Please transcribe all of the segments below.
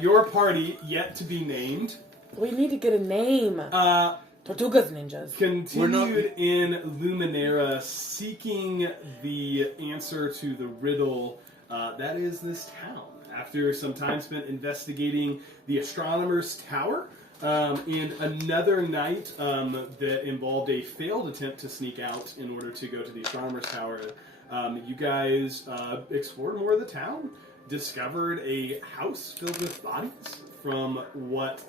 your party, yet to be named. We need to get a name. Tortugas Ninjas. Continued in Luminera, seeking the answer to the riddle that is this town. After some time spent investigating the Astronomer's Tower, and another night that involved a failed attempt to sneak out in order to go to the Astronomer's Tower, you guys explored more of the town, discovered a house filled with bodies from what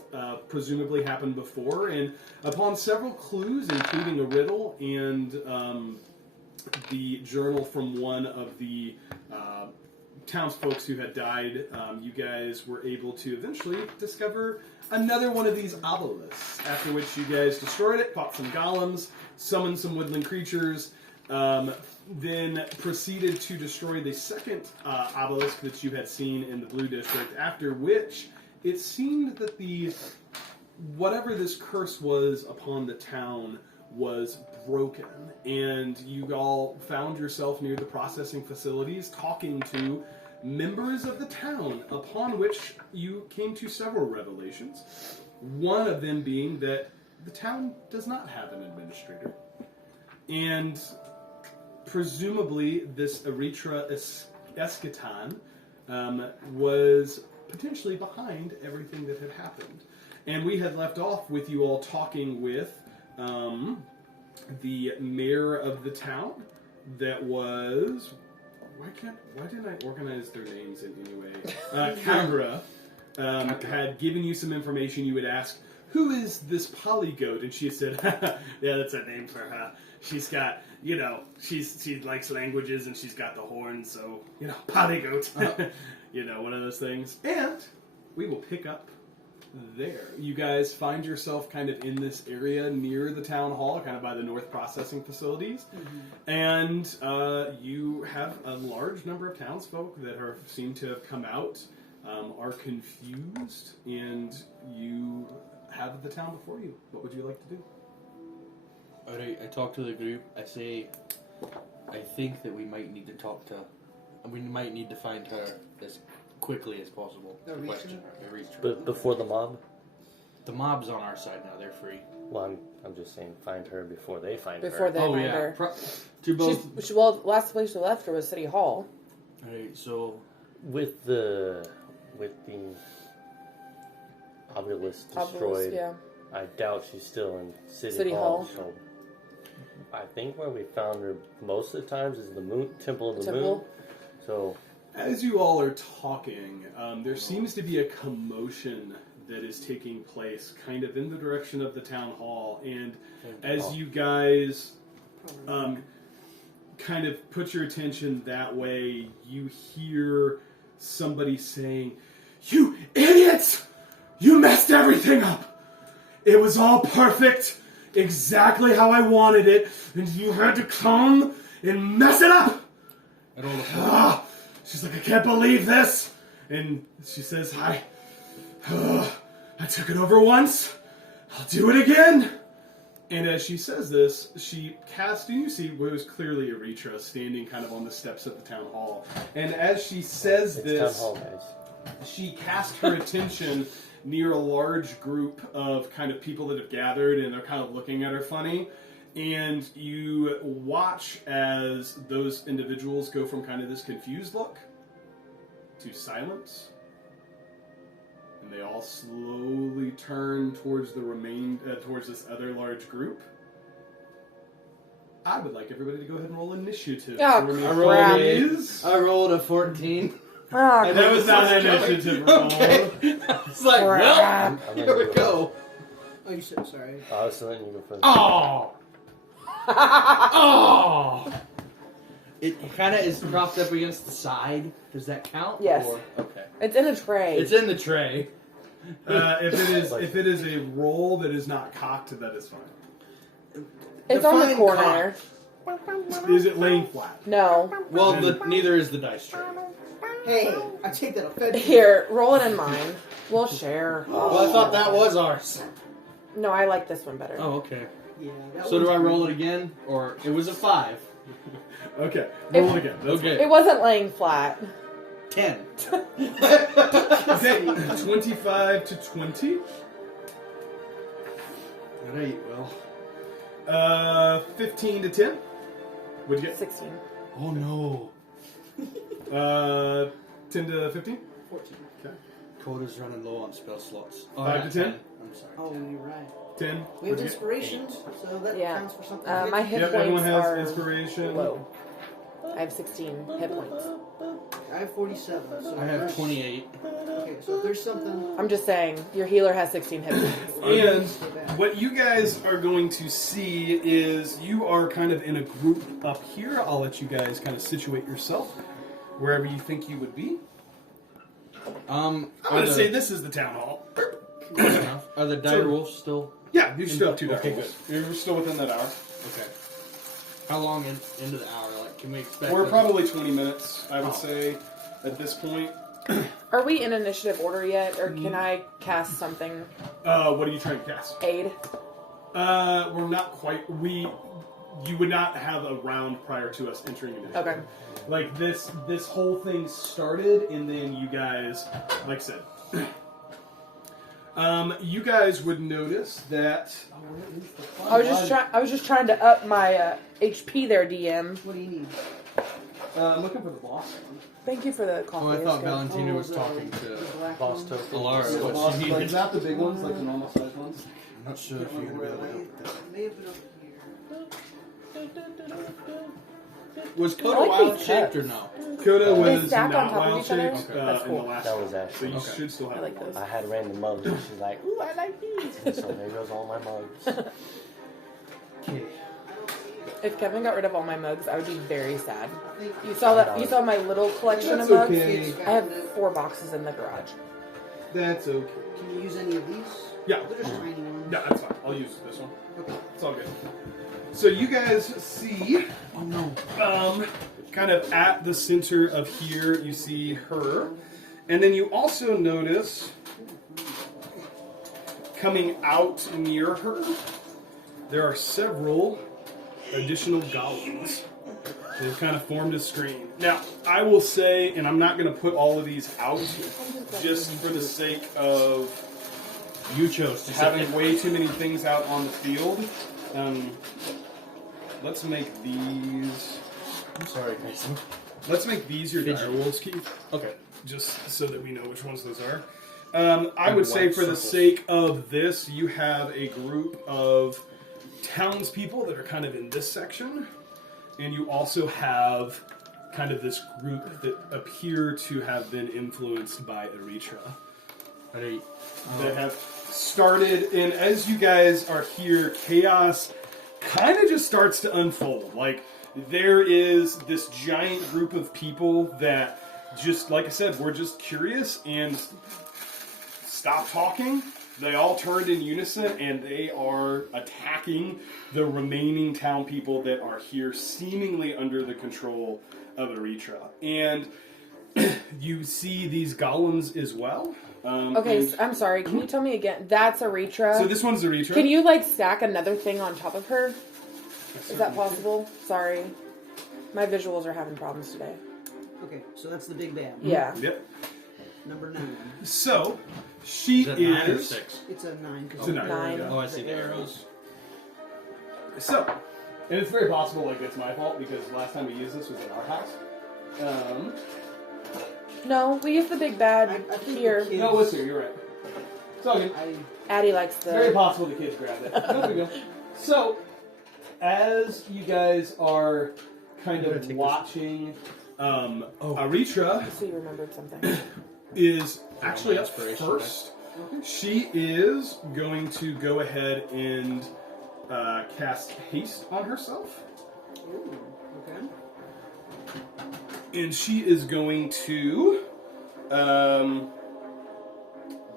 presumably happened before, and upon several clues, including a riddle and the journal from one of the townsfolk who had died, you guys were able to eventually discover another one of these obelisks, after which you guys destroyed it, fought some golems, summoned some woodland creatures, then proceeded to destroy the second obelisk that you had seen in the Blue District, after which it seemed that whatever this curse was upon the town was broken, and you all found yourself near the processing facilities talking to members of the town, upon which you came to several revelations. One of them being that the town does not have an administrator. And presumably this Erythra Eschaton was potentially behind everything that had happened. And we had left off with you all talking with the mayor of the town that was... Why didn't I organize their names in any way? Cagra had given you some information. You would ask, who is this polygoat? And she said, yeah, that's a name for her. She's got, she likes languages and she's got the horns, so, polygoat. One of those things. And we will pick up there. You guys find yourself kind of in this area near the town hall, kind of by the north processing facilities, and you have a large number of townsfolk that seem to have come out, are confused, and you have the town before you. What would you like to do? Alright, I talk to the group. I say, I think that we might need to find her as quickly as possible. But before the mob? The mob's on our side now. They're free. Well, I'm just saying find her before they find her. Before they find her. Last place we left her was City Hall. Alright, so... With the obelisk destroyed, yeah. I doubt she's still in City Hall. So I think where we found her most of the times is the Temple of the Moon. So... As you all are talking, there seems to be a commotion that is taking place kind of in the direction of the town hall. And as you guys kind of put your attention that way, you hear somebody saying, "You idiots! You messed everything up! It was all perfect, exactly how I wanted it, and you had to come and mess it up!" She's like, "I can't believe this." And she says, I took it over once. I'll do it again. And as she says this, she casts, and you see what was clearly Erythra standing kind of on the steps of the town hall. And as she says this, town hall, guys. She cast her attention near a large group of kind of people that have gathered, and they're kind of looking at her funny. And you watch as those individuals go from kind of this confused look to silence. And they all slowly turn towards towards this other large group. I would like everybody to go ahead and roll initiative. I rolled a 14. That was not an initiative roll. Okay. It's like, well, here we go. Oh, you said sorry. I was letting you go first. Oh! Oh! It kind of is propped up against the side. Does that count? Yes. Or, okay. It's in a tray. It's in the tray. If it is a roll that is not cocked, that is fine. It's on the corner. Is it laying flat? No. Well, neither is the dice tray. Hey, I take that offense. Here, roll it in mine. We'll share. Well, I thought that was ours. No, I like this one better. Oh, okay. Yeah. So do I roll it again? Or it was a 5. Okay, roll it again. Okay. It wasn't laying flat. 10. Okay, 25 to 20. Alright, well. 15 to 10. What'd you get? 16. Oh no. 10 to 15. 14. Okay. Koda's running low on spell slots. 5 to 10. I'm sorry. Oh, you're right. 10. We have What'd you get? inspiration, so that Yeah. counts for something. My hit Yep, points everyone has are inspiration. low. I have 16 hit points. I have 47. So I have 28. Okay, so if there's something. I'm just saying, your healer has 16 hit points. And what you guys are going to see is you are kind of in a group up here. I'll let you guys kind of situate yourself wherever you think you would be. I'm going to say this is the town hall. Are the dire wolves still? Yeah, you still have 2 Okay, dark. You're still within that hour. Okay. How long into the hour? Like, can we expect? We're them- probably 20 minutes, I would say, at this point. Are we in initiative order yet, or can I cast something? What are you trying to cast? Aid? We're not quite. You would not have a round prior to us entering initiative. Okay. Like this whole thing started, and then you guys, like I said, you guys would notice that. Oh, where is the fun I was just trying to up my HP there, DM. What do you need? I'm looking for the boss one. Thank you for the coffee. Oh, I it's thought good. Valentina was the- talking the to black Boss one? token. Alara. The What boss, she like, needed. is that the big ones, like the normal size ones? I'm not sure if you're gonna be able to help with It may have been over here. that. Was Koda I like wild these shaped or cups. no? Coda They was stack on not top of wild each other? shaped That's in cool. the last That was one. actually. So you Okay. should still have I like one. those. I had random mugs, and she's like, "Ooh, I like these." And so there goes all my mugs. Okay. If Kevin got rid of all my mugs, I would be very sad. I think You saw that? You saw my little collection That's of mugs? okay. I have 4 boxes in the garage. That's okay. Can you use any of these? Yeah. They're just tiny ones. No, that's fine. I'll use this one. Okay. It's all good. So you guys see, Oh no. kind of at the center of here, you see her, and then you also notice coming out near her, there are several additional golems. They've kind of formed a screen. Now, I will say, and I'm not going to put all of these out, just for the sake of You chose to having way too many things out on the field. Let's make these. I'm sorry, Mason. Let's make these your Fidget. direwolves, Keith. Okay. Just so that we know which ones those are. I And would say, white for the circles. sake of this, you have a group of townspeople that are kind of in this section, and you also have kind of this group that appear to have been influenced by Eritrea. Alright. That have started, and as you guys are here, chaos kind of just starts to unfold. Like, there is this giant group of people that just, like I said, were just curious and stopped talking. They all turned in unison, and they are attacking the remaining town people that are here, seemingly under the control of Eritrea. And you see these golems as well. Okay, and- so, I'm sorry. Can you tell me again? That's Eritrea. so this one's Eritrea. Can you like stack another thing on top of her? Is that possible? Sorry, my visuals are having problems today. Okay, so that's the big bad. Yeah. Yep. Number 9. So she Is that 9 or is. 6? It's a 9. It's a 9. Nine. Yeah. Oh, I see the arrows. So, and it's very possible, like, it's my fault because last time we used this was in our house. No, we use the big bad I think here. the kids- No, listen, you're right. It's all good. Addie likes Very the. possible the kids grabbed it. No big deal. So, as you guys are kind I'm gonna of take this. watching, Eritrea So you remembered something. is actually my up inspiration, first. She is going to go ahead and cast haste on herself. Ooh, okay. And she is going to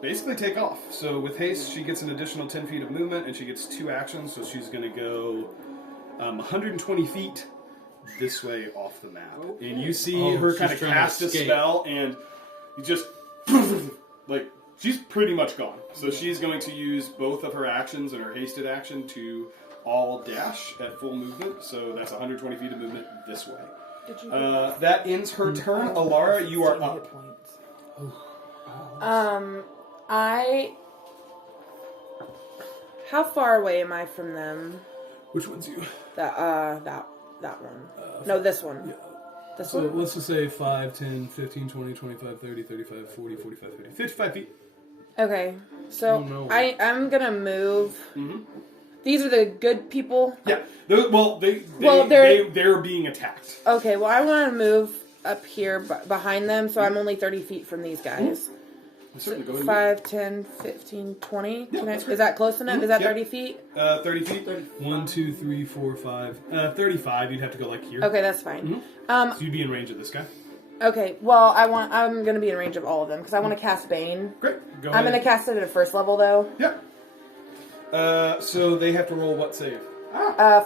basically take off. So with haste, she gets an additional 10 feet of movement, and she gets 2 actions. So she's going to go 120 feet this way off the map. Okay. And you see Oh, her she's kind of trying to cast a escape. spell, and you just like she's pretty much gone. So she's going to use both of her actions and her hasted action to all dash at full movement. So that's 120 feet of movement this way. Did you? That ends her turn. Alara, you are up. How far away am I from them? Which one's you? That one. No, this one. Yeah. This So one. let's just say 5, 10, 15, 20, 25, 30, 35, 40, 45, 50. 55 feet. Okay, so Oh, no. I'm gonna move. Mm-hmm. These are the good people. Yeah. They're being attacked. Okay, well I want to move up here behind them, so I'm only 30 feet from these guys. Certainly go ahead. 5, 10, 15, 20. Yeah, that's great. Is that close enough? Mhm. Is that Yep. 30 feet? 30 feet. 1, 2, 3, 4, 5. 35. You'd have to go like here. Okay, that's fine. So you'd be in range of this guy. Okay, well I'm gonna be in range of all of them because I want to cast Bane. Great. Go I'm ahead. gonna cast it at a first level though. Yeah. So they have to roll what save?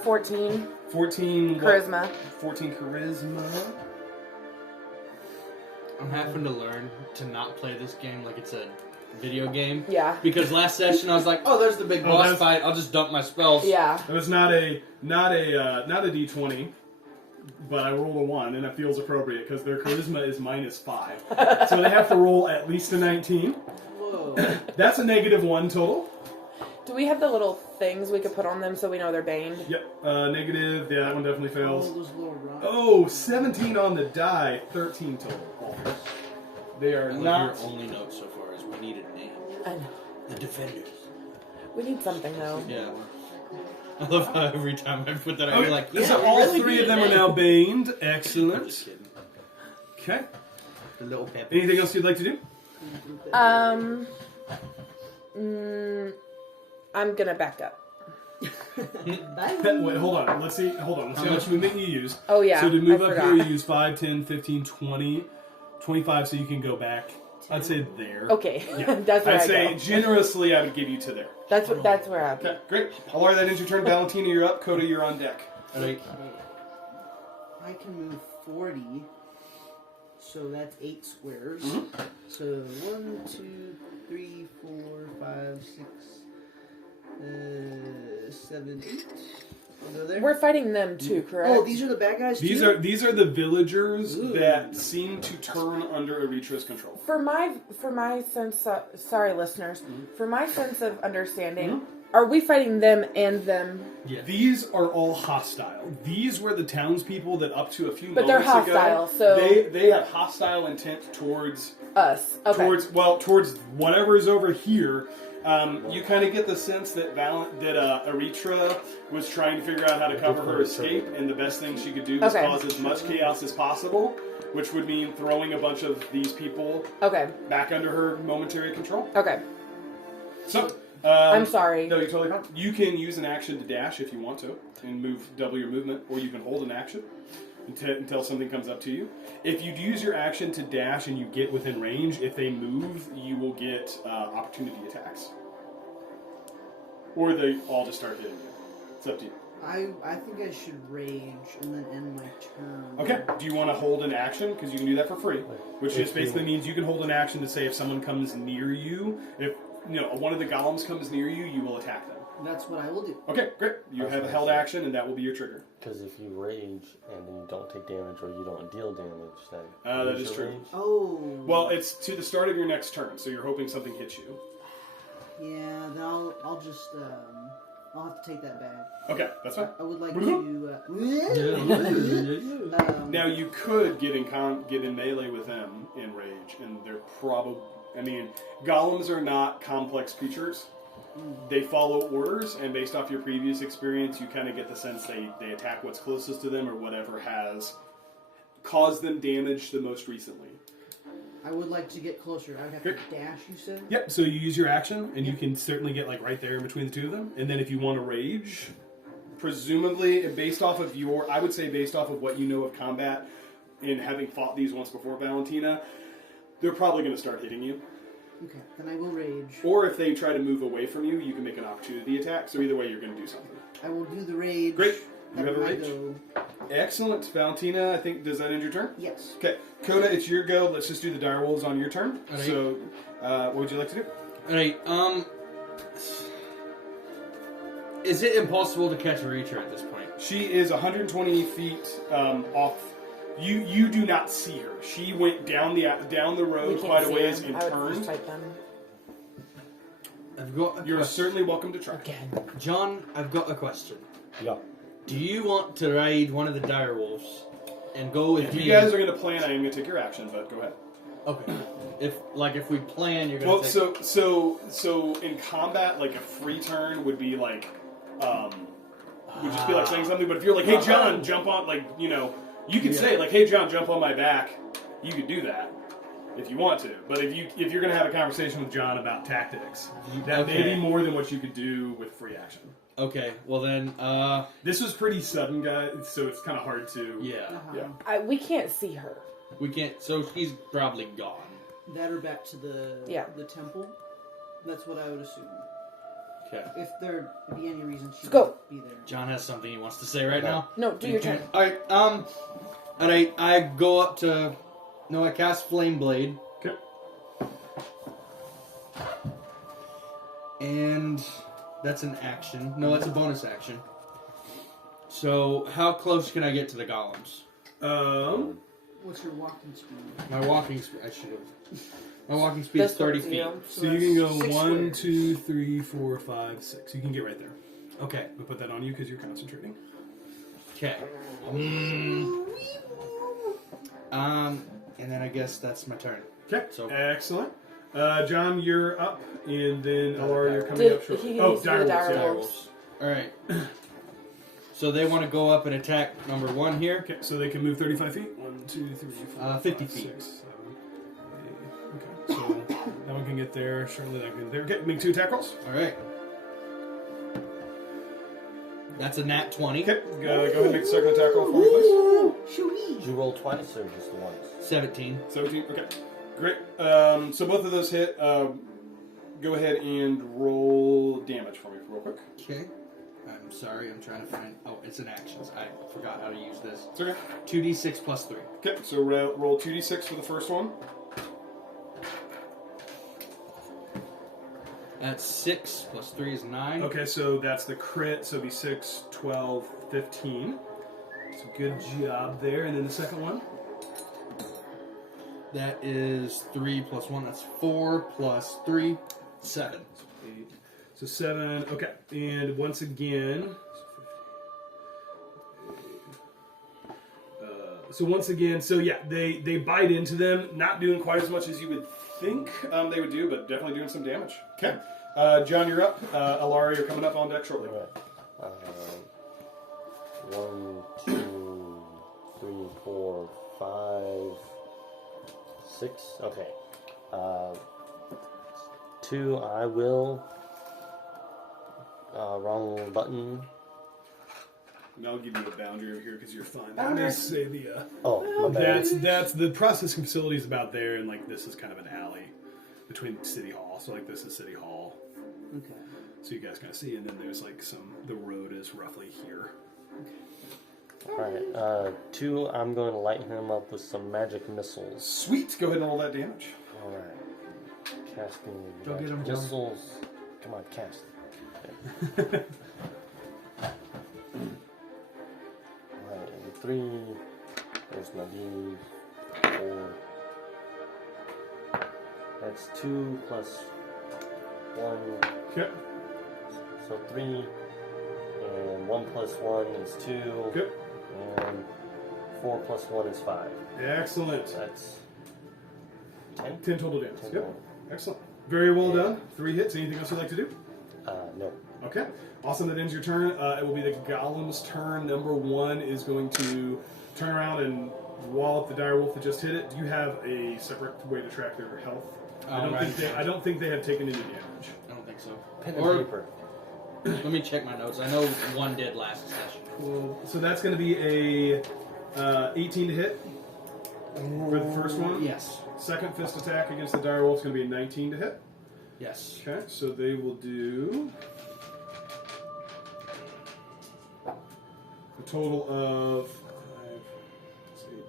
14 14 what? charisma. 14 charisma. I'm having to learn to not play this game like it's a video game. Yeah. Because last session I was like, oh, there's the big boss that's- fight. I'll just dump my spells. Yeah. It was not a D20, but I rolled a 1, and it feels appropriate because their charisma is -5. So they have to roll at least a 19. Whoa. That's a -1 total. Do we have the little things we could put on them so we know they're baned? Yep. Negative. Yeah, that one definitely fails. All those little rocks. Oh, 17 on the die. 13 total. They are I love not. your only note so far is we need a name. I know. The Defenders. We need something though. Yeah. I love how every time I put that out, Okay, you're like, so we all really 3 need of them a are name. now baned. I'm Excellent. just kidding. Okay. The little pepper. Anything else you'd like to do? I'm gonna back up. Bye. Wait, hold on. Let's see. Hold on. Let's see how much movement you use. Oh yeah. So to move I up forgot. here, you use 5, 10, 15, 20, 25, so you can go back. I'd say there. Okay. Yeah. That's where I'd I say go. generously, I would give you to there. That's where I go. Okay, great. Alara, that ends your turn. Valentina, you're up. Koda, you're on deck. Alright. I can move 40, so that's 8 squares. So 1, 2, 3, 4, 5, 6, 7, 8. I'll go there. We're fighting them too, correct? Oh, these are the bad guys These too? are the villagers Ooh. that seem to turn under Eritra's control. For my sense, sorry listeners, for my sense of understanding, Mm-hmm. are we fighting them and them? Yeah. These are all hostile. These were the townspeople that up to a few But they're moments hostile, ago, so- they have hostile intent towards Us. Okay. towards whatever is over here. You kind of get the sense that Eritra was trying to figure out how to cover her escape, and the best thing she could do was Okay. cause as much chaos as possible, which would mean throwing a bunch of these people Okay. back under her momentary control. Okay. So, I'm sorry. No, you're totally fine. You can use an action to dash if you want to, and double your movement, or you can hold an action until something comes up to you. If you use your action to dash and you get within range, if they move, you will get opportunity attacks. Or they all just start hitting you. It's up to you. I think I should rage and then end my turn. Okay, do you want to hold an action? Because you can do that for free. Which If just you- basically means you can hold an action to say if someone comes near you, if one of the golems comes near you, you will attack them. That's what I will do. Okay, great. You have a held action, and that will be your trigger. Because if you rage and then you don't take damage or you don't deal damage, then That lose is your true. rage. Oh. Well, it's to the start of your next turn, so you're hoping something hits you. Yeah, then I'll just I'll have to take that back. Okay, that's fine. I would like Mm-hmm. to. Now you could get in melee with them in rage, and they're probably. I mean, golems are not complex creatures. They follow orders, and based off your previous experience, you kind of get the sense they attack what's closest to them or whatever has caused them damage the most recently. I would like to get closer. I would have to dash. You said. Yep. So you use your action, and you can certainly get like right there in between the two of them. And then if you want to rage, presumably based off of what you know of combat, and having fought these once before, Valentina, they're probably going to start hitting you. Okay, then I will rage. Or if they try to move away from you, you can make an opportunity attack. So either way, you're going to do something. I will do the rage. Great. You have a At my rage. go. Excellent, Valentina. I think does that end your turn? Yes. Okay, Koda, it's your go. Let's just do the direwolves on your turn. Alright. So, what would you like to do? Alright, is it impossible to catch a Reacher at this point? She is 120 feet off You do not see her. She went down the We road can't quite a see ways them. and I would turned. first fight them. I've got a You're question. certainly welcome to try. Again. John, I've got a question. Yeah. Do you want to ride one of the dire wolves and go with If me? you guys are going to plan, I am going to take your action, but go ahead. Okay. If we plan, you're Well, gonna. take... so in combat, like a free turn would be like, would just be like saying something. But if you're like, hey John, jump on, like you could say like, hey John, jump on my back. You could do that if you want to. But if you're gonna have a conversation with John about tactics, that may be more than what you could do with free action. Okay. Well then. This was pretty sudden, guys, so it's kind of hard to. Yeah. Yeah. We can't see her. We can't. So she's probably gone. That or back to the temple. That's what I would assume. Okay. If there be any reason she Go. would be there. John has something he wants to say right now. No, do your turn. All right. Alright. I go up to. No, I cast Flame Blade. Okay. And that's an action. No, that's a bonus action. So, how close can I get to the golems? What's your walking speed? My walking speed. I should have. My walking speed is This 30 one's feet. you. So you can go Six 1, squares. 2, 3, 4, 5, 6. You can get right there. Okay, we'll put that on you because you're concentrating. Okay. And then I guess that's my turn. Okay, So- excellent. John, you're up, and then Alara, you're coming Did up shortly. he Oh, needs to do the direwolves, dire yeah. wolves? All right. So they want to go up and attack number 1 here. Okay, so they can move 35 feet. 1, 2, 3, 4, 50 5, feet. 6, 7, 8. Okay, so that one can get there. Certainly that can get there. Okay, make 2 attack rolls. All right. That's a nat 20. Okay, go ahead and make the second attack roll for me, please. Shooey! Did you roll twice or just once? 17. 17. Okay, great. So both of those hit. Go ahead and roll damage for me real quick. Okay. I'm sorry. I'm trying to find. Oh, it's an actions. I forgot how to use this. It's okay. 2d6 plus 3. Okay, so roll 2d6 for the first one. That's 6 plus 3 is 9. Okay, so that's the crit, so it'd be 6, 12, 15. So good job there. And then the second one? That is 3 plus 1. That's 4 plus 3, 7. 8. So 7. Okay, and once again... So once again, so yeah, they bite into them, not doing quite as much as you would think they would do, but definitely doing some damage. Okay. John, you're up. Alara, you're coming up on deck shortly. All right. 1, 2, 3, 4, 5, 6. Okay. 2. I will. Wrong button. And I'll give you a boundary over here because you're fine. I'm going to say the... Oh, my bad. That's the processing facility is about there, and like this is kind of an alley between City Hall. So like this is City Hall. Okay. So you guys kind of see, and then there's like the road is roughly here. Alright, 2, I'm going to light him up with some magic missiles. Sweet. Go ahead and roll that damage. Alright. Casting Go get magic 'em, John. missiles. Come on, cast. Alright, and 3. There's my D. 4. That's 2 plus 1. Okay. So 3. And 1 plus 1 is 2. Good. And 4 plus 1 is 5. Excellent. That's 10? 10 total damage. 10 Yep. total. Excellent. Very well done. 3 hits. Anything else you'd like to do? No. Okay. Awesome. That ends your turn. It will be the golem's turn. Number 1 is going to turn around and wall up the direwolf that just hit it. Do you have a separate way to track their health? I don't think they have taken any damage. I don't think so. Pen and Or paper. let me check my notes. I know 1 did last session. Cool. So that's going to be a 18 to hit for the first one. Yes. Second fist attack against the direwolf is going to be a 19 to hit. Yes. Okay, so they will do a total of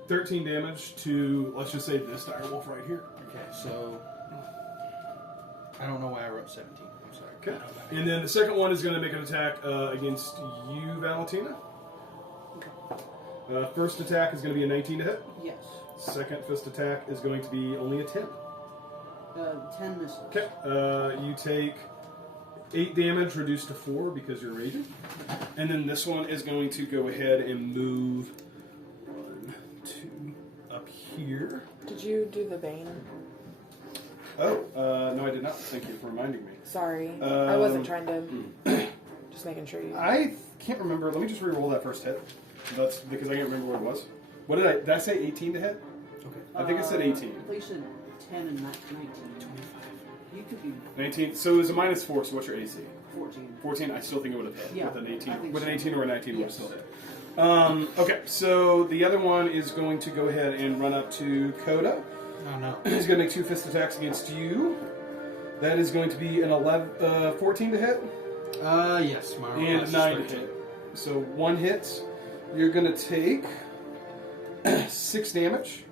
13 damage to, let's just say, this direwolf right here. Okay, so I don't know why I wrote 17. I'm sorry. Okay. And then the second one is going to make an attack against you, Valentina. First attack is going to be a 19 to hit. Yes. Second fist attack is going to be only a 10. 10 misses. Okay. You take 8 damage, reduced to 4 because you're raging. And then this one is going to go ahead and move 1, 2, up here. Did you do the Bane? Oh, no, I did not. Thank you for reminding me. Sorry. I wasn't trying to... Just making sure you... I can't remember. Let me just re-roll that first hit. That's because I can't remember what it was. What did I say 18 to hit? Okay. I think I said 18. I thought you said 10 and 19. 25. You could be 19. So it was a -4, so what's your AC? 14. 14, I still think it would have hit. Yeah, With an 18. I think With an so. 18 or a 19 would have Yes. still hit. Okay, so the other one is going to go ahead and run up to Koda. Oh no. He's going to make 2 fist attacks against you. That is going to be an 14 to hit Yes. My armor and class is 9 to 13. hit. So 1 hits. You're going to take 6 damage.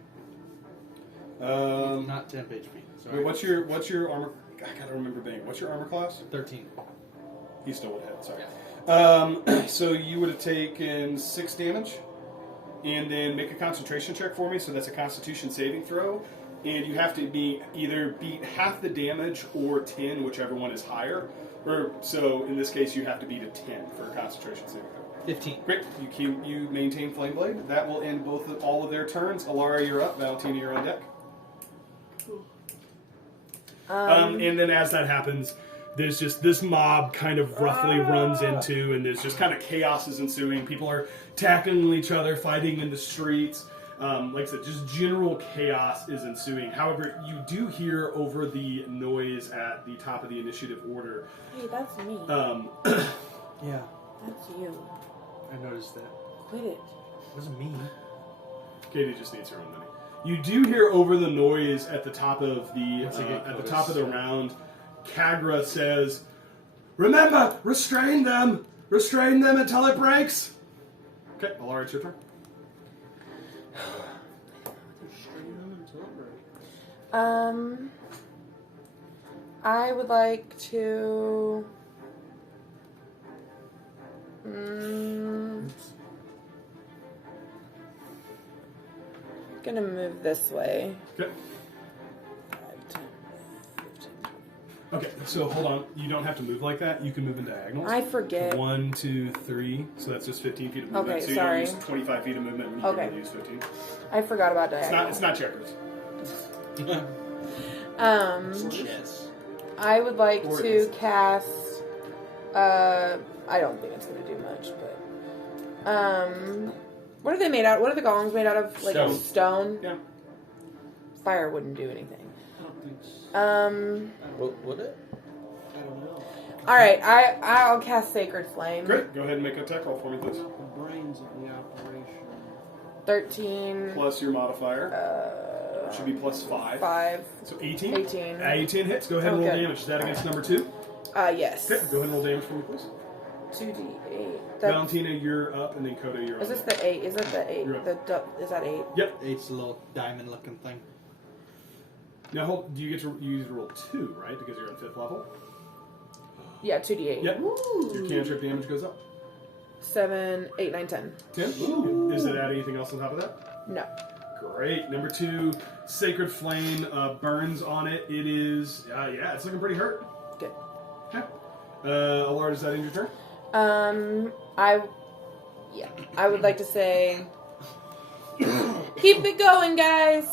Not 10 HP. Sorry. Wait, what's your armor? I gotta remember Bane. What's your armor class? 13. He still would have hit. Sorry. Yeah. So you would have taken 6 damage, and then make a concentration check for me. So that's a Constitution saving throw, and you have to either beat half the damage or 10, whichever one is higher. Or so in this case, you have to beat a 10 for a concentration saving throw. 15. Great. You maintain Flame Blade. That will end all of their turns. Alara, you're up. Valentina, you're on deck. And then as that happens, there's just this mob kind of roughly runs into, and there's just kind of chaos is ensuing. People are tackling each other, fighting in the streets. Like I said, just general chaos is ensuing. However, you do hear over the noise at the top of the initiative order. Hey, that's me. Yeah. That's you. I noticed that. Quit it. It wasn't me. Katie just needs her own money. You do hear over the noise at the top of the Once I get at the close. top of the round. Kagra says, "Remember, restrain them until it breaks." Okay, Alara, it's your turn. Restrain them until it breaks. I would like to... Gonna move this way. Okay. 5, 10, 15, 20. Okay, so hold on. You don't have to move like that. You can move in diagonals. I forget. 1, 2, 3. So that's just 15 feet of movement. Okay, so you sorry. don't use 25 feet of movement when you Okay. can use 15. I forgot about diagonal. It's not checkers. Yes. I would like Or it to isn't. cast. I don't think it's gonna do much, but what are they made out? What are the golems made out of? Like Stone. stone. Yeah. Fire wouldn't do anything. I don't think so. Would it? I don't know. All right, I'll cast Sacred Flame. Great. Go ahead and make a attack roll for me, please. Not the brains of the operation. 13. Plus your modifier. It should be plus 5. 5. So 18? 18. 18 hits. Go ahead and Oh, roll good. damage. Is that against number 2? Yes. Okay, go ahead and roll damage for me, please. 2d8. Valentina, you're up, and then Koda, you're up. Is this the 8? Is that the 8? You're up. Is that 8? Yep. 8's a little diamond-looking thing. Now, do you get to use roll 2, right? Because you're on 5th level? Yeah, 2d8. Yep. Ooh. Your cantrip damage goes up. 7, 8, 9, 10. 10? Ooh. Does it add anything else on top of that? No. Great. Number 2, Sacred Flame burns on it. It is, yeah, it's looking pretty hurt. Good. Okay. Alara, does that end your turn? I would like to say, keep it going, guys.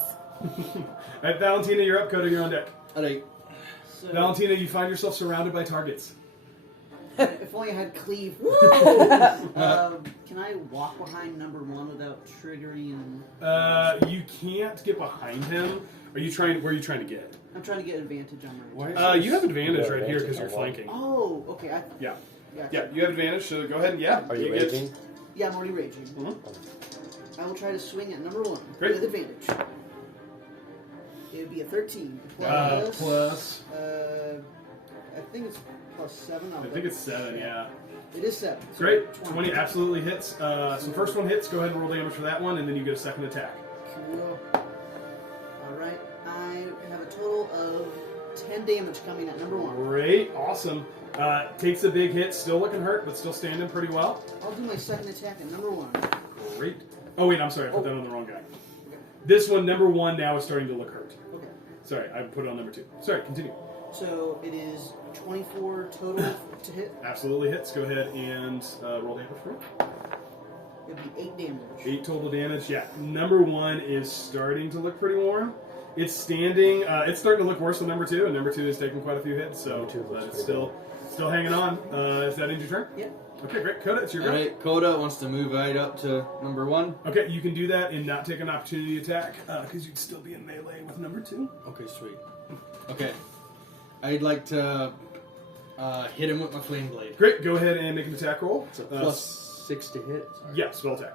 Alright, Valentina, you're up. Koda, you're on deck. Alright. So, Valentina, you find yourself surrounded by targets. if only I had cleave. Can I walk behind number 1 without triggering? You can't get behind him. Where are you trying to get? I'm trying to get advantage on my. Why is You have advantage Yeah, right here advantage because you're on what? flanking. Oh, okay. Yeah. Gotcha. Yeah, you have advantage, so go ahead and yeah. Are you get- raging? Yeah, I'm already raging. Mhm. I will try to swing at number 1 Great. with advantage. It would be a 13 plus. I think it's plus 7. I think it's 7, yeah. It is 7. So Great. 20 absolutely hits. So first one hits, go ahead and roll damage for that one, and then you get a second attack. Cool. Alright, I have a total of 10 damage coming at number 1. Great. Awesome. Takes a big hit, still looking hurt, but still standing pretty well. I'll do my second attack at number 1. Great. Oh wait, I'm sorry, I put that on the wrong guy. This one, number 1, now is starting to look hurt. Okay. Sorry, I put it on number 2. Sorry, continue. So it is 24 total to hit. Absolutely hits. Go ahead and roll damage for it. It'll be 8 damage. 8 total damage. Yeah, number 1 is starting to look pretty warm. It's standing. It's starting to look worse than number 2, and number 2 is taking quite a few hits. So, but it's still hanging on. Is that end your turn? Yep. Okay, great. Coda, it's your go. Alright, Koda wants to move right up to number 1. Okay, you can do that and not take an opportunity attack because you'd still be in melee with number 2. Okay, sweet. Okay. I'd like to hit him with my flame blade. Great. Go ahead and make an attack roll. It's a plus 6 to hit. Sorry. Yeah, spell attack.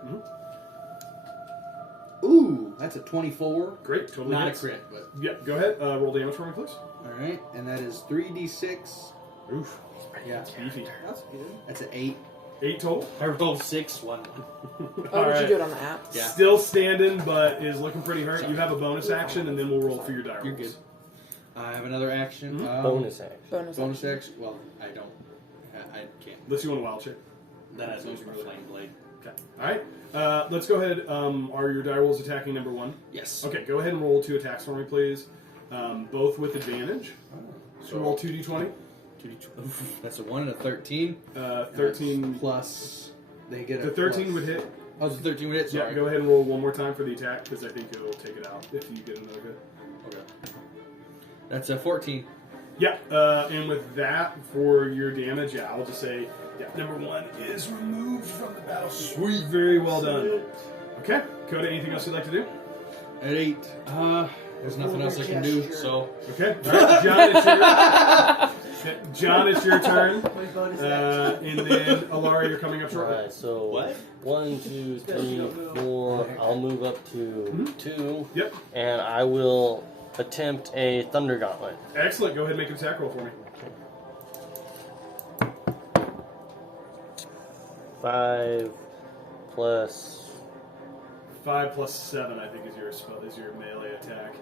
Ooh, that's a 24. Great. Totally Not hits. a crit, but... Yeah, go ahead. Roll damage for me, please. Alright, and that is 3d6. Oof. Yeah. Beefy. That's good. That's an 8. 8 total. I rolled 6, 1. Oh, did you do it on the app? Yeah. Still standing, but is looking pretty hurt. You have a bonus action, and then we'll roll for your die rolls. You're good. I have another action. Bonus action. Bonus action? Well, I don't. I can't. Unless you want a wild check. Then I lose my flame blade. Okay. Alright. Let's go ahead. Are your die rolls attacking number 1? Yes. Okay, go ahead and roll 2 attacks for me, please. Both with advantage. So roll 2d20. 2d20. That's a 1 and a 13. 13. Plus, they get a The 13 plus. would hit. Oh, the 13 would hit? Sorry. Yeah, go ahead and roll one more time for the attack, because I think it'll take it out if you get another hit. Okay. That's a 14. Yeah, and with that, for your damage, yeah, I'll just say, yeah, number 1 is removed from the battlefield. Sweet, very well done. Okay, Coda, anything else you'd like to do? At 8. There's nothing else I can do, so... Okay, alright, John, it's your... John, it's your turn. My bonus action. And then, Alara, you're coming up shortly. Alright, so What? 1, 2, 3, 4. I'll move up to 2. Yep. And I will attempt a Thunder Gauntlet. Excellent, go ahead and make an attack roll for me. 5 plus 5 plus 7, I think, is your melee attack.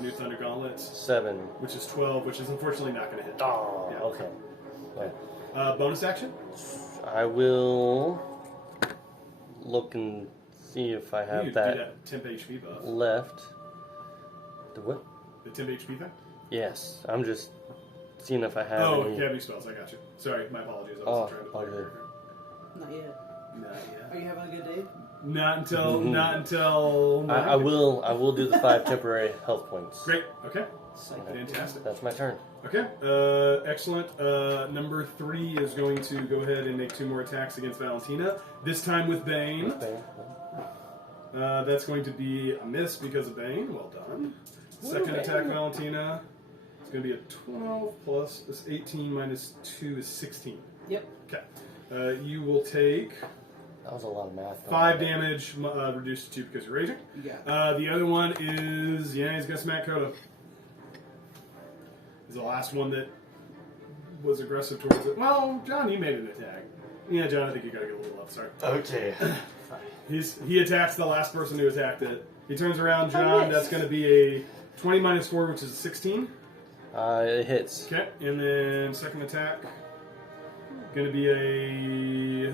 New Thunder Gauntlets, 7. which is 12, which is unfortunately not going to hit. Oh, Yeah. okay. Right. Bonus action? I will look and see if I You have do that temp HP buff. left. The what? The temp HP thing? Yes, I'm just seeing if I have Oh, any. Academy spells, I got you. Sorry, my apologies. I Oh, wasn't trying to play all good. Not yet. Not yet. Are you having a good day? Not until. I will do the 5 temporary health points. Great. Okay. Psych. Fantastic. That's my turn. Okay. Excellent. Number 3 is going to go ahead and make 2 more attacks against Valentina. This time with Bane. That's going to be a miss because of Bane. Well done. Second attack, Valentina. It's going to be a 12 plus this 18 minus 2 is 16. Yep. Okay. You will take That was a lot of math. 5 damage, reduced to 2 because you're raging. You got it. The other one is, yeah, he's got smack Koda. Is the last one that was aggressive towards it. Well, John, you made an attack. Yeah, John, I think you gotta get a little up. Sorry. Okay. He attacks the last person who attacked it. He turns around, John. That's going to be a 20 minus 4, which is a 16. It hits. Okay, and then second attack, going to be a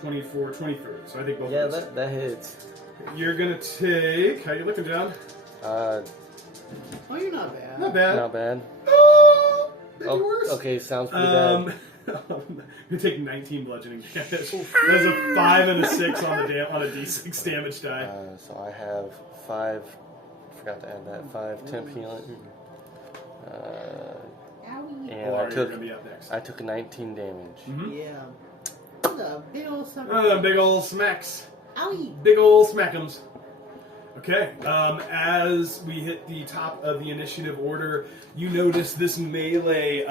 24, 23. So I think both Yeah, of those. that hits. You're going to take. How you looking, John? Oh, you're not bad. Not bad. Not bad. Oh, maybe worse. Okay, sounds pretty bad. You take 19 bludgeoning damage. There's a 5 and a 6 on a d6 damage die. So I have 5. Forgot to add that 5 temp healing. And Or you're gonna be up next. I took a 19 damage. Mm-hmm. Yeah. The big old Big ol' smacks. Owie. Big ol' smack'ems. Okay, as we hit the top of the initiative order, you notice this melee.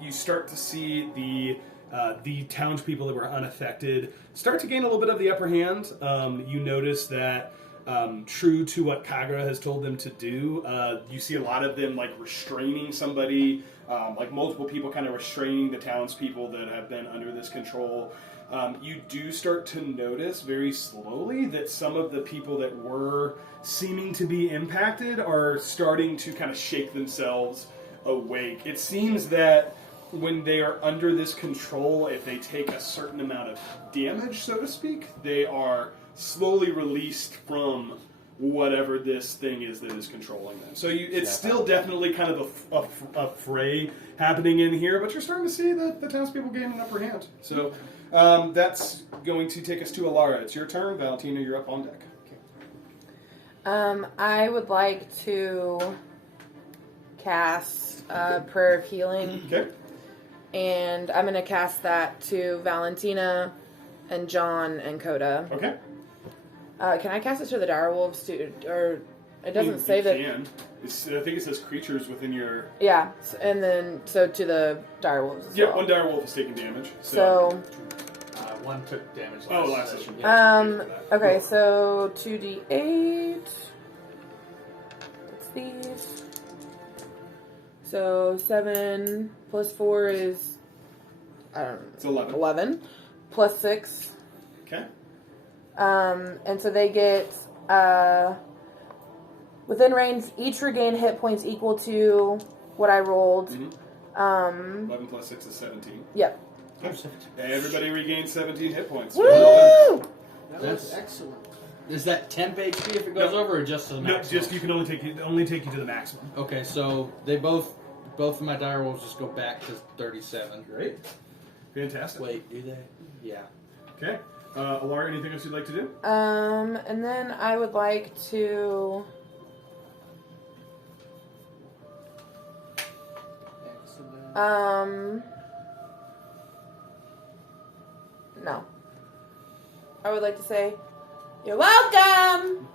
You start to see the townspeople that were unaffected start to gain a little bit of the upper hand. You notice that, true to what Kagura has told them to do, you see a lot of them like restraining somebody, like multiple people kind of restraining the townspeople that have been under this control. You do start to notice very slowly that some of the people that were seeming to be impacted are starting to kind of shake themselves awake. It seems that when they are under this control, if they take a certain amount of damage, so to speak, they are slowly released from whatever this thing is that is controlling them. So it's still definitely kind of a fray happening in here, but you're starting to see the townspeople gain an upper hand. So that's going to take us to Alara. It's your turn. Valentina, you're up on deck. I would like to cast Prayer of Healing. Okay. And I'm going to cast that to Valentina and John and Coda. Okay. Can I cast it to the direwolves too? Or it doesn't You say that. can. I think it says creatures within your... Yeah, and then so to the direwolves as well. one direwolf is taking damage. So One took damage last session. session. okay, so 2d8. What's these? So 7 plus 4 is It's 11. 11 plus 6. Okay. And so they get within range, each regain hit points equal to what I rolled. 11 plus 6 is 17. Yep. Okay. Everybody regains 17 hit points. Woo! That's excellent. Is that temp HP if it goes over, or just to the No, maximum? just you can only take you to the maximum. Okay, so they both of my direwolves just go back to 37. Great. Fantastic. Wait, do they? Yeah. Okay. Alara, anything else you'd like to do? And then I would like to. Excellent. No. I would like to say, "You're welcome."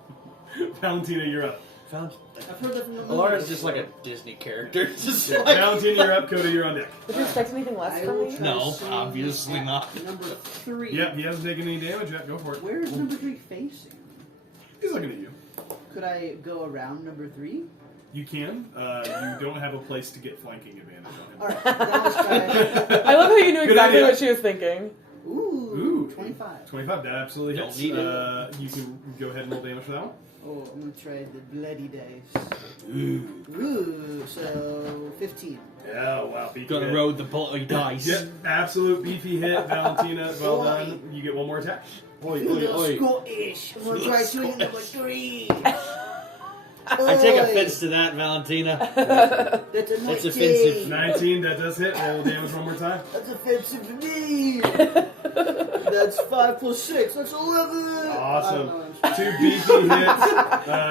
Valentina, you're up. I've heard that from the Alara's just like a Disney character. Just Yeah, like... Valentina, you're up. Coda, you're on deck. Would you expect anything less I from will me? try No, to see obviously not. Number 3. Yep, he hasn't taken any damage yet. Go for it. Where is number 3 facing? He's looking at you. Could I go around number 3? You can. You don't have a place to get flanking advantage on him. Alright, now let's try. I love how you knew Good exactly idea. what she was thinking. Ooh, 25. 25, that absolutely Don't hits. need it. You can go ahead and roll damage for that one. Oh, I'm gonna try the bloody dice. Ooh, so 15. Yeah, wow. Beefy Gonna hit. roll the bloody dice. Yep, absolute beefy hit. Valentina, well done. You get one more attack. Oi, Feel oi, the oi. Scottish. I'm gonna try swinging number 3. I take offense to that, Valentina. That's a 19. That's offensive. 19, that does hit. Roll damage one more time. That's offensive to me. That's 5 plus 6. That's 11. Awesome. I don't know, 2 beefy hits.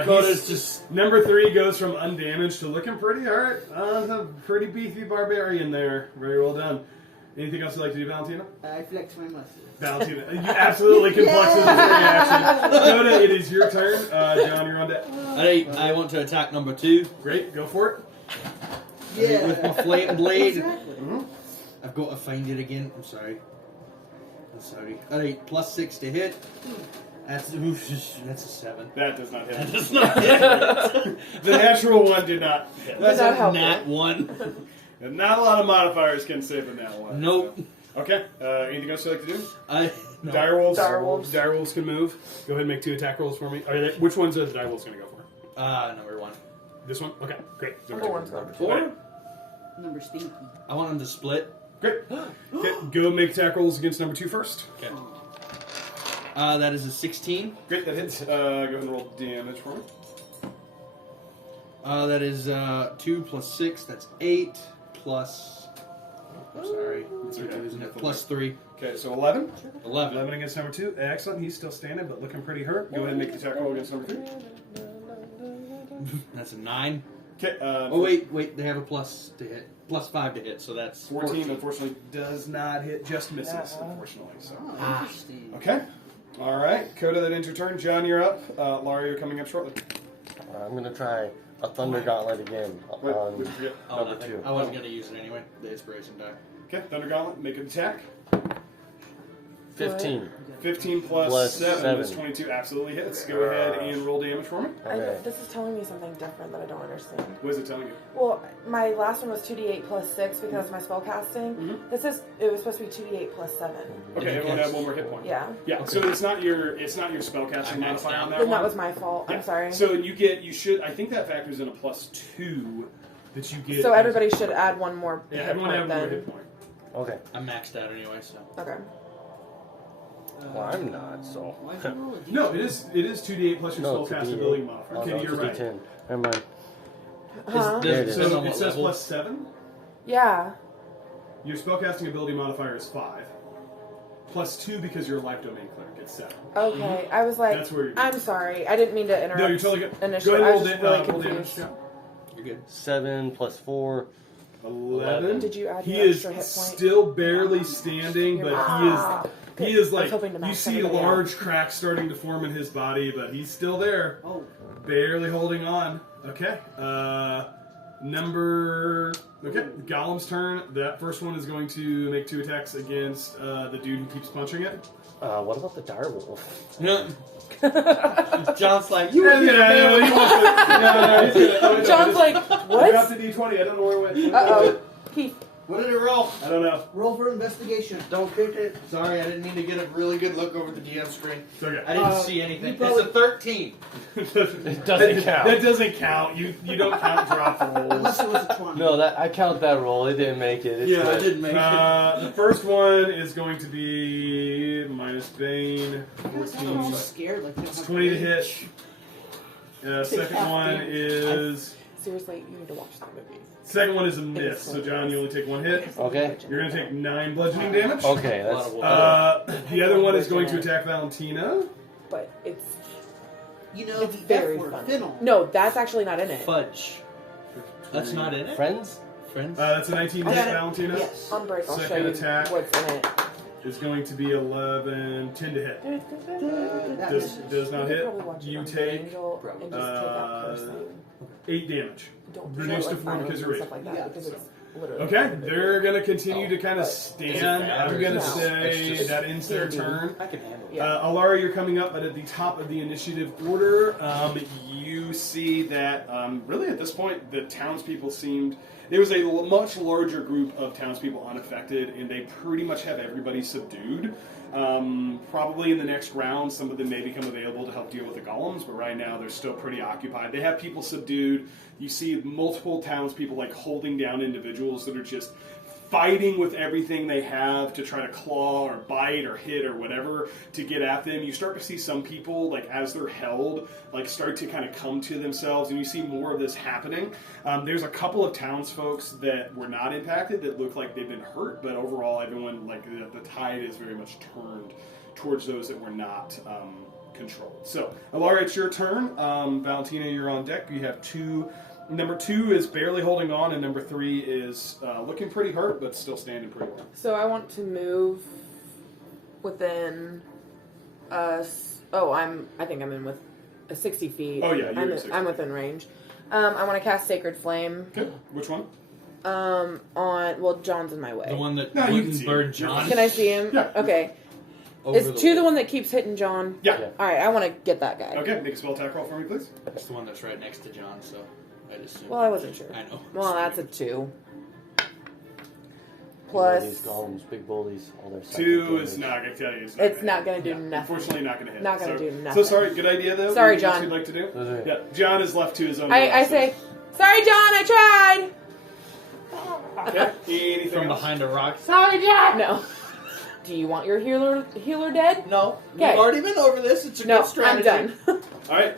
Coda's just... Number 3 goes from undamaged to looking pretty. All right, a pretty beefy barbarian there. Very well done. Anything else you'd like to do, Valentina? I flex my muscles. Valentina, you absolutely can flex this reaction. Coda, it is your turn. John, you're on deck. I want to attack number 2. Great, go for it. Yeah. With my flame blade. Exactly. I've got to find it again. I'm sorry. Alright, plus 6 to hit. That's a 7. That does not hit. That does not hit. The natural one did not hit. That's not a helpful. nat 1. And not a lot of modifiers can save a nat one. Nope. So. Okay, anything else you'd like to do? No. Direwolves. Direwolves. Direwolves can move. Go ahead and make 2 attack rolls for me. Which ones are the direwolves going to go for? Number 1. This one? Okay, great. Number one's number 4? Number stinky. I want him to split. Great. Okay, go make attack rolls against number 2 first. Okay. That is a 16. Great, that hits. Go ahead and roll damage for me. That is 2 plus 6. That's 8 plus. I'm sorry. It's okay. Isn't it? Plus 3. Okay, so 11. 11. 11 against number 2. Excellent. He's still standing, but looking pretty hurt. Go ahead and make the attack roll against number 3. That's a 9. Okay. Oh, wait. They have a plus to hit. Plus 5 to hit, so that's 14, unfortunately, does not hit. Just misses, unfortunately. So. Oh, interesting. Okay. All right. Coda, that ends your turn. John, you're up. Laura, you're coming up shortly. I'm going to try a Thunder Gauntlet again Wait, on we forget. Oh, number 2. I wasn't going to use it anyway. The inspiration die. Okay, Thunder Gauntlet, make an attack. 15. 15 plus Plus 7 is 7. 22. Absolutely hits. Go ahead and roll damage for me. Okay. This is telling me something different that I don't understand. What is it telling you? Well, my last one was 2d8 plus 6 because of my spell casting. Mhm. This is it was supposed to be 2d8 plus 7. Okay, everyone have one more hit point. Yeah. Yeah. So it's not your spellcasting I maxed modifier on out. that Then one. that was my fault. Yeah. I'm sorry. So you should. I think that factors in a +2 that you get. So everybody should add one more Yeah, hit everyone point have one more then. hit point. Okay. I'm maxed out anyway, so. Okay. Well, I'm not, so. Why'd you roll a D10? No, it is 2d8 plus your No, it's a spellcasting D8. ability modifier. Oh, Okay, no, it's you're a right. D10. Never mind. Huh? There it is. So Depends on it what says level. plus 7. Yeah. Your spellcasting ability modifier is 5. Plus 2 because you're a life domain cleric. It's 7. Okay. I was like, That's where you're. I'm sorry. I didn't mean to interrupt. No, you're totally good. Initially, Go ahead I and was roll, just really roll damage. confused. Yeah. You're good. 7 plus 4. 11. Did you add He your is extra hit point? still barely standing, but Ah, he good. is I was like, hoping to you max see everybody large cracks starting to form in his body, but he's still there, Oh, barely holding on. Okay, okay, Golem's turn. That first one is going to make 2 attacks against the dude who keeps punching it. What about the direwolf? Yeah. John's like, He wants to- John's like, I dropped what? a d20. I don't know where it went. Uh-oh. Keith. what did it roll? I don't know. roll for investigation. Don't kick it. Sorry, I didn't mean to get a really good look over the DM screen. It's okay. I didn't see anything. you probably- It's a 13. It doesn't count. That doesn't count. You don't count drop rolls. Unless it was a 20. No, I count that roll. It didn't make it. It's Yeah, good. I didn't make it. The first one is going to be minus Bane, I'm 14, all scared. Like, they don't it's have 20 to rage. hit. Second one is Seriously, you need to watch that movie. second one is a miss. So John, you only take 1 hit. Okay. You're going to take 9 bludgeoning damage. Okay, A lot that's. of water. The other one is going to attack Valentina. But it's You know it's the very F word, fun. fiddle. No, that's actually not in it. Fudge. That's not in it? Friends? Friends? That's a 19 hit, got it. Valentina. Yes. On break, I'll show Second you attack. what's in it. Is going to be 11, 10 to hit. That Does not hit. Probably watch it You on take Angel and just take that person. 8 damage. Don't reduced show to it, 4 like, because violence you're and stuff like that Yeah, because so. it's literally Okay, they're going to continue to kind of stand. bad or I'm going to is it- say it's just that ends their D&D. turn. I can handle it. Yeah. Alara, you're coming up, but at the top of the initiative order, you see that really at this point the townspeople seemed. There was a much larger group of townspeople unaffected, and they pretty much have everybody subdued. Probably in the next round, some of them may become available to help deal with the golems, but right now they're still pretty occupied. They have people subdued. You see multiple townspeople like holding down individuals that are just fighting with everything they have to try to claw or bite or hit or whatever to get at them. You start to see some people, like as they're held, like start to kind of come to themselves, and you see more of this happening. There's a couple of townsfolk that were not impacted that look like they've been hurt, but overall everyone, like the tide is very much turned towards those that were not controlled. So, Alara, it's your turn. Valentina, you're on deck. You have 2. Number 2 is barely holding on, and number 3 is looking pretty hurt, but still standing pretty well. So I want to move within us. Oh, I think I'm in with 60 feet. Oh, yeah, you're 60 I'm within range. I want to cast Sacred Flame. Okay, which one? Well, John's in my way. The one that No, you can wouldn't see burn him. John. Can I see him? Yeah. Okay. Over Is 2 the one that keeps hitting John? Yeah. Yeah. All right, I want to get that guy. Okay, make a spell attack roll for me, please. It's the one that's right next to John, so I'd assume. Well, I wasn't sure. I know. Well, that's a 2. These Plus, golems, big bullies, all their 2 is not going to tell you. it's not going to do nothing. Unfortunately, not going to hit. Not gonna So- do nothing. So sorry. Good idea though. Sorry, Anything else John. You'd like to do? Those are- Yeah, John is left to his own. I devices. say, sorry, John, I Okay. Anything From else? behind a rock. tried. No. Do you want your healer dead? No. Okay. We've already been over this. It's a No, good strategy. I'm done. All right,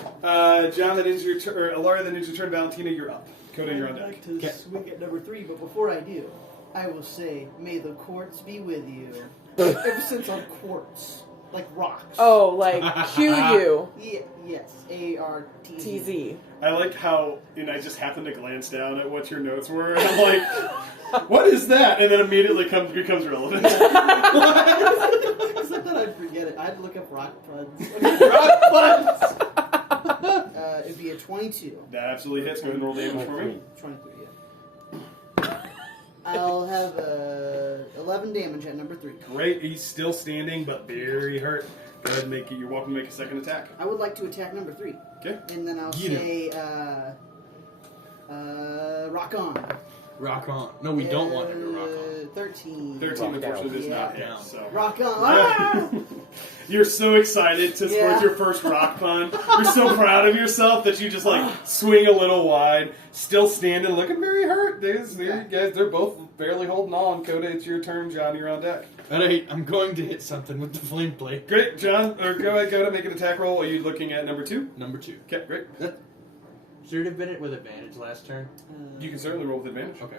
John, that ends your turn. Or Alara, that ends your turn. Valentina, you're up. Coda, you're on I'd deck. like to Okay. swing at number 3, but before I do, I will say, may the quartz be with you. Ever since on quartz, like rocks. Oh, like QU. Yeah, yes, ARTZ. TZ. I like how, and I just happened to glance down at what your notes were, and I'm like, what is that? And then immediately becomes relevant. Because I thought I'd forget it. I'd look up rock puns. Rock puns! It'd be a 22. That absolutely hits. Go ahead and roll damage for me. 23, yeah. I'll have 11 damage at number 3. Great. He's still standing, but very hurt. Go ahead and make it. You're welcome to make a second attack. I would like to attack number 3. Okay. And then I'll Get him. say, rock on. Rock on. No, we don't want him to rock on. 13. 13, Rock unfortunately, does down. not Yeah. hit. So. Rock on. Ah! You're so excited to squirt your first rock pun. You're so proud of yourself that you just like swing a little wide. Still standing, looking very hurt. They're both barely holding on. Koda, it's your turn. John, you're on deck. Alright, I'm going to hit something with the flame blade. Great, John. Or go ahead, Koda, make an attack roll. Are you looking at number 2? Number 2. Okay, great. Should it have been it with advantage last turn? You can certainly roll with advantage. Okay.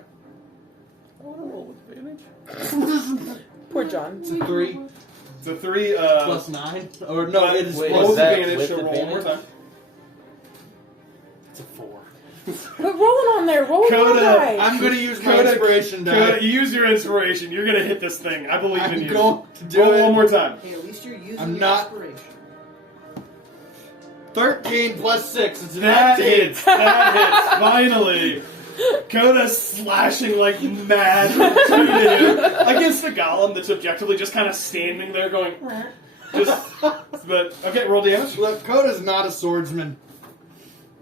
I want to roll with advantage. Poor John. It's a 3 It's a 3. plus 9. Or no, it is wait, roll plus. with that advantage. with So roll one more advantage? time. It's a 4. Quit rolling on there. Roll Koda, one die. I'm going to use my Koda, inspiration die. Koda, use your inspiration. You're gonna hit this thing. I believe in I'm you. going to do Roll it. one more time. Hey, at least you're using I'm your not- inspiration. 13 plus 6. It's a That 19. hits. That hits. Finally. Koda's slashing like mad against the golem that's objectively just kind of standing there going. But okay, roll damage. Look, Koda's not a swordsman.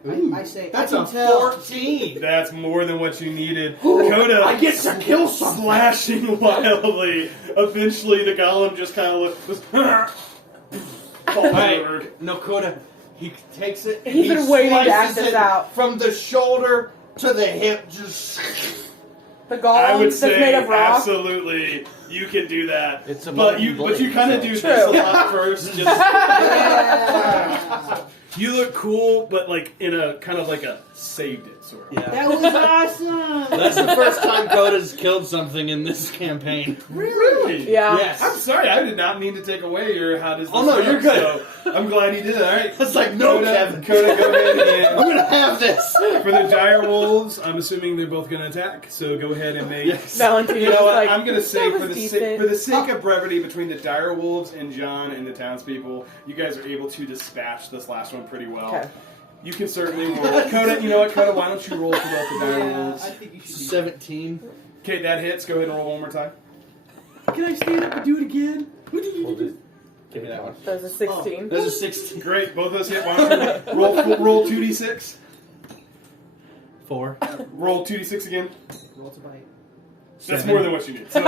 I say, That's I a can tell. 14. That's more than what you needed. Koda, I get to kill something. slashing wildly. Eventually, the golem just kind of falls over. Alright, no, Koda, he takes it. And He's he been waiting to act slices this it out. from the shoulder to the hip. Just The I golem would that's say made of rock. absolutely you can do that. It's a but you molten kind of blade, do so- this a True. lot first. Just, Yeah. you look cool, but like in a kind of like a saved it sort of. yeah. That was awesome. That's the first time Koda's killed something in this campaign. Really? Yeah. Yes. I'm sorry, I did not mean to take away your how does this Oh, no, work, you're good. So I'm glad you did it. All right. It's like, no, Koda, Kevin. Koda, go ahead and I'm gonna have this. for the dire wolves, I'm assuming they're both going to attack. So go ahead and make. Yes. Valentina You know was what? like, I'm going to say that for was the decent. sake of brevity between the dire wolves and John and the townspeople, you guys are able to dispatch this last one pretty well. Okay. You can certainly roll. Coda, you know what, Coda? Why don't you roll for both the dire Yeah, wolves? I think you should. 17. Okay, that hits. Go ahead and roll one more time. Can I stand up and do it again? We'll just Give me that one. That was a 16. There's a 16. Great, both of us hit. Why don't you roll 2d6? 4. Roll 2d6 again. Roll to bite. That's 7. more than what you need. So,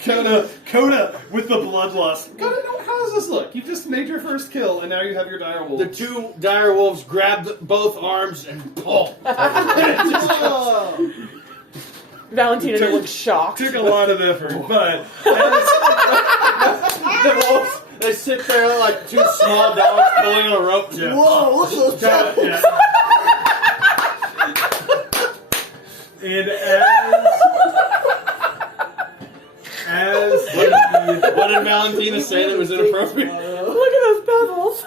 Coda with the bloodlust. Coda, how does this look? You just made your first kill, and now you have your dire wolves. The 2 dire wolves grab both arms and pull. Oh. Valentina Took- looks shocked. Took a lot of effort, but The wolves, they sit there like 2 small dogs pulling on a rope. yeah. Whoa, look at those Coda, pebbles. yeah. And as What did Valentina say that was inappropriate? Look at those pebbles.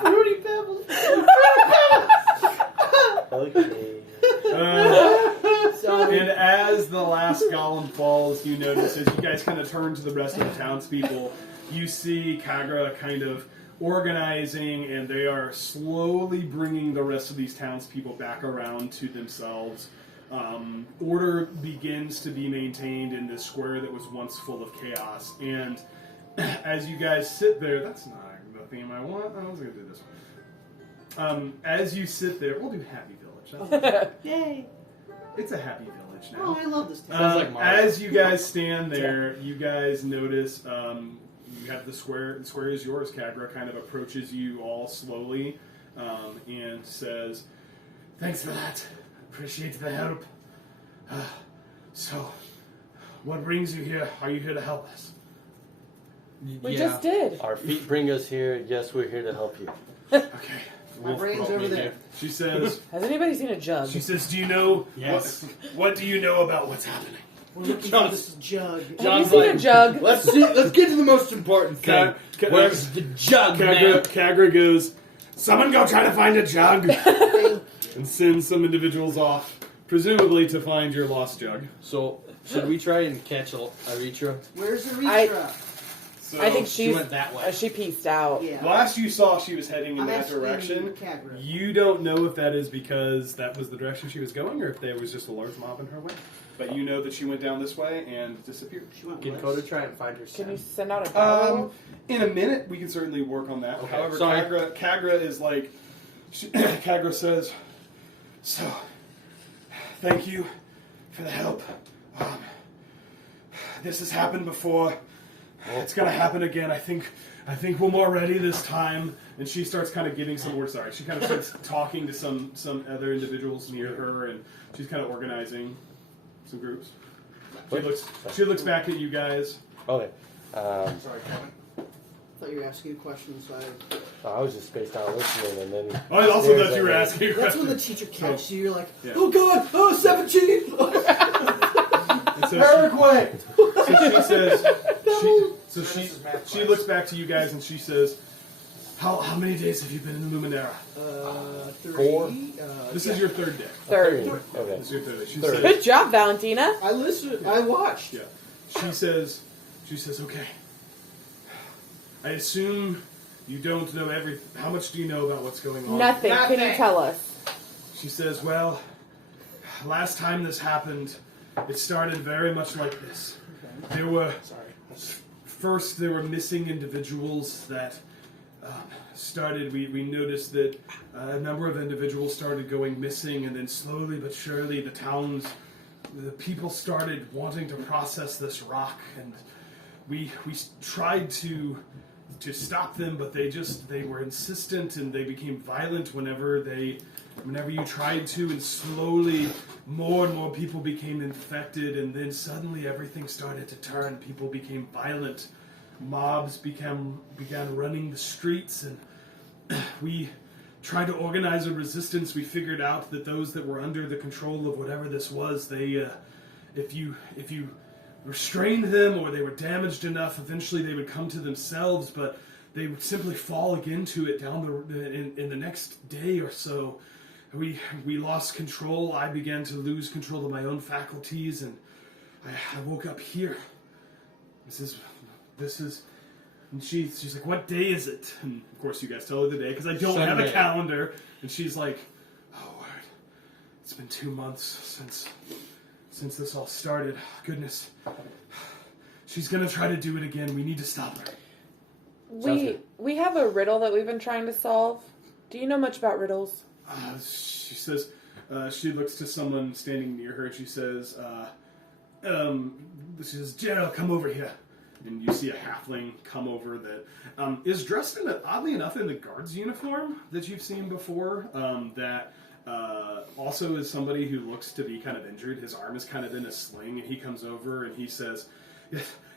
Fruity pebbles. okay. Sorry. And as the last golem falls, you notice as you guys kind of turn to the rest of the townspeople, you see Kagra kind of organizing, and they are slowly bringing the rest of these townspeople back around to themselves. Order begins to be maintained in this square that was once full of chaos. And as you guys sit there, that's not the theme I want. I was going to do this one. As you sit there, we'll do Happy Village. That's Yay. it's a happy village now. Oh, I love this town. Sounds like Mario. As you guys stand there, you guys notice you have the square. The square is yours. Kagra kind of approaches you all slowly and says, "Thanks for that. Appreciate the help. So, what brings you here? Are you here to help us?" We just did. Our feet bring us here. Yes, we're here to help you. Okay. My brain's over there. She says. Has anybody seen a jug? She says, "Do you know Yes. what do you know about what's happening?" We're looking for this jug. Have you John's seen like, a jug? Let's get to the most important thing. Where's the jug, man? Kagra goes, "Someone go try to find a jug," and sends some individuals off, presumably to find your lost jug. So, should we try and catch Aritra? Where's the I- Ritra? So, I think She she's. went that way. She pieced out. Yeah. last you saw, she was heading in I'm that asking direction. Kagra. You don't know if that is because that was the direction she was going, or if there was just a large mob in her way. But you know that she went down this way and disappeared. She went Can west. Koda try and find her Can you son? send out a power? In a minute, we can certainly work on that. Okay, However, sorry. Kagra is like, Kagra says, "So, thank you for the help. This has happened before. it's gonna happen again. I think we're more ready this time. And she starts kind of giving some words. Sorry, she kind of starts talking to some other individuals near her, and she's kind of organizing some groups. She looks back at you guys. Okay. Sorry, Kevin. I thought you were asking a question, so I was just spaced out listening, and then... Oh, I also thought you were asking a that's question. when the teacher catches you, you're like, Yeah. oh god, oh, 17! And so Paraguay! she says... She looks back to you guys, and she says... How many days have you been in the Luminera? 3. 4. This is your third day. Third. Okay. This is your third day. She Third. says, Good job, Valentina. I listened, I watched. yeah. She says, okay. I assume you don't know everything. How much do you know about what's going on? Nothing. Can you tell us? She says, well, last time this happened, it started very much like this. There were, first there were missing individuals that started, we noticed that a number of individuals started going missing, and then slowly but surely the people started wanting to process this rock, and we tried to stop them, but they were insistent, and they became violent whenever you tried to, and slowly more and more people became infected, and then suddenly everything started to turn. People became violent. Mobs began running the streets, and we tried to organize a resistance. We figured out that those that were under the control of whatever this was, they, if you restrained them or they were damaged enough, eventually they would come to themselves, but they would simply fall again to it in the next day or so. We lost control. I began to lose control of my own faculties, and I woke up here. This is, and she's like, what day is it? And of course you guys tell her the day, because I don't have a Sunday. calendar. And she's like, oh, word. It's been 2 months since this all started. Goodness. She's going to try to do it again. We need to stop her. We have a riddle that we've been trying to solve. Do you know much about riddles? She says, she looks to someone standing near her, and she says, Gerald, come over here. And you see a halfling come over that is dressed oddly enough, in the guard's uniform that you've seen before. That also is somebody who looks to be kind of injured. His arm is kind of in a sling, and he comes over and he says,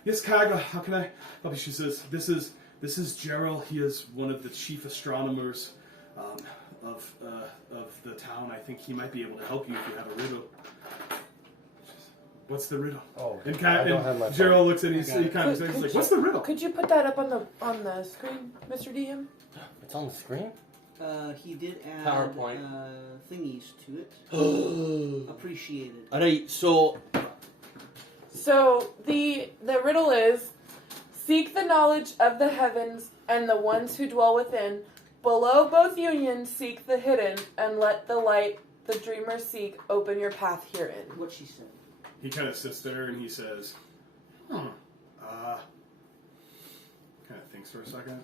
"Yes, Kaga, how can I help you?" She says, "This is Gerald. He is one of the chief astronomers of the town. I think he might be able to help you if you have a riddle." What's the riddle? Oh, and I don't have my Gerald phone. looks at it, he kind of says, like, what's the riddle? Could you put that up on the screen, Mr. DM? It's on the screen? He did add PowerPoint. thingies to it. Appreciated. Alright, so the riddle is, seek the knowledge of the heavens and the ones who dwell within. Below both unions seek the hidden, and let the light the dreamer seek open your path herein. What she said. He kind of sits there and he says, kind of thinks for a second.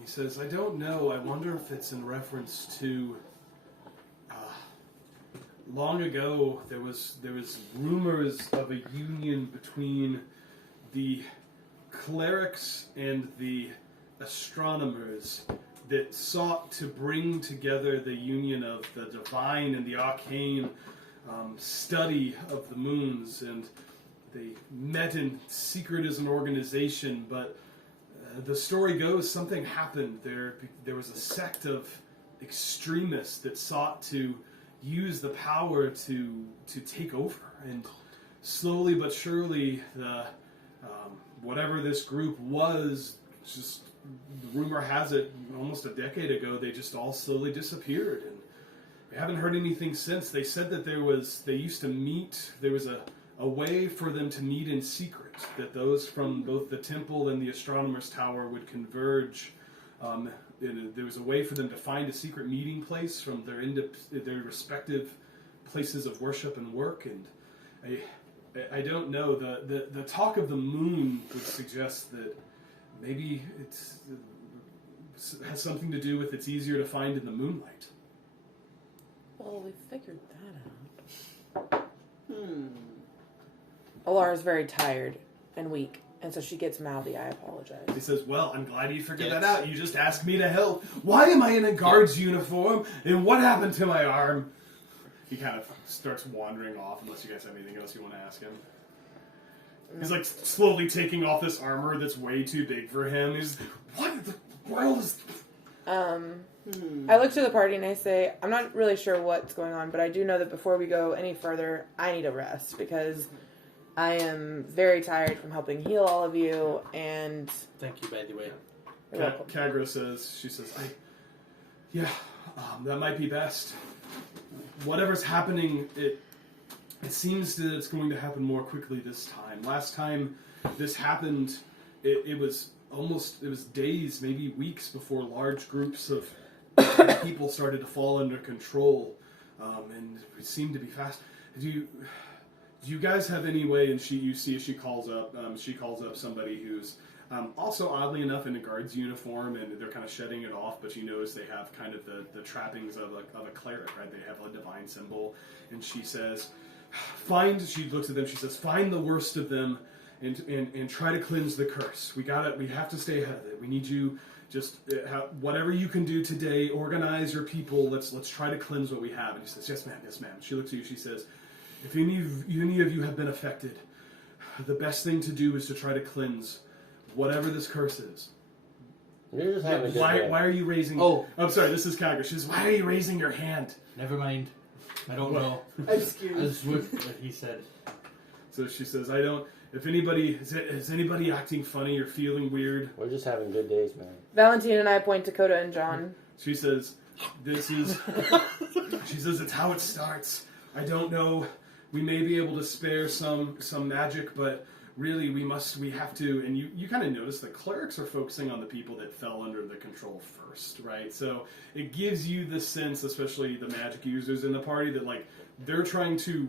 He says, I don't know. I wonder if it's in reference to long ago there was rumors of a union between the clerics and the astronomers that sought to bring together the union of the divine and the arcane study of the moons, and they met in secret as an organization, but the story goes something happened. There was a sect of extremists that sought to use the power to take over, and slowly but surely the whatever this group was, just the rumor has it almost a decade ago, they just all slowly disappeared, and we haven't heard anything since. They said that they used to meet, there was a way for them to meet in secret, that those from both the temple and the astronomer's tower would converge. There was a way for them to find a secret meeting place from their respective places of worship and work, and I don't know, the talk of the moon would suggest that maybe it has something to do with it's easier to find in the moonlight. Well, we figured that out. Alara's very tired and weak And so she gets mouthy, I apologize. He says, well, I'm glad you figured that Yes. out. You just asked me to help. Why am I in a guard's uniform? And what happened to my arm? He kind of starts wandering off, unless you guys have anything else you want to ask him. He's like slowly taking off this armor that's way too big for him. He's, what in the world is... I look to the party and I say, I'm not really sure what's going on, but I do know that before we go any further, I need a rest because I am very tired from helping heal all of you, and... Thank you, by the way. You're welcome. Kagra says, that might be best. Whatever's happening, it seems that it's going to happen more quickly this time. Last time this happened, it was days, maybe weeks before large groups of people started to fall under control, and it seemed to be fast. Do you guys have any way? And you see she calls up somebody who's also oddly enough in a guard's uniform, and they're kind of shedding it off, but you notice they have kind of the trappings of a cleric, right? They have a divine symbol, and she says, she looks at them, she says, find the worst of them and try to cleanse the curse. We have to stay ahead of it. We need you, just whatever you can do today, organize your people, let's try to cleanse what we have. And he says, yes ma'am. She looks at you, she says, if any of you have been affected, the best thing to do is to try to cleanse whatever this curse is. You're just having a good day. Why are you raising... Oh. I'm sorry, this is Kagra. She says, why are you raising your hand? Never mind. I don't know. I'm scared. That's what he said. So she says, I don't... If anybody... Is anybody acting funny or feeling weird? We're just having good days, man. Valentina and I point to Koda and John. She says, this is... She says, it's how it starts. I don't know. We may be able to spare some magic, but... Really, we have to, and you kind of notice the clerics are focusing on the people that fell under the control first, right? So it gives you the sense, especially the magic users in the party, that like they're trying to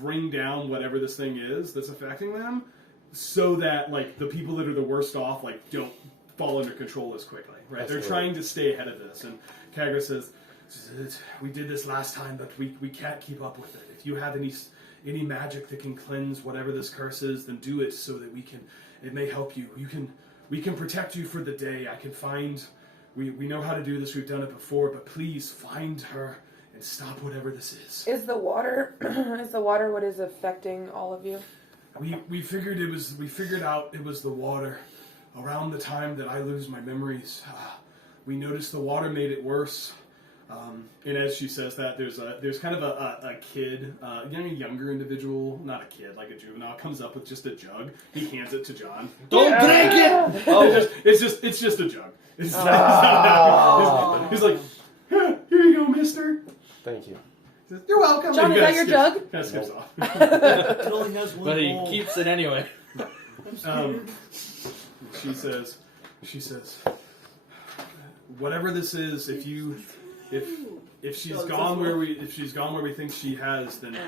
bring down whatever this thing is that's affecting them, so that like the people that are the worst off like don't fall under control as quickly, right? That's They're right. trying to stay ahead of this, and Kagra says, we did this last time, but we can't keep up with it. If you have any magic that can cleanse whatever this curse is, then do it so that it may help you. We can protect you for the day. We know how to do this, we've done it before, but please find her and stop whatever this is. Is the water what is affecting all of you? We figured out it was the water. Around the time that I lose my memories, we noticed the water made it worse. And as she says that, there's kind of a kid, a younger individual, not a kid, like a juvenile, comes up with just a jug. He hands it to John. Don't drink it! Oh, it's just a jug. It's not, he's like, here you go, mister. Thank you. He says, you're welcome. John, And is he that your kinda jug? Kind of skips off. It only has one But he bowl. keeps it anyway. She says, whatever this is, if she's gone where we think she has, then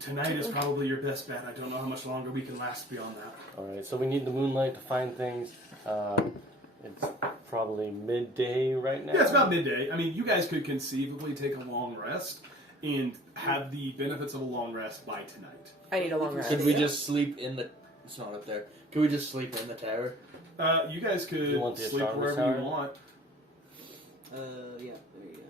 tonight is probably your best bet. I don't know how much longer we can last beyond that. Alright, so we need the moonlight to find things. It's probably midday right now. Yeah, it's about midday. I mean, you guys could conceivably take a long rest and have the benefits of a long rest by tonight. I need a long rest. Could we just sleep in the... It's not up there. Could we just sleep in the tower? You guys could You want the sleep astronomer's wherever tower? you want. Yeah, there you go.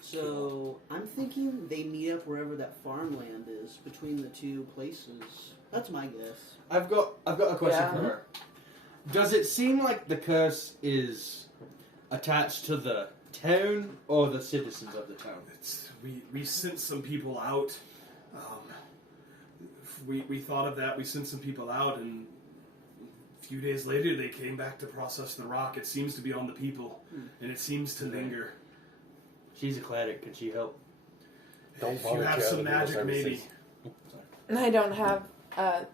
So, I'm thinking they meet up wherever that farmland is, between the two places. That's my guess. I've got a question Yeah. for her. Does it seem like the curse is attached to the town or the citizens of the town? We sent some people out. We thought of that. We sent some people out, and a few days later they came back to process the rock. It seems to be on the people, and it seems to linger. She's a cleric. Can she help? Don't If you have volunteer some other people's magic, maybe. services. I don't have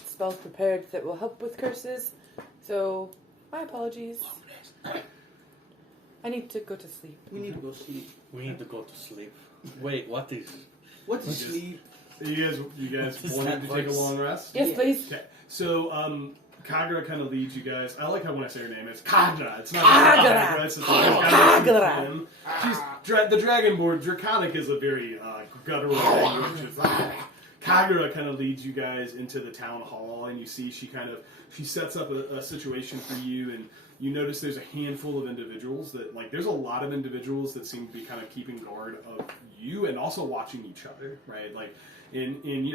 spells prepared that will help with curses, so my apologies. I need to go to sleep. We need to go sleep. We need to go to sleep. Wait, what is... What's Just- sleep? You guys Does wanted that to take a voice- long rest? Yes, please. Okay. So, Kagra kind of leads you guys. I like how when I say her name, it's Kagra. It's not Kagra. Kagra. It's Kagra. She's the Dragonborn. Draconic is a very guttural language. It's Kagura kind of leads you guys into the town hall, and you see she sets up a situation for you, and you notice there's a handful of individuals that, like, there's a lot of individuals that seem to be kind of keeping guard of you and also watching each other, right? Like,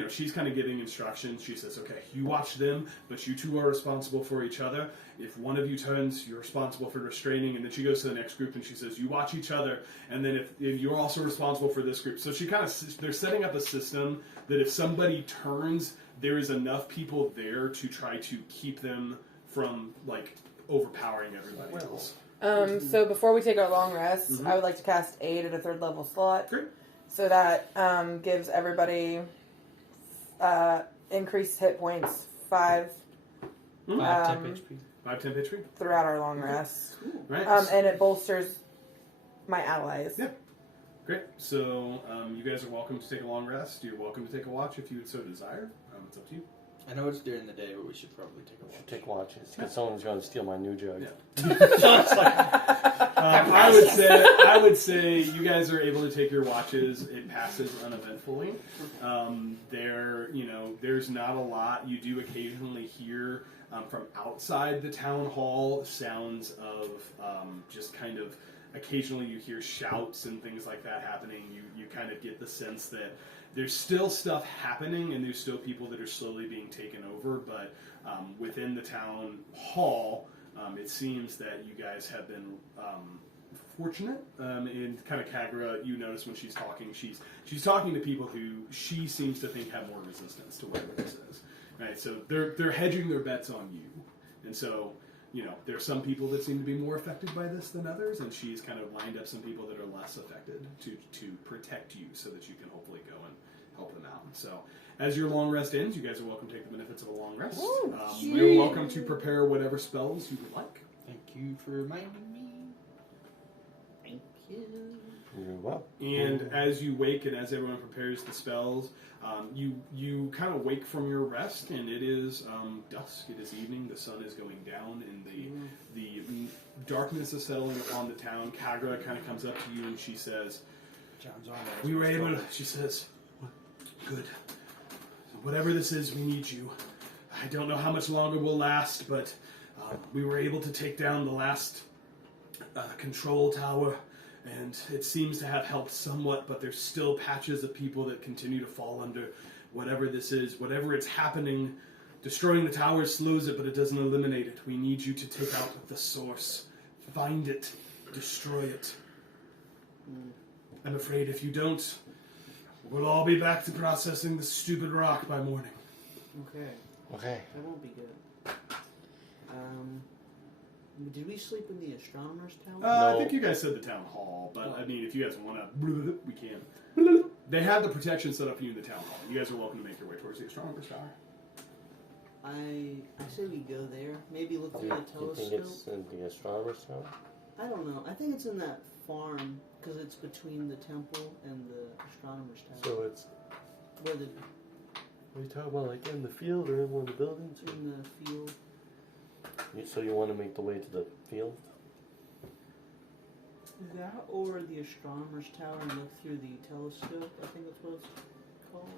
she's kind of giving instructions. She says, okay, you watch them, but you two are responsible for each other. If one of you turns, you're responsible for restraining. And then she goes to the next group and she says, you watch each other. And then if you're also responsible for this group. So they're setting up a system that if somebody turns, there is enough people there to try to keep them from, like, overpowering everybody else. So before we take our long rest, I would like to cast Aid at a 3rd level slot. Great. So that gives everybody increased hit points 5 temp HP. 5 temp HP. throughout our long rest. Cool. Right. And it bolsters my allies. Yeah. Great. So you guys are welcome to take a long rest. You're welcome to take a watch if you would so desire. It's up to you. I know it's during the day, but we should probably take a watch. Should take watches because someone's going to steal my new jug. I would say you guys are able to take your watches. It passes uneventfully. There's not a lot. You do occasionally hear from outside the town hall sounds of just kind of. Occasionally you hear shouts and things like that happening. You kind of get the sense that there's still stuff happening and there's still people that are slowly being taken over, but within the town hall, it seems that you guys have been fortunate. And kind of Kagura, you notice when she's talking, she's talking to people who she seems to think have more resistance to whatever this is. Right? So they're hedging their bets on you. And so there are some people that seem to be more affected by this than others, and she's kind of lined up some people that are less affected to protect you so that you can hopefully go and help them out. So as your long rest ends, you guys are welcome to take the benefits of a long rest. You're welcome to prepare whatever spells you would like. Thank you for reminding me. Thank you. You're welcome. And as you wake and as everyone prepares the spells, you kind of wake from your rest, and it is dusk. It is evening. The sun is going down, and the darkness is settling upon the town. Kagura kind of comes up to you, and she says, John's on "We were able to," she says, "Good. Whatever this is, we need you. I don't know how much longer we'll last, but we were able to take down the last control tower. And it seems to have helped somewhat, but there's still patches of people that continue to fall under whatever this is. Whatever it's happening, destroying the tower slows it, but it doesn't eliminate it. We need you to take out the source. Find it. Destroy it. I'm afraid if you don't, we'll all be back to processing the stupid rock by morning." Okay. That won't be good. Did we sleep in the astronomer's tower? I No. think you guys said the town hall, but I mean, if you guys want to, we can. They have the protection set up for you in the town hall. You guys are welcome to make your way towards the astronomer's tower. I say we go there. Maybe look through the You think telescope. it's in the astronomer's tower? I don't know. I think it's in that farm because it's between the temple and the astronomer's tower. So it's... Where the Are you talking about like in the field or in one of the buildings? in the field. So you want to make the way to the field? That or the astronomer's tower and look through the telescope. I think that's what it's called.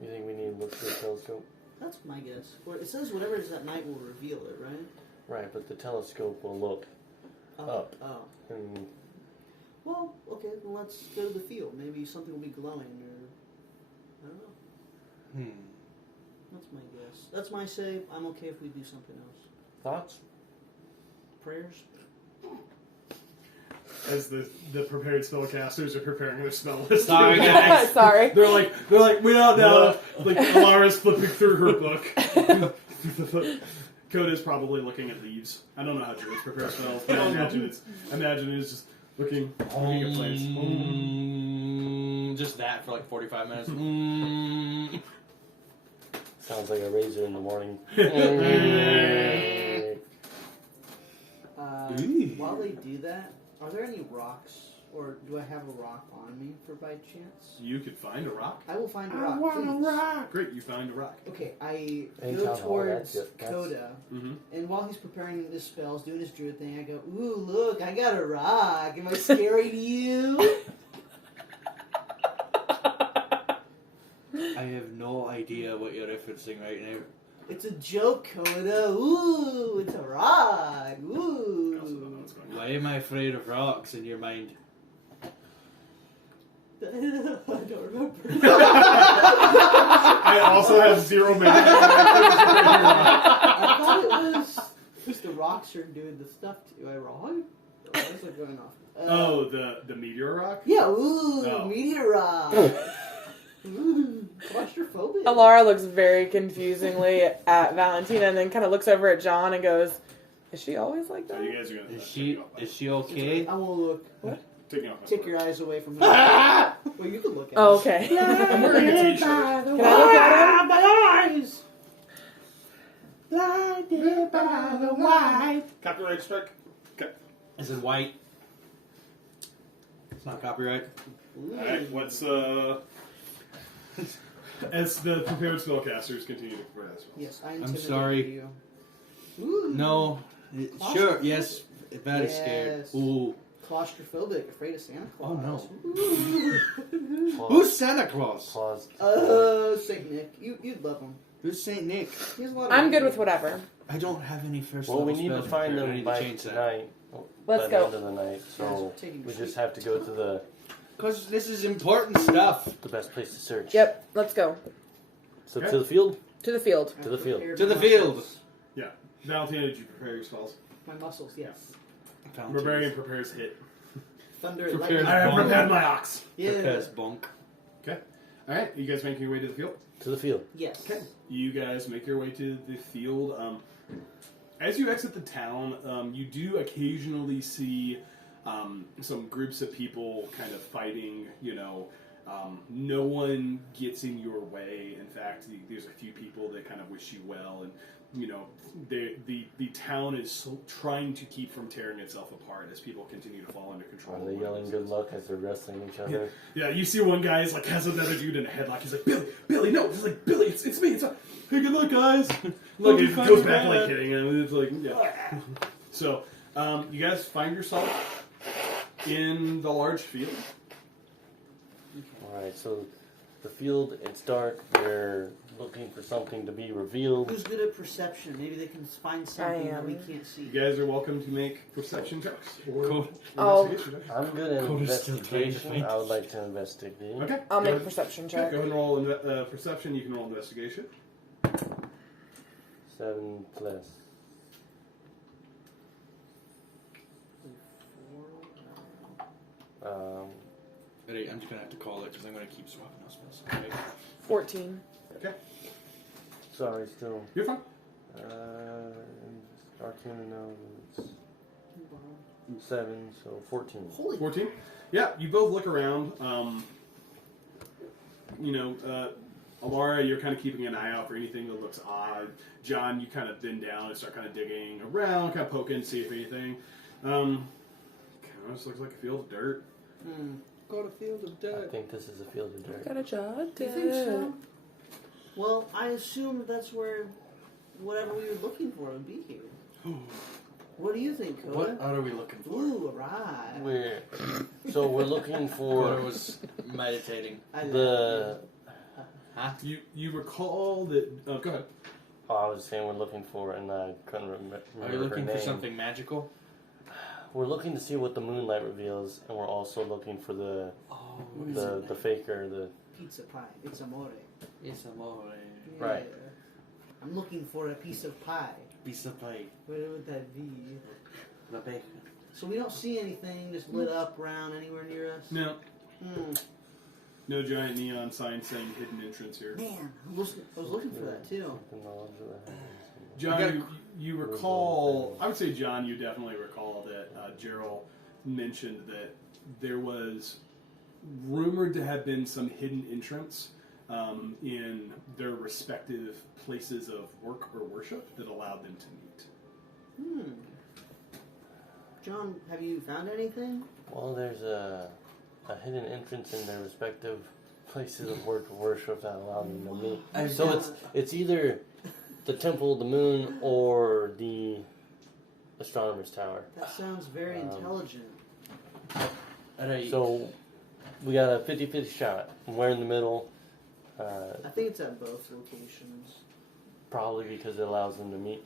You think we need to look through the telescope? That's my guess. Or it says whatever it is that night will reveal it, right? Right, but the telescope will look up. Oh. And Well, okay, then let's go to the field. Maybe something will be glowing or... I don't know. That's my guess. That's my say. I'm okay if we do something else. thoughts? Prayers? As the prepared spellcasters are preparing their spell list. Sorry, guys. Sorry. They're like, we don't know. Like, Alara's flipping through her book. Koda's probably looking at leaves. I don't know how druids prepare spells, but I imagine it's just looking at plants. Just that for like 45 minutes. Sounds like a razor in the morning. While they do that, are there any rocks, or do I have a rock on me for by chance? You could find a rock. I will find a rock. I want please. a rock. Great, you find a rock. Okay, I In go town hall, towards that's it. Koda, Mm-hmm. and while he's preparing his spells, doing his druid thing, I go, "Ooh, look, I got a rock. Am I scary to you?" I have no idea what you're referencing right now. It's a joke, Koda. Ooh, it's a rock. I also don't know Ooh. what's going on. Why am I afraid of rocks in your mind? I don't remember. I also have 0 memory. I thought it was just the rocks are doing the stuff. Am I wrong? Or is it going off? Oh, the meteor rock? Yeah, ooh, No. meteor rock. Ooh, claustrophobic. Alara looks very confusingly at Valentina and then kind of looks over at John and goes, "Is she always like So that?" you guys are gonna Is she okay? I won't look. Taking off my Take sword. your eyes away from her. Well, you can look at Oh, it. okay. I'm wearing a t-shirt. Can I look at him? My eyes! Blinded by the white. Copyright strike. Okay. Is it white? It's not copyright. Alright, what's as the prepared spellcasters continue to prepare that spell. Yes, I I'm intimidated sorry. you. Ooh. No. Sure, yes. Very scared. Yes. Ooh. Claustrophobic, afraid of Santa Claus. Oh, no. Ooh. Who's Santa Claus? Claus. Saint Nick. You'd love him. Who's Saint Nick? He has a lot of I'm good energy. with whatever. I don't have any first Well, we level need to spells find prepared. I them need by to change that. tonight. Let's by go. the end of the night. So Yes, taking we your just seat. have to go to the Because this is important stuff. best place to search. Yep, let's go. So Okay. to the field. To the field. To the field. Prepared To the my field. muscles. Yeah. Valentina, did you prepare your spells? My muscles, yes. Barbarian prepares hit. Thunder and Prepared lightning. I have bonk. prepared my ox. Yeah. Prepares bonk. Okay. Alright, you guys making your way to the field? To the field. Yes. Okay. You guys make your way to the field. As you exit the town, you do occasionally see some groups of people kind of fighting. No one gets in your way. In fact, there's a few people that kind of wish you well, and the town is trying to keep from tearing itself apart as people continue to fall under control. Are they yelling good luck as they're wrestling each other? Yeah, you see one guy is like has another dude in a headlock. He's like, Billy, no. He's like, Billy, it's me. It's not. Hey, good luck, guys. Look, he goes back like hitting him. It's like, yeah. So, you guys find yourself in the large field. Alright, so the field, it's dark. They're looking for something to be revealed. Who's good at perception? Maybe they can find something that we am. can't see. You guys are welcome to make perception checks or Cool. Oh. investigation checks. I'm good at Coda's still trying to investigation. find I would like to investigate. Okay. I'll go make a ahead. perception Okay, check. go ahead and roll perception. You can roll investigation. 7 plus. Alright, I'm just gonna have to call it because I'm gonna keep swapping those spells. Okay. 14. Okay, Sorry, still. you're fine. Arcana now it's 7, so 14. Holy 14. Yeah, you both look around. Alara, you're kind of keeping an eye out for anything that looks odd. John, you kind of bend down and start kind of digging around, kind of poking, see if anything. Kind of just looks like a field of dirt. Got a field of I dirt. think this is a field of dirt. Got a job. Do you think so? Well, I assume that's where whatever we were looking for would be here. What do you think, Koda? What are we looking for? Ooh, alright. We're looking Coda for was meditating. I the. You recall that... Oh, go ahead. Oh, I was saying we're looking for, and I couldn't remember. Are you looking her for name. something magical? We're looking to see what the moonlight reveals, and we're also looking for the Oh, the faker. The Pizza pie. It's amore. it's amore. Right. I'm looking for a piece of pie. Piece of pie. Where would that be? The bacon. So we don't see anything just lit up around anywhere near us? No. Hmm. No giant neon sign saying hidden entrance here. Man, I was looking for that too. the knowledge of the heavens. John, you recall... I would say, John, you definitely recall that Gerald mentioned that there was rumored to have been some hidden entrance in their respective places of work or worship that allowed them to meet. John, have you found anything? Well, there's a hidden entrance in their respective places of work or worship that allow them to meet. So it's either the Temple of the Moon or the Astronomer's Tower. That sounds very intelligent. Alright. So we got a 50-50 shot. We're in the middle. I think it's at both locations. Probably because it allows them to meet.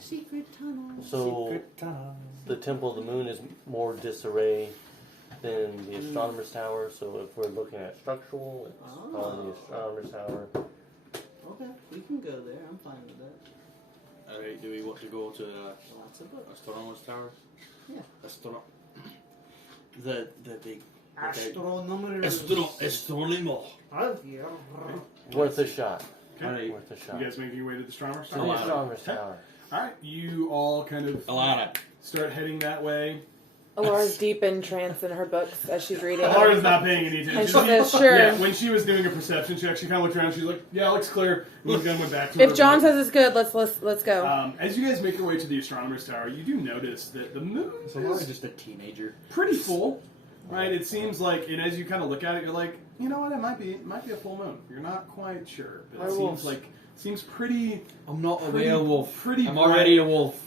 Secret tunnel. So the Temple of the Moon is more disarray than the Astronomer's Tower. So if we're looking at structural, it's on the Astronomer's Tower. Okay, we can go there. I'm fine with that. Alright, do we want to go to Lots of books. Astronomer's Tower? Yeah. The big... Astronomers. Astronomer. Worth a shot. Okay. Worth a shot. You guys making your way to the Astronomer's To Tower? the Astronomer's Tower. Alright, you all kind of Alana. start heading that way. Alara's deep in trance in her books as she's reading. Laura's not paying any attention. And she says, sure. Yeah, when she was doing a perception check, she kind of looked around. She's like, "Yeah, looks clear." And the gun went back to her. If John says it's good, let's go. As you guys make your way to the Astronomer's Tower, you do notice that the moon So Laura's is just a teenager. pretty full, right? It seems like, and as you kind of look at it, you're like, you know what? It might be a full moon. You're not quite sure, but it seems pretty. I'm not a Pretty- werewolf. pretty I'm bright. already a wolf.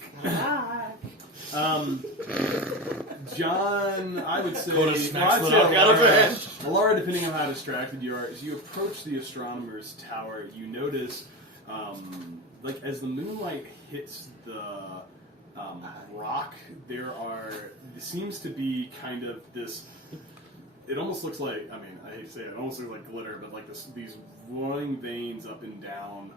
John, I would say, Koda smacks I'd the say dog out of her hand. Alara, depending on how distracted you are, as you approach the Astronomer's Tower, you notice, like as the moonlight hits the rock, there seems to be kind of this. It almost looks like, I mean, I hate to say it almost looks like glitter, but like these glowing veins up and down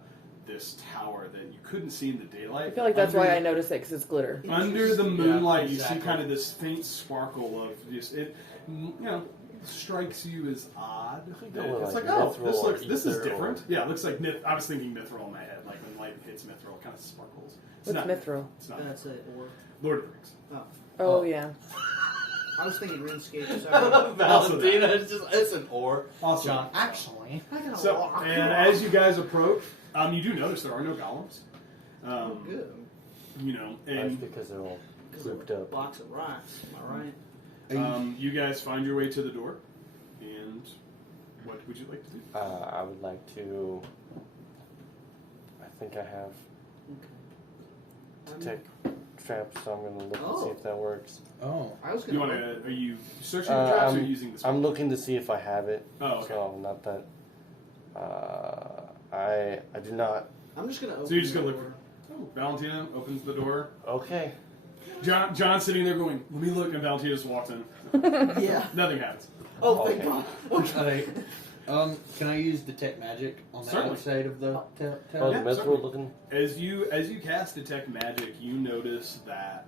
this tower that you couldn't see in the daylight. I feel like that's why I notice it, because it's glitter. Under the moonlight, exactly. you see kind of this faint sparkle of just it. Strikes you as odd. It's like, oh, this is different. Yeah, it looks like I was thinking mithril in my head, like when light hits mithril, it kind of sparkles. What's mithril? It's not. That's it. Or Lord of the Rings. Oh, yeah. I was thinking RuneScape. Sorry. Valentina, it's an ore. Also, John, actually. So, and as you guys approach, you do notice there are no golems. Good. That's And because they're all grouped up. Box of rocks. Am I right? you guys find your way to the door. And what would you like to do? I would like to. I think I have detect traps, so I'm going to look and see if that works. Oh. I was You gonna. want to? Are you searching for traps or using the spell? I'm looking to see if I have it. Oh, okay. So not that. I do not. I'm just gonna open. So you're just gonna the look. door. Oh, Valentina opens the door. Okay. John's sitting there going, "Let me look," and Valentina just walks in. Yeah. Nothing happens. Oh, thank Okay. God. Alright. Can I use detect magic on the Certainly. outside of the Oh, tower? the Yeah, mithril certainly. looking. As you cast detect magic, you notice that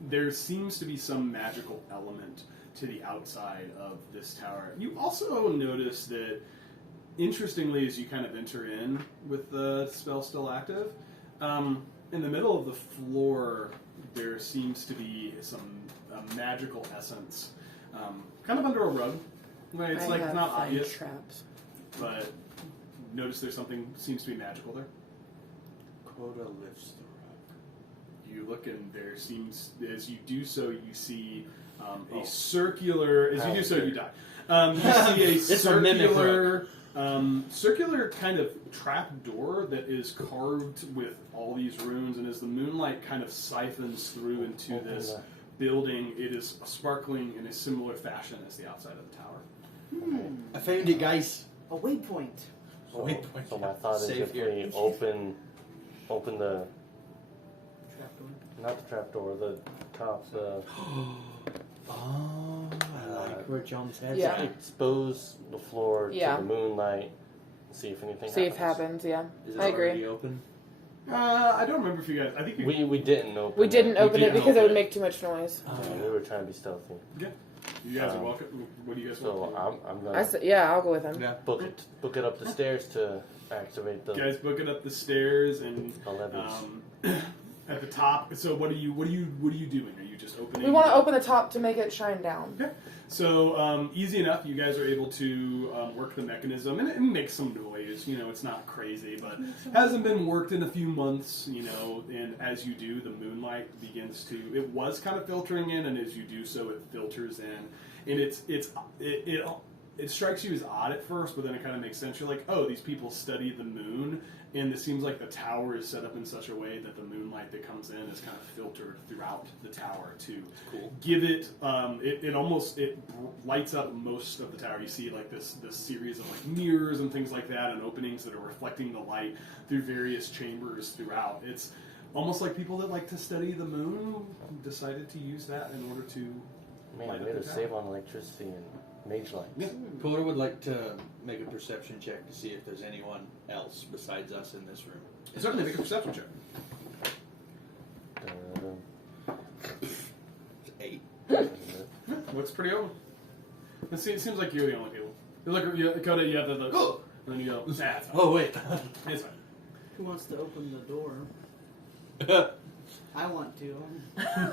there seems to be some magical element to the outside of this tower. You also notice that, interestingly, as you kind of enter in with the spell still active, in the middle of the floor there seems to be some magical essence, kind of under a rug. Right, it's I like have not find obvious, traps. but notice there's something seems to be magical there. Koda lifts the rock. You look and there seems, as you do so, you see a circular. As you do so, you die. You see a It's a mimic circular kind of trap door that is carved with all these runes, and as the moonlight kind of siphons through into this building, it is sparkling in a similar fashion as the outside of the tower. I found it, guys. A waypoint. So my thought is Save if here. we open the Trapdoor. not the trapdoor, the top, the Oh, I like where John's head's Yeah. at. expose the floor Yeah. to the moonlight, and see if anything See if it happens. happens, yeah. Is it I agree. already open? I don't remember if you guys. I think We didn't open. We didn't it. open it didn't because it open would it. make too much noise. Yeah, we were trying to be stealthy. you guys are welcome. What do you guys So want? I'm I gonna said, yeah, I'll go with him. Yeah. book it up the stairs to activate the You guys book it up the stairs and leverage. at the top. So what are you doing? Are you just opening? We want to open the top to make it shine down. Okay. So easy enough. You guys are able to work the mechanism, and it makes some noise. It's not crazy, but hasn't been worked in a few months. And as you do, the moonlight begins to. It was kind of filtering in, and as you do so, it filters in, and it it strikes you as odd at first, but then it kind of makes sense. You're like, oh, these people study the moon, and it seems like the tower is set up in such a way that the moonlight that comes in is kind of filtered throughout the tower to give it, it lights up most of the tower. You see like this series of like mirrors and things like that, and openings that are reflecting the light through various chambers throughout. It's almost like people that like to study the moon decided to use that in order to light way up to the tower. save on electricity and mage lights. Yeah. Coda would like to make a perception check to see if there's anyone else besides us in this room. Certainly make a perception check. It's 8. Looks pretty open. It seems like you're the only people. You look, Koda, you have the look, and then you go, nah, it's fine. Oh, wait. It's fine. Who wants to open the door? I want to.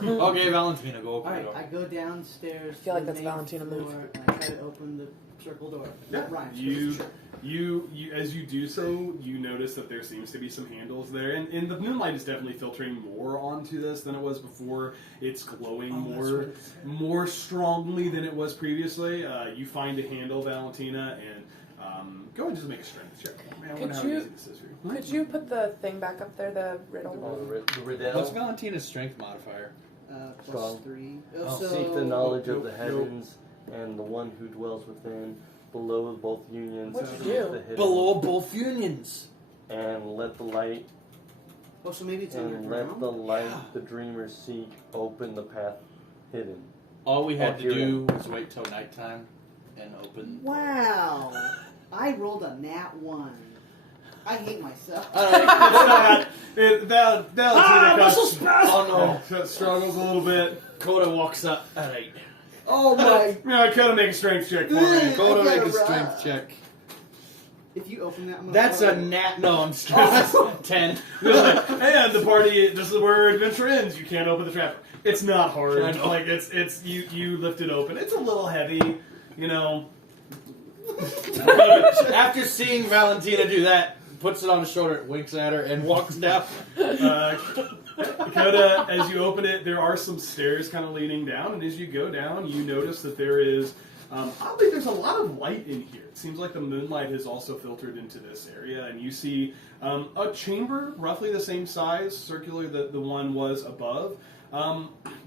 Okay, Valentina, go open the Alright, door. I go downstairs. I feel like to the that's main Valentina floor, move. And I try to open the circle door. Yeah. That rhymes. You as you do so, you notice that there seems to be some handles there, and the moonlight is definitely filtering more onto this than it was before. It's glowing more strongly than it was previously. You find a handle, Valentina, and go ahead and just make a strength check. Man, I wonder how easy this is for you. Could you put the thing back up there, the riddle? The riddle. What's Valentina's strength modifier? Plus 3. Oh. So, Seek the knowledge of the Nope. heavens and the one who dwells within, below both unions. What'd you seek do? the hidden, Below both unions. and let the light Oh, so maybe it's and let underground? the light the dreamers seek open the path hidden. All we had Oh, to here do was wait till nighttime and open. Wow. I rolled a nat 1. I hate myself. Valentina comes, Oh struggles a little bit. no. Coda walks up. Alright. Oh my. Yeah, Koda make a strength check for me. I Coda gotta make a run. strength check. If you open that, I'm gonna That's a fall. nat. No, I'm stressed. 10. And the party, this is where adventure ends. You can't open the trap. It's not hard. I know. Like it's you lift it open. It's a little heavy, you know. After seeing Valentina do that, puts it on his shoulder, winks at her, and walks down. Koda, as you open it, there are some stairs kind of leading down, and as you go down, you notice that there is, oddly, there's a lot of light in here. It seems like the moonlight has also filtered into this area, and you see a chamber roughly the same size, circular that the one was above.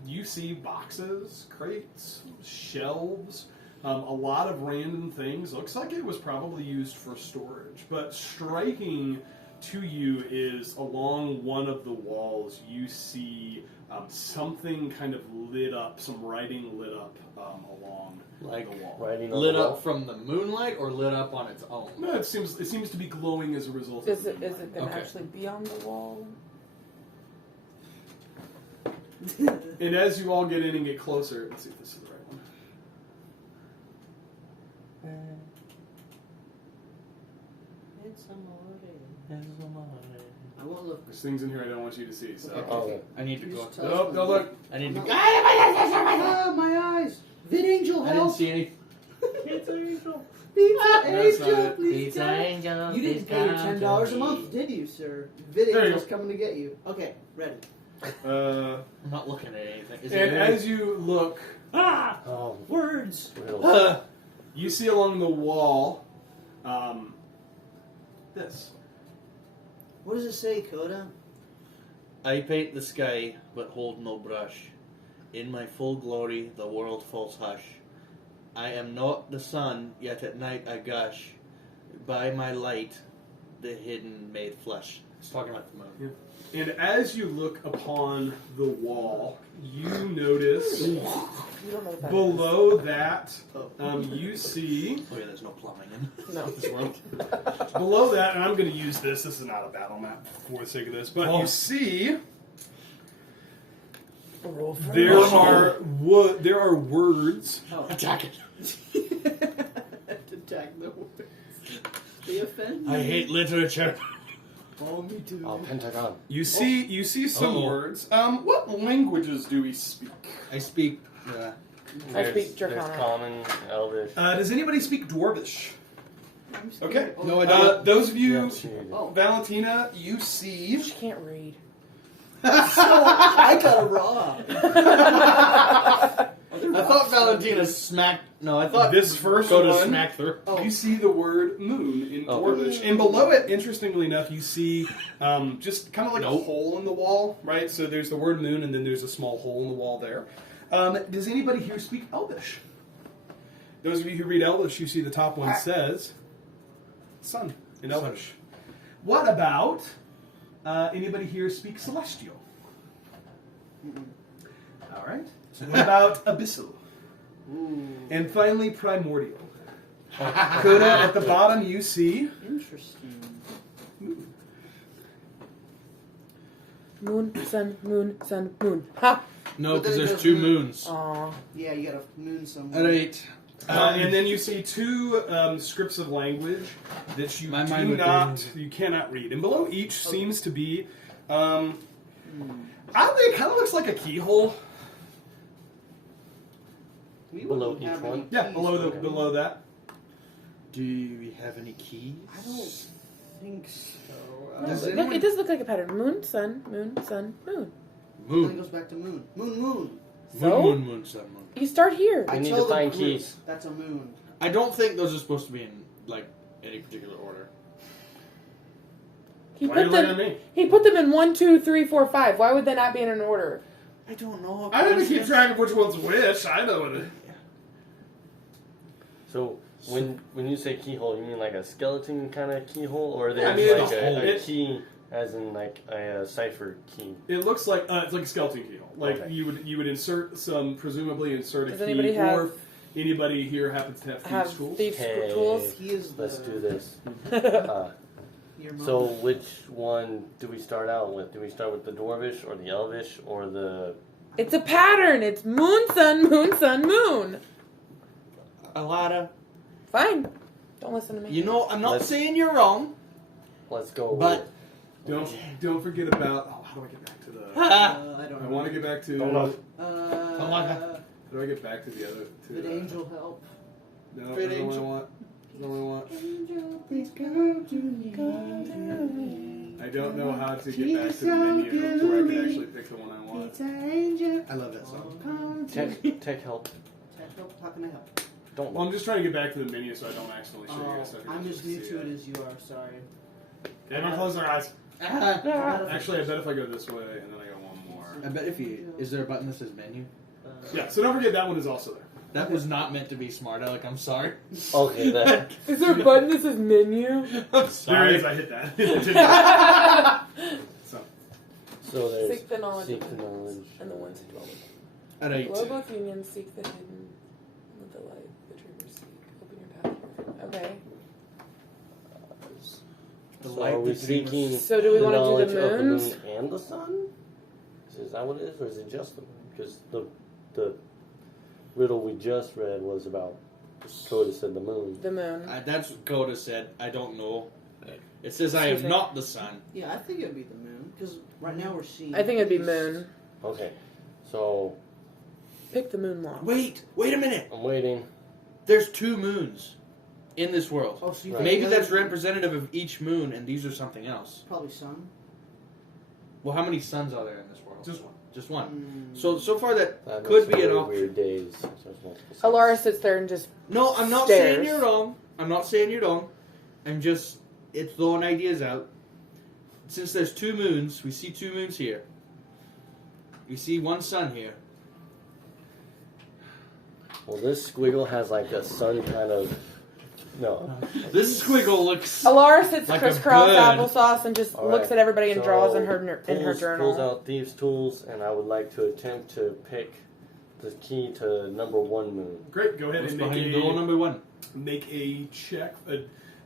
You see boxes, crates, shelves, a lot of random things. Looks like it was probably used for storage, but striking to you is along one of the walls you see something kind of lit up, some writing lit up along Like the wall. Writing on lit the wall. up from the moonlight or lit up on its own? No, it seems to be glowing as a result Is of it the going to Okay. actually be on the wall? And as you all get in and get closer, let's see if this is the right one. I won't look. There's things in here I don't want you to see. So. Okay. Oh, I need to You go. just tell Oh, us don't when- look. I need to go. Ah, my eyes! Vid Angel, I didn't help! see any. Pizza Angel! That's not Pizza it. Angel, please Pizza come. Angel, You didn't please pay your come $10 to a me. month, did you, sir? Vid There you Angel's go. coming to get you. Okay, ready. Uh, I'm not looking at anything. Is and it as you look, Ah! Oh, Words! riddles. you see along the wall this. What does it say, Koda? I paint the sky, but hold no brush. In my full glory, the world falls hush. I am not the sun, yet at night I gush. By my light, the hidden made flesh. It's talking about the moon. And as you look upon the wall, you notice You don't know what that below that, Oh. you see Oh yeah, there's no plumbing in is. No. this world. below that, and I'm going to use this. This is not a battle map for the sake of this, but Oh. you see Roll for there it. there are words. Oh. Attack it. Attack the words. They offend I me. hate literature. Oh, me too. Oh, Pentagon. You see some Uh-oh. words. What languages do we speak? I speak. I speak There's Draconic. common, Elvish. Does anybody speak Dwarvish? I'm scared. Okay. Oh, No, I don't. Those of you, Yeah, she- Oh, Valentina, you see. She can't read. so I got a raw. I thought Valentina smacked. No, I thought This first Koda one- smacked her. Oh. You see the word moon in Oh. Dwarvish, and below it, interestingly enough, you see just kind of like a Nope. hole in the wall, right? So there's the word moon, and then there's a small hole in the wall there. Does anybody here speak Elvish? Those of you who read Elvish, you see the top one says sun in Elvish. What about anybody here speak Celestial? All right. So what about Abyssal? Ooh, And finally, Primordial. Koda, at the bottom, you see interesting. Moon, sun, moon. Ha! No, But then because it there's goes two moon. moons. Aw. Yeah, you got a moon somewhere. Alright. and then you see two scripts of language that you My mind would you cannot read. And below each seems to be, I don't think it kind of looks like a keyhole. We Below wouldn't each have one? any Yeah, keys, okay. below that. Do we have any keys? I don't think so. Does Look, anyone- it does look like a pattern. Moon, sun, moon. Then it Moon. goes back to moon. Moon. So? Moon, sun, moon. You start here. We need tell to the find group keys. That's a moon. I don't think those are supposed to be in, like, any particular order. He Why are you put looking at them. me? He put them in 1, 2, 3, 4, 5. Why would they not be in an order? I don't know. I have to keep track of which one's which. I know it. So when you say keyhole, you mean like a skeleton kind of keyhole, or Yeah, I there's mean, like it's- a key, as in like a cipher key? It looks like it's like a skeleton keyhole. Like Okay. you would presumably insert a Does key, anybody have- or anybody here happens to have thieves' tools. thieves' Hey. tools? He is the. Let's do this. Your mom. So which one do we start out with? Do we start with the Dwarvish or the Elvish or the? It's a pattern. It's moon, sun, moon. Alada, Fine. Don't listen to me. you know, I'm not Let's- saying you're wrong, Let's go. but Don't forget about. Oh, how do I get back to the? I don't I know. want to get back to. Hold on. How do I get back to the other? To, Did angel help? No, Good that's not what I angel. want. That's not what I want. Angel, please come to me. I don't know how to get back to the menu to where I can actually pick the one I want. It's an angel. I love that song. Come to me. Tech help. How can I help? Don't. Well, I'm just trying to get back to the menu so I don't accidentally show you Oh, guys. So I'm as new see to it as you are. Sorry. Everyone close their eyes. Ah. Actually, I bet if I go this way and then I go one more. I bet if you is there a button that says menu? Yeah, so don't forget that one is also there. That was not meant to be smart, Alec. I'm sorry. Okay, that. Is there a button that says menu? I'm There it is. I hit that. It didn't. So So there's Seek the knowledge seek of the the knowledge. and the ones who dwell with it. Alright. Below both unions, seek the hidden, let the light, the dreamers seek. Open your path here. Okay. The So light are we that dreamers- seeking So do we the wanna do the knowledge of moons? moon and the sun? Is that what it is, or is it just the moon? Because the riddle we just read was about. Koda said the moon. The moon. That's what Koda said. I don't know. It says I Excuse am me. not the sun. Yeah, I think it'd be the moon because right now we're seeing. I think it'd be these- moon. Okay, so Pick the moon law. Wait a minute. I'm waiting. There's two moons in this world. Oh, so you Right. think Maybe the other that's representative of each moon, and these are something else. Probably sun. Well, how many suns are there in this world? just one. Just one. Mm. So far that That could makes be an very option. weird days. So there's multiple suns. Alara sits there and just. No, I'm not Stairs. saying you're wrong. I'm not saying you're wrong. I'm just it's throwing ideas out. Since there's two moons, we see two moons here. We see one sun here. Well, this squiggle has like a sun kind of. No. This squiggle looks Alara sits Like a crisscross bird. applesauce and just All looks right. at everybody and So, draws in her Pulls journal. out thieves' tools, and I would like to attempt to pick the key to number one moon. Great. Go ahead What's and make behind door a number one. check.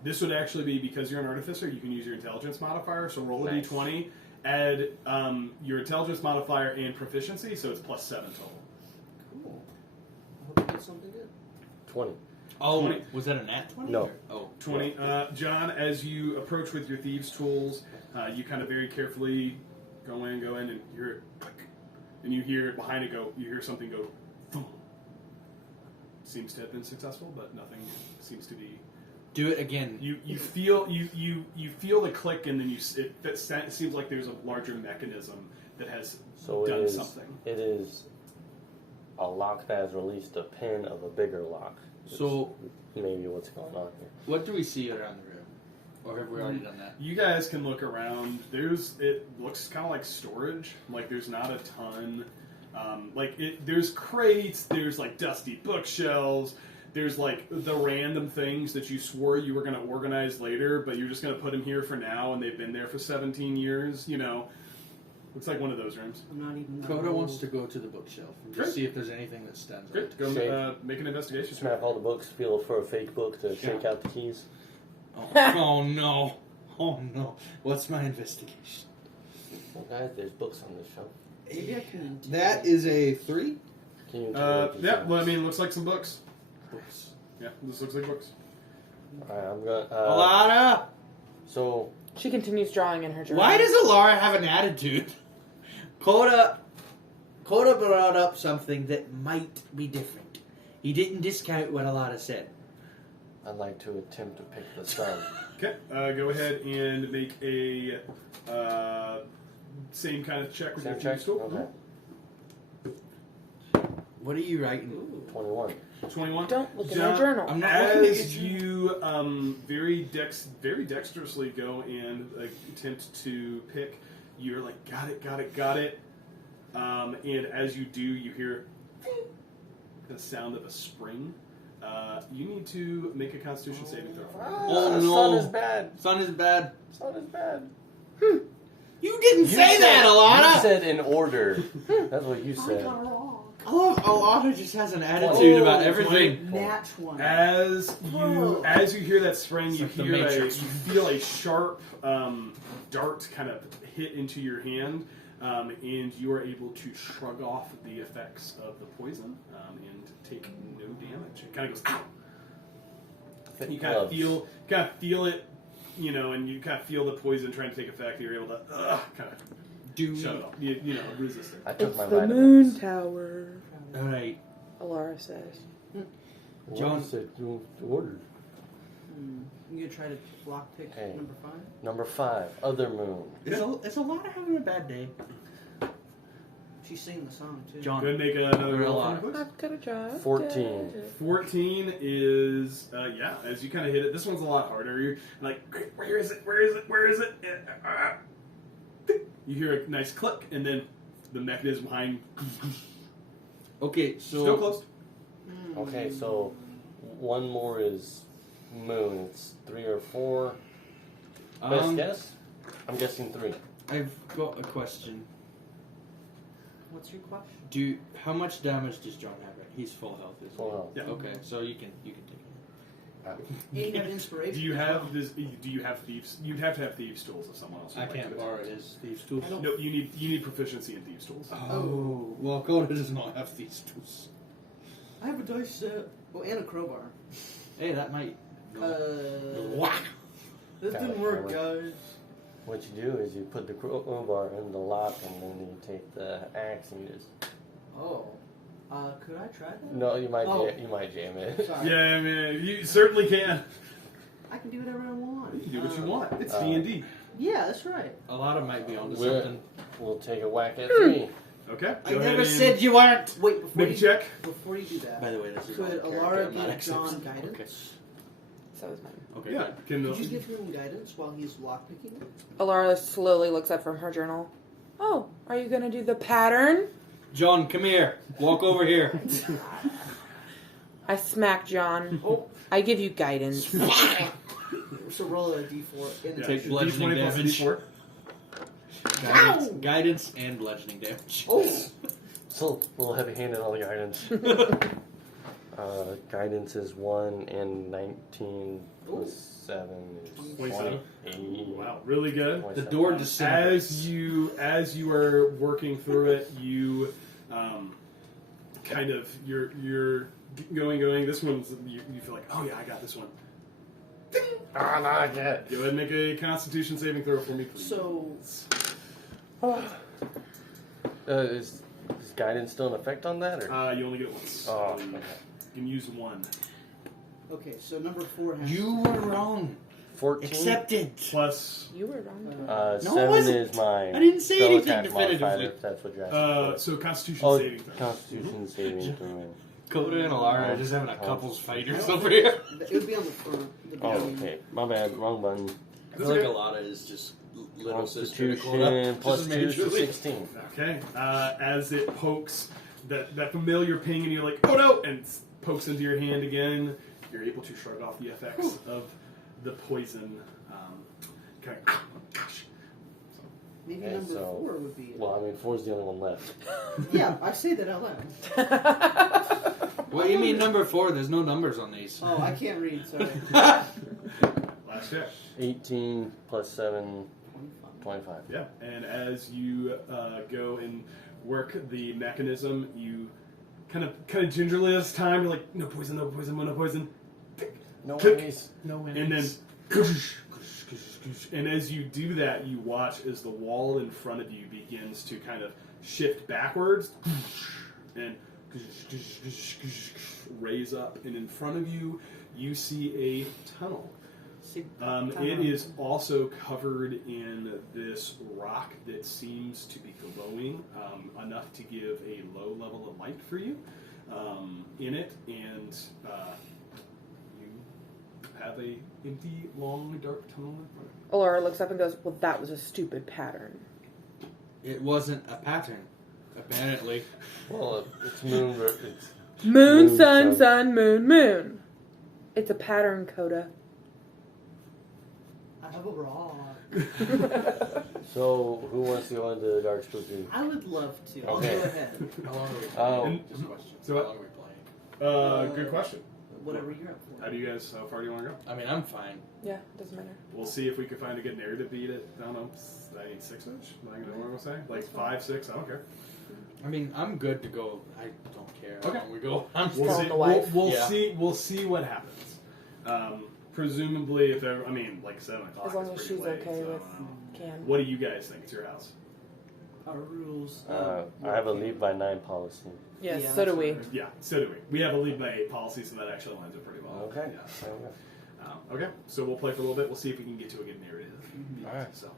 This would actually be because you're an artificer. You can use your intelligence modifier. So roll a Nice. d20, add your intelligence modifier and proficiency, so it's plus 7 total. Cool. I hope you get something good. 20. Oh, 20. was that a nat 20? No. Oh, 20. John, as you approach with your thieves' tools, you kind of very carefully go in, and you hear it click. And you hear behind it go, you hear something go, thump. Seems to have been successful, but nothing seems to be. Do it again. You feel the click, and then it seems like there's a larger mechanism that has So it done is. something. It is a lock that has released a pin of a bigger lock. So, Maybe what's going on here. what do we see around the room? Or have we already done that? You guys can look around. It looks kind of like storage. Like there's not a ton. There's crates. There's like dusty bookshelves. There's like the random things that you swore you were going to organize later, but you're just going to put them here for now, and they've been there for 17 years. You know, looks like one of those rooms. I'm not even. Coda wants to go to the bookshelf and just Great. see if there's anything that stands out. Great. Go Shake. make an investigation. Smack all the books, feel for a fake book to shake out the keys. Oh no. Oh no. What's my investigation? Well, guys, there's books on this shelf. Maybe I can. That is a 3. Can you Yeah. Well, I mean, it looks like some books. Books. Yeah, this looks like books. Alright, I'm gonna. Alana! So, She continues drawing in her journal. Why does Alara have an attitude? Coda brought up something that might be different. He didn't discount what Alara said. I'd like to attempt to pick the sun. Okay. Go ahead and make a same kind of check with Same your check? tool. Okay. What are you writing? 21. 21. Don't look in John, her journal. I'm not looking at As your you very dexterously go and attempt to pick, you're like, got it. And as you do, you hear the sound of a spring. You need to make a Constitution saving throw. Oh, the no. sun is bad. Son is bad. Sun is bad. You didn't say that, You Alana! said in order. That's what you said. I love Alana just has an attitude about everything. Nat 1. As you hear that spring, you It's like the hear Matrix. you feel a sharp dart kind of hit into your hand, and you are able to shrug off the effects of the poison and take no damage. It kind of goes, ow! You kind of feel it, and you kind of feel the poison trying to take effect. You're able to kind of shut it off. Resist it. I took It's my the moon vitamins. tower, Alright. Alara says. John- What said you ordered? You gonna try to block pick Hey. number 5? Number 5, other moon. Is Alana having a bad day? She's singing the song too. John. Go ahead and make another Real roll lot. for me, please. I've got a job. 14. 14 is, as you kind of hit it, this one's a lot harder. You're like, where is it? You hear a nice click, and then the mechanism behind, Okay, so... still closed. Okay, so one more is moon. It's 3 or 4. Best guess? I'm guessing 3. I've got a question. What's your question? How much damage does John have? Right? He's full health, isn't Full health. Yeah. Okay, so you can take it. You have inspiration. Do you have this? Do you have thieves? You'd have to have thieves tools if someone else. Would I like can't to borrow attempt his thieves tools. I don't- No, you need proficiency in thieves tools. Oh, well, Coda does not have thieves tools. I have a dice set. Oh, and a crowbar. Hey, that might... Whack. This Got didn't it, work, got guys. What you do is you put the crowbar in the lock, and then you take the axe and you just... Oh. Could I try that? No, you might Oh. you might jam it. Sorry. Yeah, I mean, you certainly can. I can do whatever I want. You can do what you want. It's Uh, D&D. Yeah, that's right. A lot of might be onto We're- something. We'll take a whack at 3. Okay. I go ahead never and said you weren't! Wait, before Make a you check. Before you do that, By the way, this is could all character, Alara I'm not give accepting. John guidance? So is mine. Okay, Yeah. good. Could you give him guidance while he's lockpicking it? Alara slowly looks up from her journal. Oh, are you going to do the pattern? John, come here. Walk over here. I smack John. Oh. I give you guidance. So roll a d4. In Yeah, Take D20 bludgeoning plus damage. D4. Guidance and bludgeoning damage. Oh! So a little heavy-handed on the guidance. Guidance is 1 and 19 plus 7 is 27. 28. Wow, really good. The 27. door disintegrates. As you are working through it, you kind of you're going. This one's you feel like, oh yeah, I got this one. Ah, not yet. Go ahead and make a Constitution saving throw for me, please. So, Is guidance still in effect on that? Or? You only get it once. Oh, You okay. can use one. okay, so number 4 has... You were wrong. 14. Accepted. plus. You were wrong. No, 7 it wasn't. is my I didn't say spell anything attack definitively. modifier, if that's what you're asking for. So Constitution Oh, saving throw. Constitution saving throw. Coda and Alara are just having a couples fighters over here. It would be on the front. The Oh, beginning. okay. My bad. Wrong button. I feel like Alara is just little sister to Coda. Constitution plus Just 2 is majorly. 16. Okay. As it pokes that familiar ping, and you're like, oh no, and it pokes into your hand again. You're able to shrug off the effects of the poison. Okay. Gosh. Maybe Okay, number so- 4 would be. Well, I mean, 4 is the only one left. Yeah, I say that out loud. What do you mean number 4? There's no numbers on these. Oh, I can't read. Sorry. Last check. 18 plus 7, 25. Yeah, and as you go and work the mechanism, you kind of gingerly this time, you're like, no poison, no poison, no poison. No Click. worries. No And then, and as you do that, you watch as the wall in front of you begins to kind of shift backwards and raise up. And in front of you, you see a tunnel. It is also covered in this rock that seems to be glowing enough to give a low level of light for you in it, and you have a empty, long, dark tunnel in front of you. Alara looks up and goes, well, that was a stupid pattern. It wasn't a pattern, apparently. Well, it's moon. It's Moon, Moon, sun, sun. sun, moon, moon. It's a pattern, Coda. I have a rock. So, who wants to go into the dark spooky? I would love to. I'll Okay. go ahead. How long are we Oh. playing? Just a question. So How what? long are we playing? Good question. Whatever you're up for. How do you guys? How far do you want to go? I mean, I'm fine. Yeah, doesn't matter. We'll see if we can find a good narrative beat at, I don't know, 6-inch? Like, you know what I'm saying? Like 5, 6, I don't care. I mean, I'm good to go. I don't care how Okay. long we go. I'm We'll Call see. the wife. We'll Yeah. see. We'll see what happens. Presumably, if they're, I mean, like 7 o'clock. As long is as pretty she's late, okay so, with Can. What do you guys think? It's your house. Our rules. I have a leave by 9 policy. Yes, Yeah, so do that's we. right. Yeah, so do we. We have a lead by 8 policy, so that actually lines up pretty well. Okay. Yeah. Okay, so we'll play for a little bit. We'll see if we can get to a good narrative. Alright. So,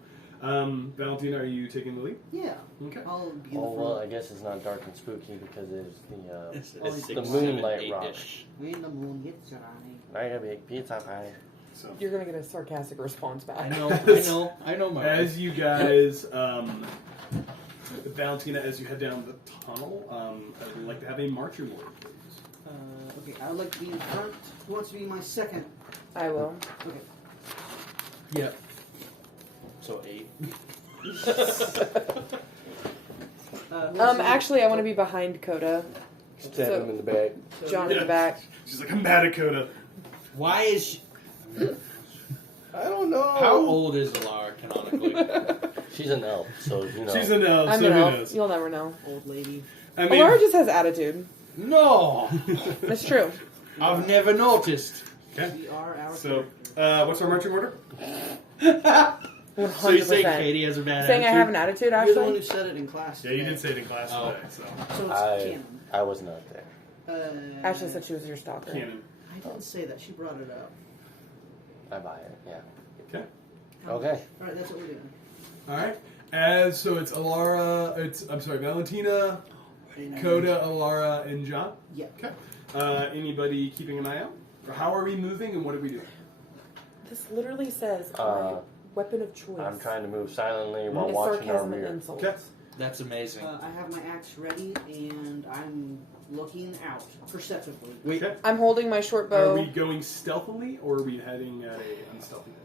Valentina, are you taking the lead? Yeah. Okay. I'll be in Oh, the well, front. I guess it's not dark and spooky because it's It's the 6, moonlight 7, rock. 8-ish. When the moon gets shining. I got a big pizza pie. So, You're going to get a sarcastic response back. I know, I know my as you guys, Valentina, as you head down the tunnel, I would like to have a marching order, please. Okay, I would like to be in front. Who wants to be my second? I will. Okay. Yep. So 8. Actually, I want to be behind Coda. Stab So- him in the back. John in the back. She's like, I'm mad at Coda. Why is she... I don't know. How old is Alara canonically? She's an elf, so you know. She's an elf, I'm so an who elf. knows? You'll never know. Old lady. I mean, Alara just has attitude. No! That's true. I've never noticed. okay. We are our So, character. what's our marching order? 100%. So you say Katie has a bad Saying I attitude? have an attitude, You're the one who actually? said it in class. Yeah, you today. did say it in class Oh. today, so. So it's canon. I was not there. Ashley said she was your stalker. Canon. I didn't say that. She brought it up. I buy it, yeah. Okay. Okay. All right, that's what we're doing. All right. So it's Valentina, And, Coda, Alara, and John. Yeah. Okay. Anybody keeping an eye out? How are we moving and what are we doing? This literally says Uh, my weapon of choice. I'm trying to move silently while It's watching our sarcasm and rear. insults. Okay. That's amazing. I have my axe ready, and I'm looking out perceptively. Okay. I'm holding my short Are bow. we going stealthily or are we heading at a unstealthiness?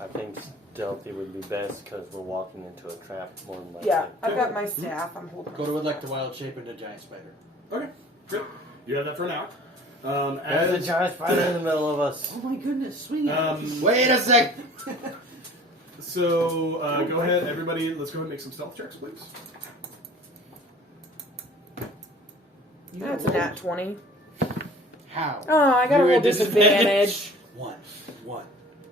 I think stealthy would be best because we're walking into a trap more than likely. Yeah, I've got my staff. I'm holding. Coda would like to wild shape into a giant spider. Okay. Good. You have that for now. There's a giant spider in the middle of us. Oh my goodness, swing it. Wait a sec! So go ahead, everybody. Let's go ahead and make some stealth checks, please. That's a nat 20. How? Oh, I got a You're roll at disadvantage. One.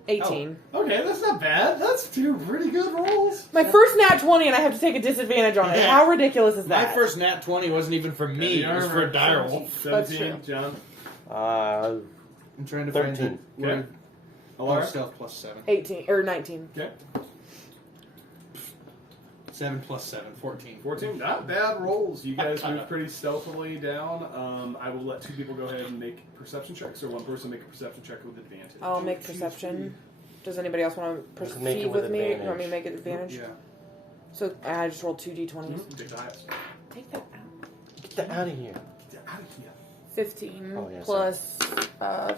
18. Okay, that's not bad. That's 2 pretty good rolls. My first nat 20 and I have to take a disadvantage on it. Yeah. How ridiculous is My that? first nat 20 wasn't even for me, it was for a direwolf. 17, That's John. I'm trying to 13. find the Okay. word. Alara? Stealth plus 7. 18 or 19. Okay. 7 plus 7, 14. 14. Not bad rolls. You guys move pretty stealthily down. I will let 2 people go ahead and make perception checks, or 1 person make a perception check with advantage. I'll make perception. Does anybody else want to You can make it perceive with with me? You advantage. want me to make it advantage? Yeah. So I just rolled 2d20s. Take the highest. Take that out. Get that out of here. Get out of here. 15 Oh, yeah, plus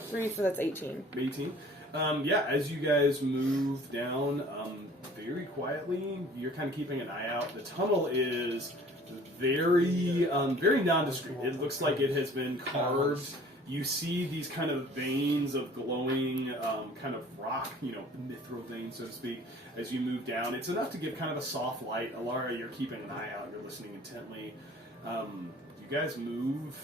3, so that's 18. 18. Yeah, as you guys move down very quietly, you're kind of keeping an eye out. The tunnel is very nondescript. It looks like it has been carved. You see these kind of veins of glowing kind of rock, mithril veins, so to speak, as you move down. It's enough to give kind of a soft light. Alara, you're keeping an eye out. You're listening intently. You guys move.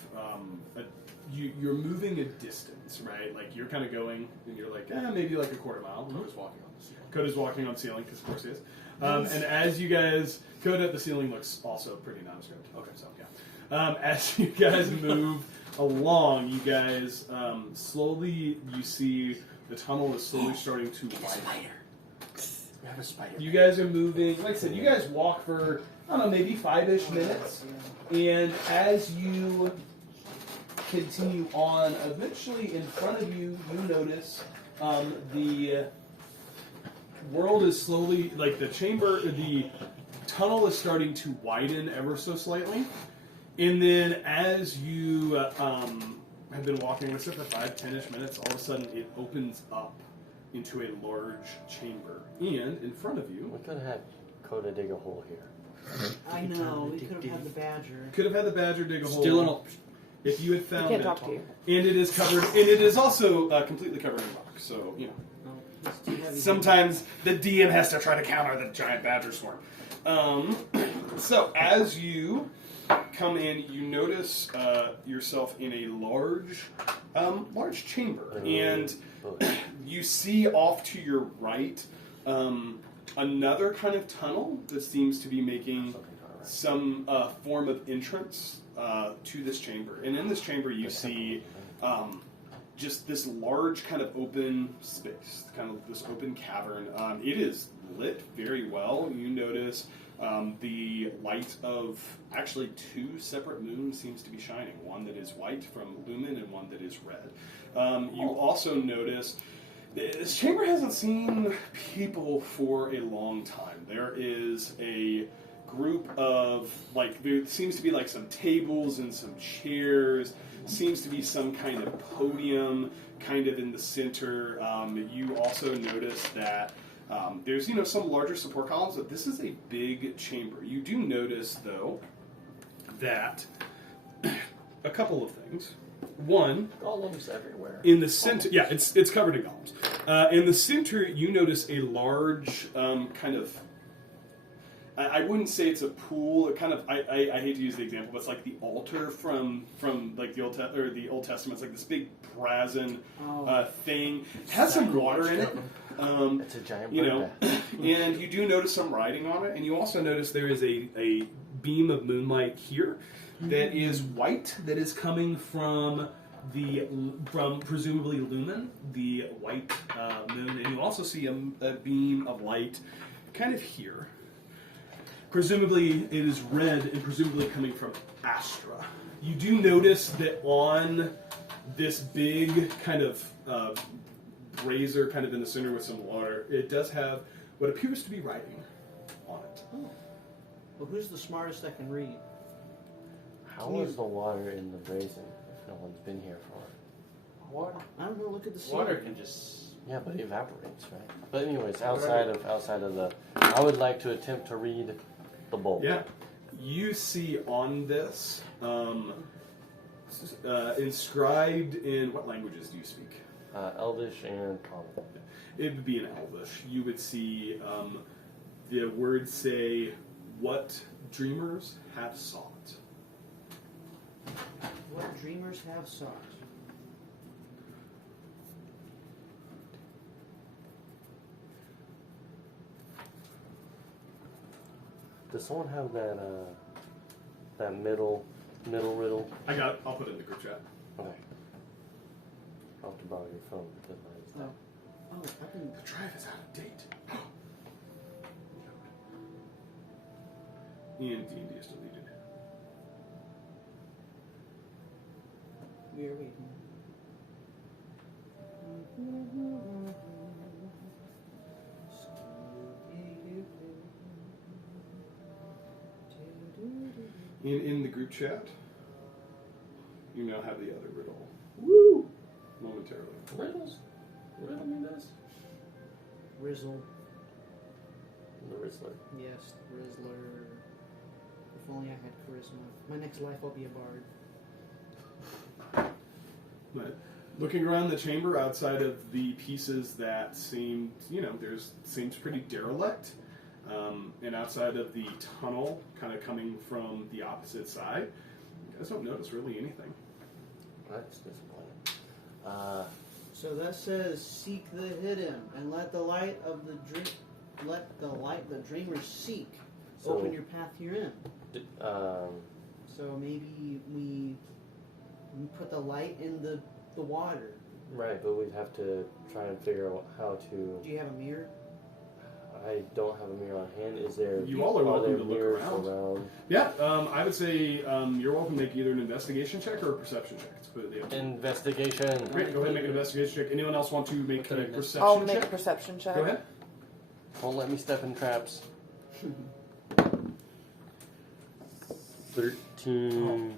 You're moving a distance, right? Like you're kind of going, and you're like, maybe like a quarter mile. Coda's walking on the ceiling. Coda's walking on the ceiling, because of course he is. And as you guys, Coda at the ceiling looks also pretty nondescript. Okay, so yeah. As you guys move along, you guys slowly, you see the tunnel is slowly starting to widen. We have a spider. You guys are moving, like I said, you guys walk for, I don't know, maybe 5-ish minutes. And as you continue on, eventually in front of you, you notice the world is slowly, like the tunnel is starting to widen ever so slightly. And then as you have been walking, let's say for 5-10-ish minutes, all of a sudden it opens up into a large chamber. And in front of you... We could have had Koda dig a hole here. I know, we could have had the badger. Could have had the badger dig a hole. Still an option. If you had found can't it. talk to you. And it is covered, and it is also completely covered in rock. So, No, it's too heavy. sometimes the DM has to try to counter the giant badger swarm. So as you come in, you notice yourself in a large chamber, and you see off to your right another kind of tunnel that seems to be making some form of entrance to this chamber. And in this chamber, you see just this large kind of open space, kind of this open cavern. It is lit very well. You notice the light of actually 2 separate moons seems to be shining. One that is white from lumen and one that is red. You also notice this chamber hasn't seen people for a long time. There is a group of, there seems to be some tables and some chairs, seems to be some kind of podium kind of in the center. You also notice that there's, some larger support columns, but this is a big chamber. You do notice, though, that a couple of things. One, Golems everywhere. in the center, yeah, it's covered in golems. In the center, you notice a large kind of. I wouldn't say it's a pool. It kind of. I hate to use the example, but it's like the altar from the Old Testament. It's like this big brazen thing. It has some water in it. It's a giant bird bath. And you do notice some writing on it, and you also notice there is a beam of moonlight here that is white, that is coming from presumably lumen, the white moon, and you also see a beam of light kind of here. Presumably it is red and presumably coming from Astra. You do notice that on this big kind of brazier kind of in the center with some water, it does have what appears to be writing on it. Oh. Well, who's the smartest that can read? How is the water in the brazen if no one's been here for it? Water. I don't know, look at the ceiling. Water can just... Yeah, but it evaporates, right? But anyways, outside of the, I would like to attempt to read the bowl. Yeah. You see on this, inscribed in, what languages do you speak? Elvish and Common. It would be in Elvish. You would see the words say, "What dreamers have sought." What dreamers have sought. Does someone have that middle riddle? I got it. I'll put it in the group chat. Okay. I'll have to borrow your phone because mine's not. Oh, I've been. The drive is out of date. And D&D is deleted. We are waiting. In the group chat, you now have the other riddle. Woo! Momentarily. Riddles? Riddle me this? Rizzle. The Rizzler. Yes, Rizzler. If only I had charisma. My next life I'll be a bard. But looking around the chamber, outside of the pieces that seemed, seems pretty derelict, and outside of the tunnel, kind of coming from the opposite side, you guys don't notice really anything. That's disappointing. So that says, seek the hidden and let the light the dreamer seek. So- Open your path herein. Um, So maybe we put the light in the water. right, but we'd have to try and figure out how to. Do you have a mirror? I don't have a mirror on hand. Is there? You all are welcome there to look mirrors around. Yeah, I would say you're welcome to make either an investigation check or a perception check. It's completely up to you. Investigation. Great, go ahead and make an investigation check. Anyone else want to make a Okay. perception I'll make a check? perception check. Go ahead. Won't let me step in traps. 13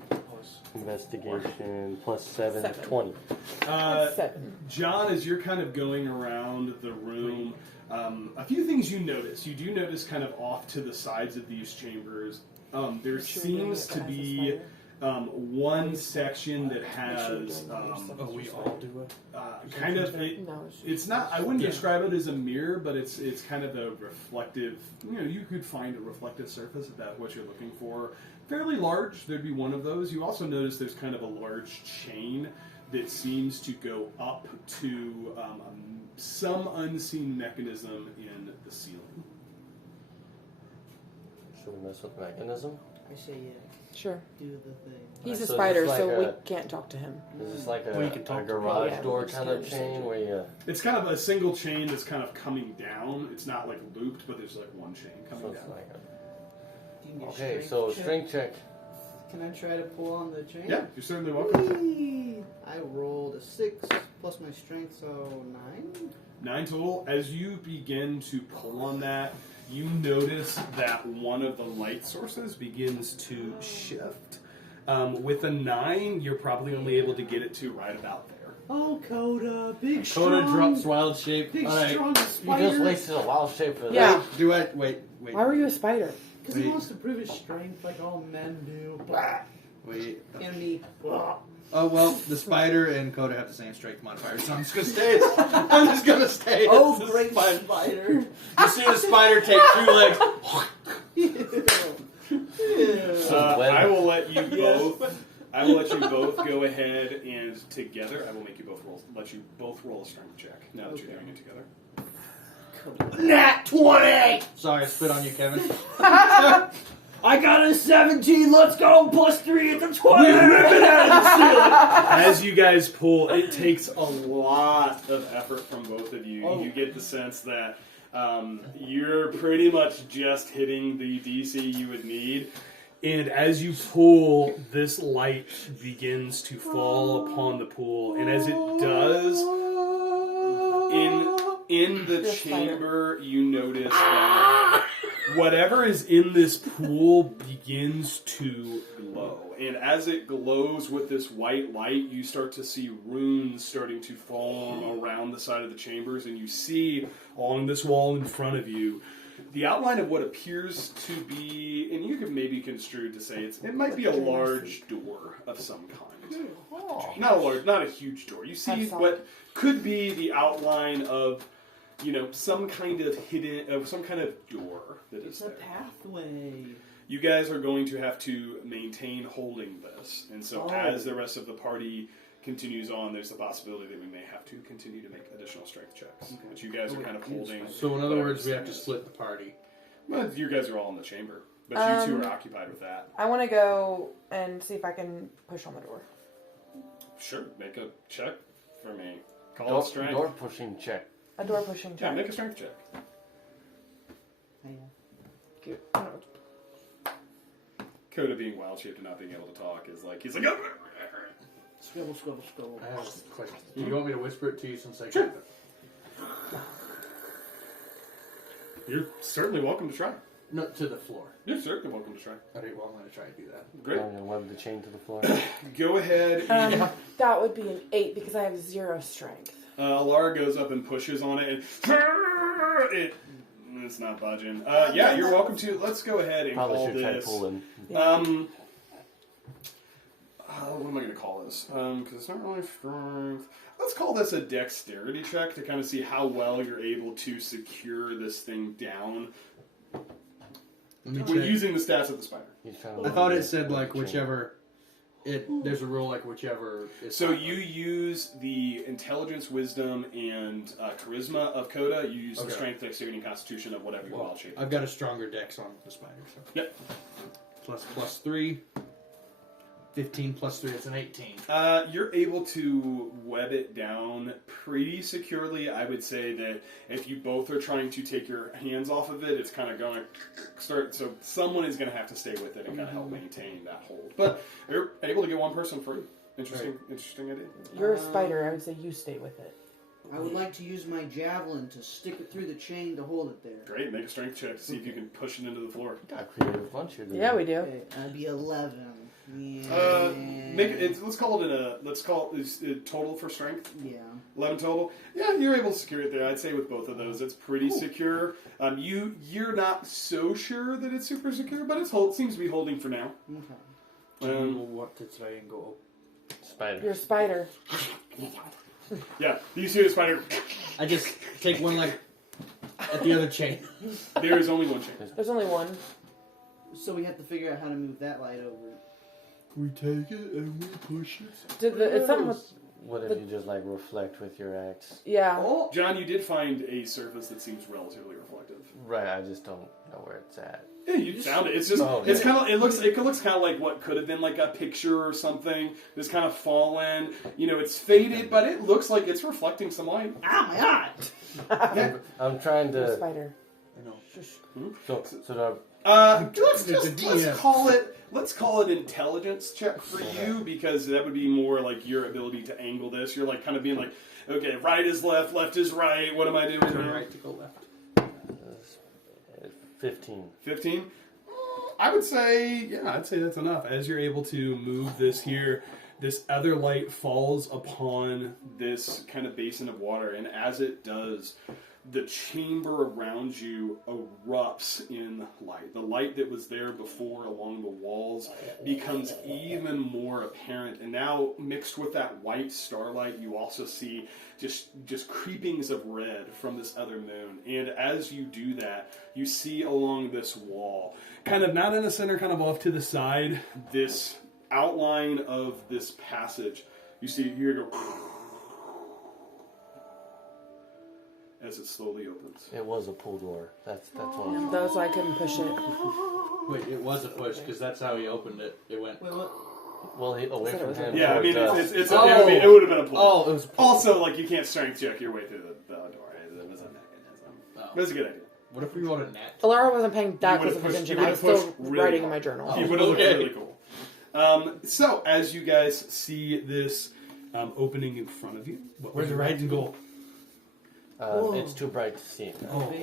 investigation plus 7, 20. That's 7. John, as you're kind of going around the room, a few things you notice. You do notice kind of off to the sides of these chambers, there seems to be one section that has we all do it. kind of No, it's not. I wouldn't describe it as a mirror, but it's kind of a reflective. You could find a reflective surface if that's what you're looking for. Fairly large. There'd be one of those. You also notice there's kind of a large chain that seems to go up to some unseen mechanism in the ceiling. Should we mess with the mechanism? I say yeah. Sure. Do the thing. He's a So spider, it's like so we a- can't talk to him. Is this like Well, you can a talk to garage yeah, door we just kind can't of understand chain you. where you... It's kind of a single chain that's kind of coming down. It's not like looped, but there's like one chain So coming it's down. like Do you need a okay, so check? strength check. Can I try to pull on the chain? Yeah, you're certainly welcome. Whee! I rolled a 6 plus my strength, so 9. 9 total. As you begin to pull on that, you notice that one of the light sources begins to shift. With a 9, you're probably only able to get it to right about there. Oh, Koda, big Coda strong, drops wild shape. big Alright. strong You spider. just wasted a wild shape for Yeah. that. Do I wait? Why were you a spider? Because he Wait. wants to prove his strength like all men do. Blah. Wait. And me. Blah. Oh well, the spider and Coda have the same strength modifier, so I'm just gonna stay. I'm just gonna stay. Oh, This is great fine. spider. You see the spider take 2 legs. I will let you both. I will let you both go ahead and together. I will make you both roll. Let you both roll a strength check now that you're doing it together. Nat 20! Sorry, I spit on you, Kevin. I got a 17, let's go, plus 3 at the 20! As you guys pull, it takes a lot of effort from both of you. Oh. You get the sense that you're pretty much just hitting the DC you would need. And as you pull, this light begins to fall upon the pool. And as it does, in the This chamber, you notice that whatever is in this pool begins to glow. And as it glows with this white light, you start to see runes starting to form around the side of the chambers. And you see along this wall in front of you the outline of what appears to be, and you could maybe construe to say it might be a large door of some kind. Not a huge door. You see what could be the outline of, some kind of some kind of door that is It's a there. pathway. You guys are going to have to maintain holding this, and so Oh. as the rest of the party continues on, there's the possibility that we may have to continue to make additional strength checks. But you guys are kind of holding. So in other whatever words, we have to this is. split the party. Well, you guys are all in the chamber, but you two are occupied with that. I want to go and see if I can push on the door. Sure, make a check for me. Call it strength. Door pushing check. A door pushing Yeah, check. make a strength check. Koda being wild shaped and not being able to talk is like, he's like, oh. Scribble, scribble, scribble. I have a question. Do you want me to whisper it to you since I Sure. can't? You're certainly welcome to try. No, to the floor. You're certainly welcome to try. Alright, well, I'm going to try to do that. Great. I'm gonna web the chain to the floor. Go ahead and That would be an 8 because I have 0 strength. Alara goes up and pushes on it, and it's not budging. Yeah, you're welcome to. Let's go ahead and Probably call should try to this. pull him. What am I going to call this? Because it's not really strength. Let's call this a dexterity check to kind of see how well you're able to secure this thing down Let me when check. using the stats of the spider. He's trying to I thought web it said, like, chain. whichever... There's a rule, like, whichever... is So higher. you use the intelligence, wisdom, and charisma of Koda. You use the Okay. strength, dexterity, and constitution of whatever your Well, wild shape. I've got a stronger dex on the spider, so... Yep. Plus 3. 15 plus 3, it's an 18. You're able to web it down pretty securely. I would say that if you both are trying to take your hands off of it, it's kind of going to start. So someone is going to have to stay with it and kind of help maintain that hold. But you're able to get one person free. Interesting idea. You're a spider. I would say you stay with it. I would like to use my javelin to stick it through the chain to hold it there. Great. Make a strength check to see if you can push it into the floor. Got a creative bunch here. Yeah, we do. Okay, that'd be 11. Yeah. Let's call it a total for strength. Yeah. 11 total. Yeah, you're able to secure it there. I'd say with both of those, it's pretty secure. You're not so sure that it's super secure, but it seems to be holding for now. Okay. Do you know what to try and go? Spider. You're a spider. Yeah, you see the spider. I just take one leg at the other chain. There is only one chain. There's only one. So we have to figure out how to move that light over. We take it and we push it. It's something with, What if you just like reflect with your axe? yeah. Oh! John, you did find a surface that seems relatively reflective. Right, I just don't know where it's at. Yeah, you found it. It's just, Oh, it's yeah. kind of, it looks kind of like what could have been like a picture or something. It's kind of fallen. You know, it's faded, but it looks like it's reflecting some light. Ah, my eye! I'm trying You're a to. spider. I know. So do Let's call it intelligence check for you, because that would be more like your ability to angle this. You're like kind of being like, okay, right is left, left is right. What am I doing Turn now? right to go left. 15. 15? I'd say that's enough. As you're able to move this here, this other light falls upon this kind of basin of water, and as it does, the chamber around you erupts in light. The light that was there before along the walls becomes even more apparent, and now mixed with that white starlight, you also see just creepings of red from this other moon. And as you do that, you see along this wall, kind of not in the center, kind of off to the side, this outline of this passage. You see here go as it slowly opens. It was a pull door. That's one. That's why I couldn't push it. Wait, it was a push because that's how he opened it. It went. Wait, what? Well, away Said it from was him. Yeah, I mean, towards us. it would have been a pull. Oh, it was. Also, like, you can't strength check your way through the door. It was a mechanism. Oh. It was a good idea. What if we rolled a net? Alara wasn't paying that You close would've of pushed- attention. you I was would've still pushed really writing in hard. my journal. It would have looked okay. really cool. So, as you guys see this opening in front of you, what Where's was the your right right goal? It's too bright to see. Oh,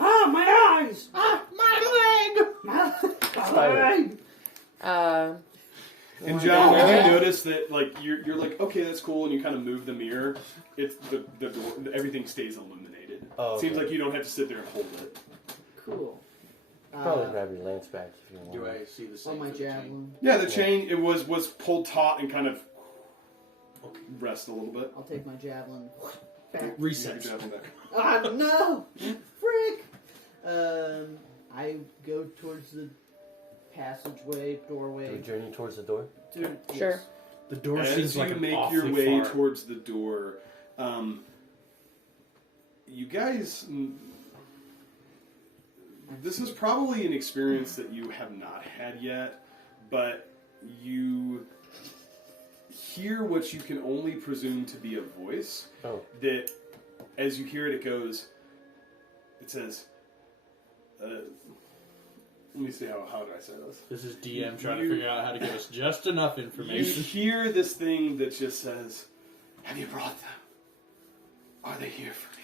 Ah, my eyes! ah, my leg! My leg! And John, did you notice that, like, you're like, okay, that's cool, and you kind of move the mirror. It's the door, everything stays illuminated. Oh, Seems okay. like you don't have to sit there and hold it. Cool. Probably grab your lance back if you want. Do I see the same? On my for the chain? javelin. Yeah, the chain it was pulled taut and kind of rest a little bit. I'll take my javelin back. Reset. Good job on that. Ah, no! Frick! I go towards the passageway, Do we doorway. journey towards the door? Yes. Sure. The door As seems like you an make awfully your way far. towards the door, you guys, this is probably an experience that you have not had yet, but you hear what you can only presume to be a voice Oh. that as you hear it, it goes. It says. Let me see how do I say this. This is DM trying to figure out how to give us just enough You information. hear this thing that just says, "Have you brought them? Are they here for me?"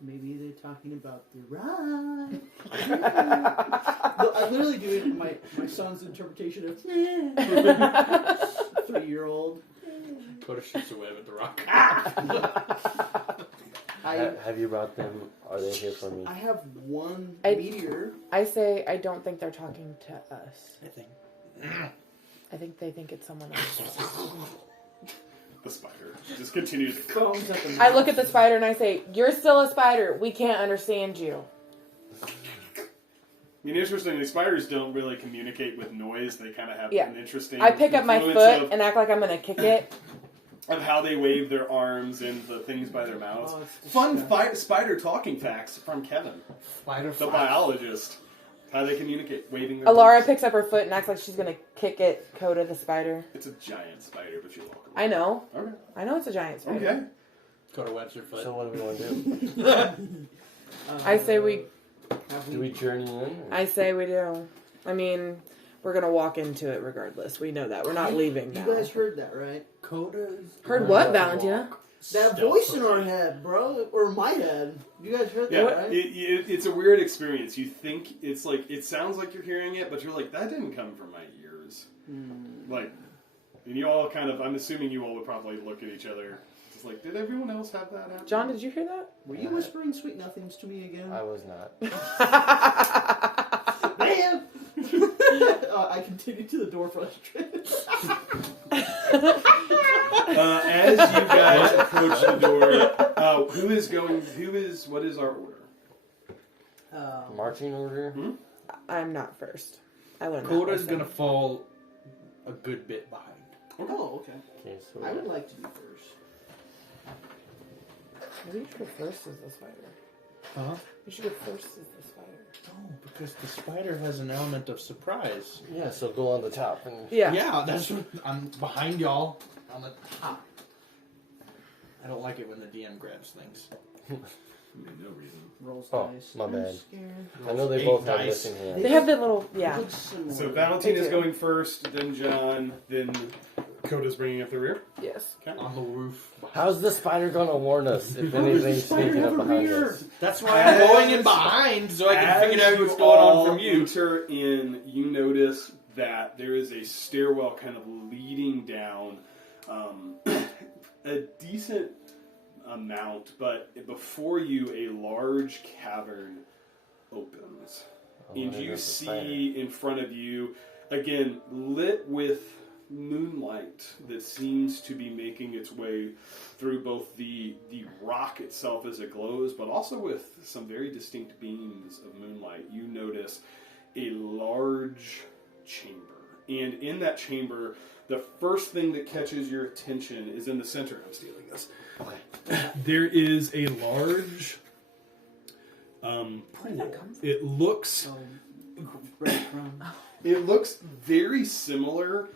Maybe they're talking about the ride. I'm literally doing my son's interpretation of 3-year-old. Koda shoots away with the rock. Have you brought them? Are they here for me? I have one I- meteor. I say I don't think they're talking to us. I think. I think they think it's someone else. The spider just continues. Phones at the I look at the spider and I say, "You're still a spider. We can't understand you." I mean, interestingly, spiders don't really communicate with noise. They kind of have Yeah. an interesting. I pick up my influence foot and act like I'm gonna kick it. of how they wave their arms and the things by their mouths. Oh, it's Fun disgusting. spider talking facts from Kevin, Spider the biologist. How they communicate, waving their Alara arms. picks up her foot and acts like she's gonna kick it. Koda the spider. It's a giant spider, but you're welcome. I know. Okay. I know it's a giant spider. Okay. Koda webs her foot. So what do we want to do? I say we. Have Do we journey in? or- I say we do. I mean, we're gonna walk into it regardless. We know that. We're not leaving You now. guys heard that, right? Koda's. Heard what, Valentina? That voice in our head, bro, or my head. You guys heard that, Yeah, right? it's a weird experience. You think it's like it sounds like you're hearing it, but you're like that didn't come from my ears. Like, and you all kind of. I'm assuming you all would probably look at each other, just like, did everyone else have that happen? John, did you hear that? Were you whispering sweet nothings to me again? I was not. Bam! I continued to the door frustrated. As you guys approach the door, who is going? What is our order? Marching order? I'm not first. I learned Koda's that gonna lesson. fall a good bit behind. Oh, okay. Okay, so I would like to be first. Maybe you should go first as the spider. Huh? You should go first as the spider. No, because the spider has an element of surprise. yeah, so go on the top and Yeah. Yeah, that's what I'm behind y'all on the top. I don't like it when the DM grabs things. I mean, no reason. Rolls Oh, dice. my I'm bad. scared. I know they Eight both have dice. missing hands. They have the little It yeah. looks similar. So Valentina's They do. going first, then John, then Coda's bringing up the rear. Yes. Okay. On the roof. How's the spider gonna warn us if How does the anything's spider sneaking up have a behind rear? us? That's why I'm going in As- behind so I can As figure out you what's going all on from you. enter in, you notice that there is a stairwell kind of leading down a decent amount, but before you, a large cavern opens. Oh, And there you goes the spider. see in front of you, again, lit with moonlight that seems to be making its way through both the rock itself as it glows, but also with some very distinct beams of moonlight. You notice a large chamber. And in that chamber, the first thing that catches your attention is in the center. I'm stealing this. There is a large pool. It looks Breadcrumb. It looks very similar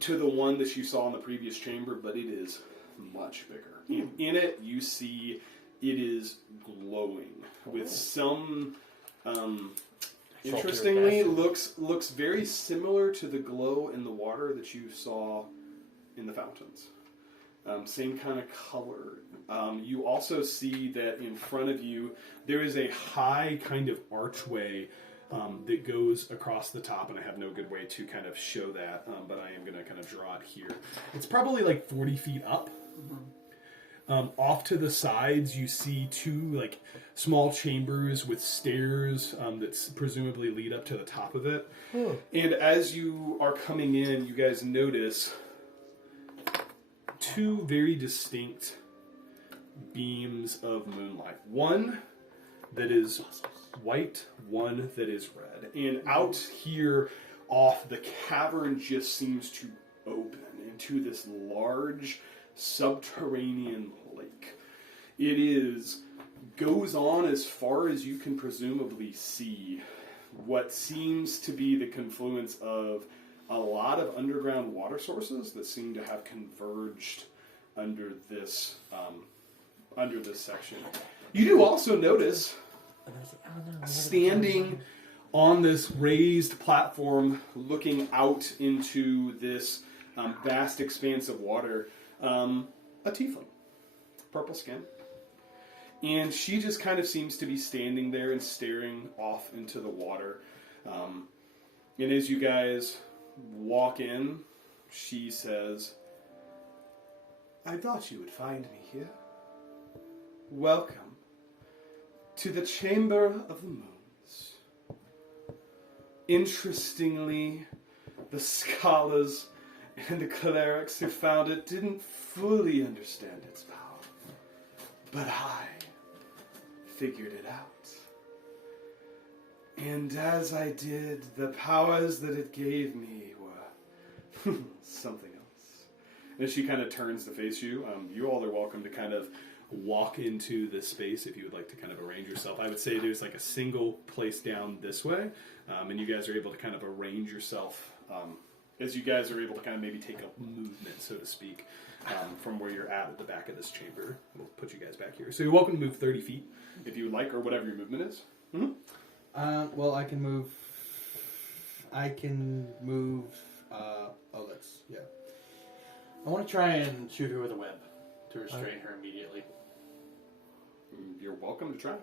to the one that you saw in the previous chamber, but it is much bigger. And in it, you see it is glowing with some. Interestingly, looks very similar to the glow in the water that you saw in the fountains. Same kind of color. You also see that in front of you there is a high kind of archway that goes across the top, and I have no good way to kind of show that, but I am going to kind of draw it here. It's probably like 40 feet up. Off to the sides, you see two like small chambers with stairs that presumably lead up to the top of it. And as you are coming in, you guys notice two very distinct beams of moonlight. One that is white, one that is red. And out here off, the cavern just seems to open into this large subterranean lake. It goes on as far as you can presumably see what seems to be the confluence of a lot of underground water sources that seem to have converged under this section. You do also notice, standing on this raised platform, looking out into this vast expanse of water, a tiefling, purple skin. And she just kind of seems to be standing there and staring off into the water. And as you guys walk in, she says, "I thought you would find me here. Welcome to the Chamber of the Moons. Interestingly, the scholars and the clerics who found it didn't fully understand its power. But I figured it out. And as I did, the powers that it gave me were something else." And she kind of turns to face you. You all are welcome to kind of walk into this space if you would like to kind of arrange yourself. I would say there's like a single place down this way, and you guys are able to kind of arrange yourself as you guys are able to kind of maybe take a movement, so to speak, from where you're at the back of this chamber. We'll put you guys back here. So you're welcome to move 30 feet if you would like, or whatever your movement is. Mm-hmm. Well, I can move. Yeah. I want to try and shoot her with a web to restrain her immediately. You're welcome to try.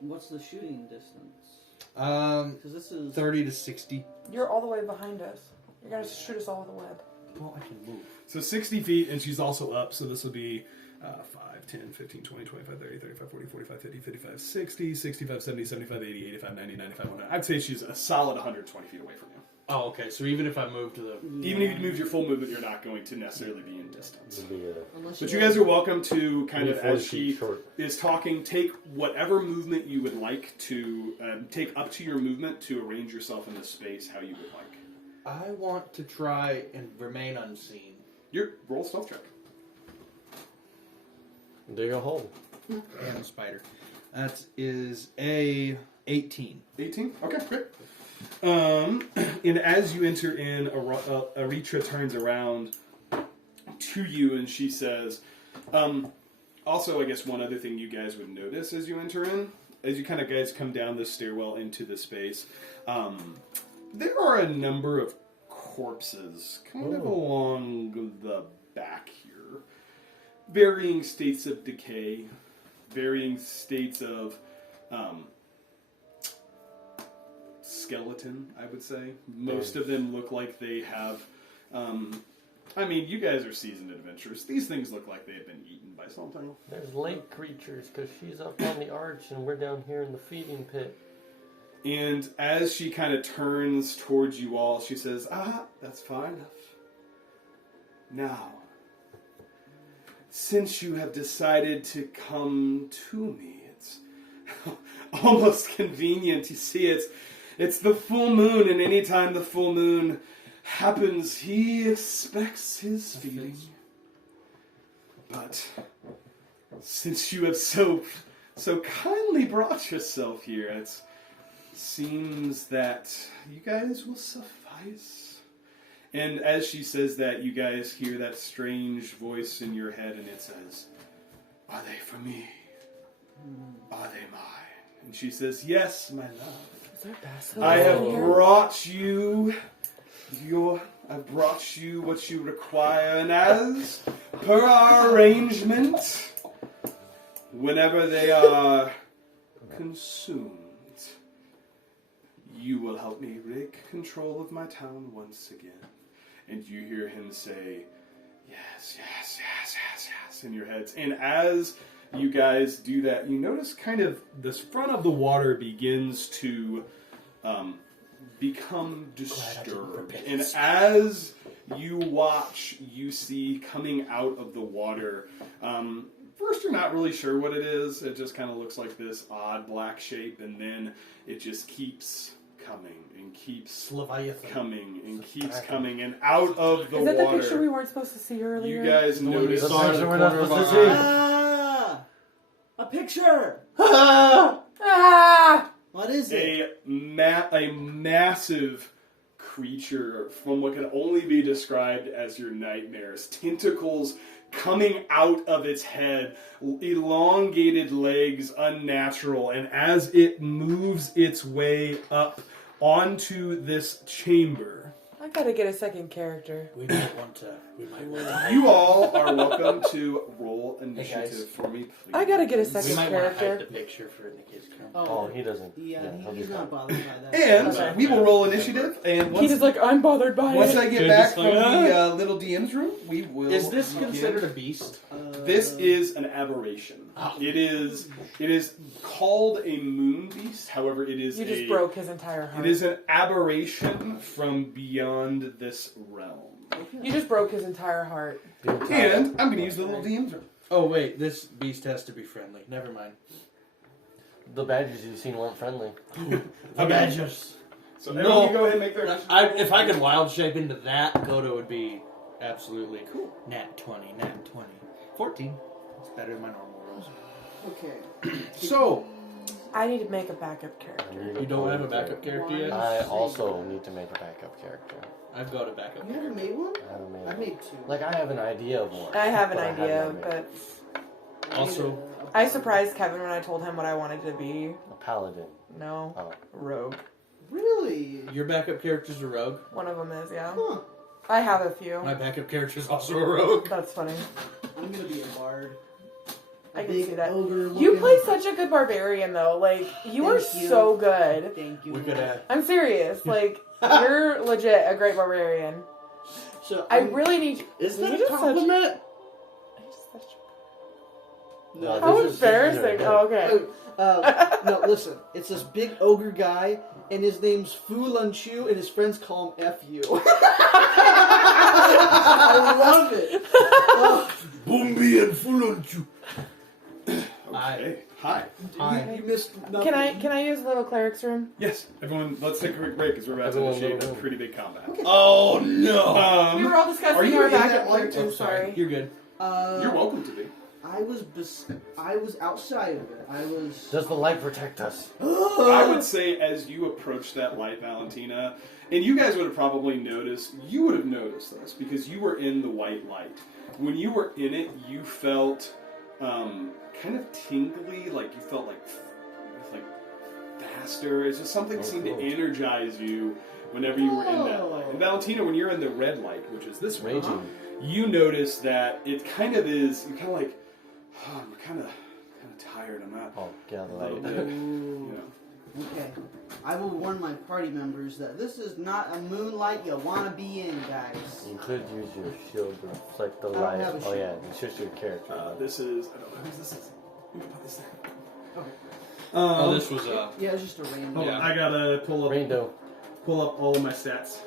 What's the shooting distance? Because this is 30 to 60. You're all the way behind us. You're going to shoot us all with a web. Well, I can move. So 60 feet, and she's also up, so this will be 5, 10, 15, 20, 25, 30, 35, 40, 45, 50, 55, 60, 65, 70, 75, 80, 85, 90, 95, 100. I'd say she's a solid 120 feet away from you. Oh, okay. So even if I move to the... Even if you move your full movement, you're not going to necessarily be in distance. unless But you guys are welcome to kind of, 40 as she feet short. is talking, take whatever movement you would like to take up to your movement to arrange yourself in this space how you would like. I want to try and remain unseen. Roll a stealth check. Dig a hole. And a spider. That is a 18. 18? Okay, great. And as you enter in, Aritra turns around to you and she says, also, I guess one other thing you guys would notice as you enter in, as you kind of guys come down this stairwell into the space, there are a number of corpses kind of along the back here. Varying states of decay, varying states of skeleton, I would say. Most of them look like they have... I mean, you guys are seasoned adventurers. These things look like they've been eaten by something. There's lake creatures because she's up on the arch and we're down here in the feeding pit. And as she kind of turns towards you all, she says, that's far enough. Now, since you have decided to come to me, it's almost convenient. You see, it's the full moon, and anytime the full moon happens, he expects his feeding. But since you have so kindly brought yourself here, it seems that you guys will suffice. And as she says that, you guys hear that strange voice in your head, and it says, "Are they for me? Are they mine?" And she says, "Yes, my love. I have brought you what you require, and as per our arrangement, whenever they are consumed, you will help me rig control of my town once again." And you hear him say, "Yes, yes, yes, yes, yes," in your heads. And as you guys do that, you notice kind of this front of the water begins to become disturbed. And as you watch, you see coming out of the water, first you're not really sure what it is. It just kind of looks like this odd black shape, and then it just keeps coming and keeps Leviathan. coming and keeps coming, and out of the Is that water. the picture we weren't supposed to see earlier? You guys notice we're not supposed to see. A picture! Ah! What is it? a massive creature from what can only be described as your nightmares. Tentacles coming out of its head, elongated legs, unnatural, and as it moves its way up onto this chamber, I gotta get a second character. We might want to. you all are welcome to roll initiative guys. for me, please. I gotta get a We second might want to hide character. the picture for Nikki's count. Oh, he doesn't. Yeah, he'll he's be not fine. bothered by that. And Okay. we will roll initiative, and He's just like, I'm bothered by once it. I get Good, back just from like, the little DM's room, we will. Is this begin. considered a beast? This is an aberration. Oh. It is called a moon beast. However, it is You just broke his entire heart. It is an aberration from beyond this realm. You just broke his entire heart. And I'm going to use the little DM's room. Oh wait, this beast has to be friendly. Never mind. The badgers you've seen weren't friendly. The badgers. So No. everyone can go ahead and make their initiative. If I could wild shape into that, Koda would be absolutely cool. Nat 20, nat 20. 14. It's better than my normal rolls. Okay. So, I need to make a backup character. you don't have a backup character yet? I also need to make a backup character. I've got a backup You haven't character. made one? I haven't made I one. made two. Like, I have an idea of one. I have an but I idea, haven't made but Also, I surprised Kevin when I told him what I wanted to be. a paladin. No, Oh. rogue. Really? your backup character's a rogue. One of them is, yeah. Huh. I have a few. My backup character's also a rogue. That's funny. I'm gonna be a bard. I can Big see that. ogre You looking- play such a good barbarian, though. Like, you are Thank you. so good. Thank you. We could have. I'm serious. Like, you're legit a great barbarian. So I really need you. Is You that a just said- compliment? No, How this is- embarrassing. Oh, okay. no, listen. It's this big ogre guy, and his name's Fu Lunchu, and his friends call him F.U. I love it. Oh, Boombi and Fulunchu. Okay. Hi. Hi. you missed nothing. Can I use a little cleric's room? Yes, everyone, let's take a quick break because we're about to Everyone initiate a move. pretty big combat. Oh no! We were all are discussing you our in that backup light? characters. Oh, Sorry. You're good. You're welcome to be. I was outside of it. I was. Does the light protect us? I would say as you approach that light, Valentina, and you guys would have probably noticed, you would have noticed this because you were in the white light. When you were in it, you felt kind of tingly, like you felt like faster. It's just something seemed to energize you whenever you were in that light. And Valentina, when you're in the red light, which is this way, Raging. you notice that it kind of is, you're kind of like, oh, I'm kind of tired. I'm not Oh, get out a of little the bit, light. you know. Okay. I will warn my party members that this is not a moonlight you want to be in, guys. You could use your shield to reflect the I don't light. have a Oh yeah, shield. it's just your character. This is, I don't know whose this is. Let me put this there. Okay. Oh, this was Yeah, it's just a random. Hold on, Yeah. I gotta Rando. pull up all of my stats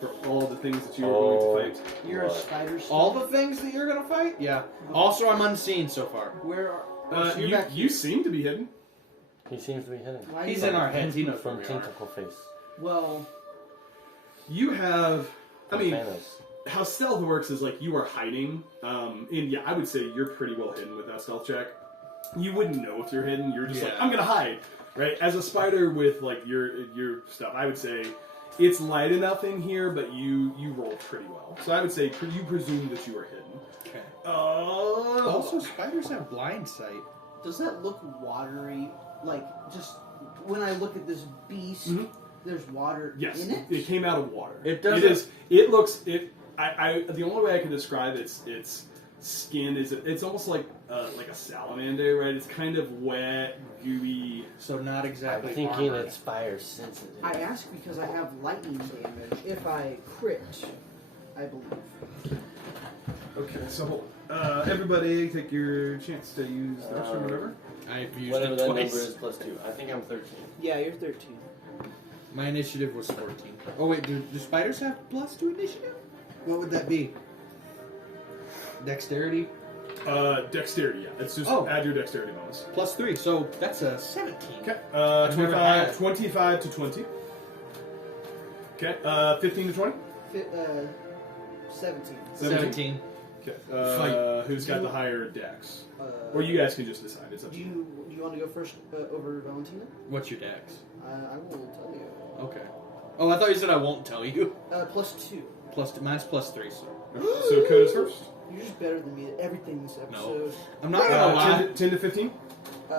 for all of the things that you are going to fight. You're a What? spider. all the things that you're gonna fight. Yeah. Also, I'm unseen so far. Where are? so you're You, back you seem to be hidden. He seems to be hidden. Why He's you- in our heads. He knows From where we are. Tentacle Face. Well, You have, I From mean, Thanos. how stealth works is like you are hiding, and yeah, I would say you're pretty well hidden with that stealth check. You wouldn't know if you're hidden. You're just like, Yeah. I'm gonna hide, right? As a spider with like your stuff, I would say it's light enough in here, but you roll pretty well. So I would say you presume that you are hidden. Okay. Also, spiders have blind sight. does that look watery? Like, just when I look at this beast, Mhm. there's water yes, in it? it came out of water. It doesn't- It is. It looks. It. The only way I can describe its skin is it's almost like a salamander, right? It's kind of wet, gooey. So not I'm exactly. thinking armor. it's fire sensitive. I ask because I have lightning damage. If I crit, I believe. Okay, so hold on. Everybody take your chance to use the extra whatever. I've used Whatever it that twice. number is plus 2. I think I'm 13. Yeah, you're 13. My initiative was 14. Oh wait, do spiders have plus 2 initiative? What would that be? Dexterity? Dexterity, yeah. It's just Oh. add your dexterity bonus. Plus 3, so that's a 17. Okay. I've never had it. 25 to 20. Okay. 15 to 20. 17. 17. Okay. Fight. Who's got the higher dex? Uh, Or you guys can just decide. It's up do to you. you want to go first over Valentina? What's your dex? I will tell you. Okay. Oh, I thought you said I won't tell you. +2. Mine's plus 3, so. So Coda's first. You're just better than me at everything this episode. I'm not gonna lie. 10 to 15? Uh,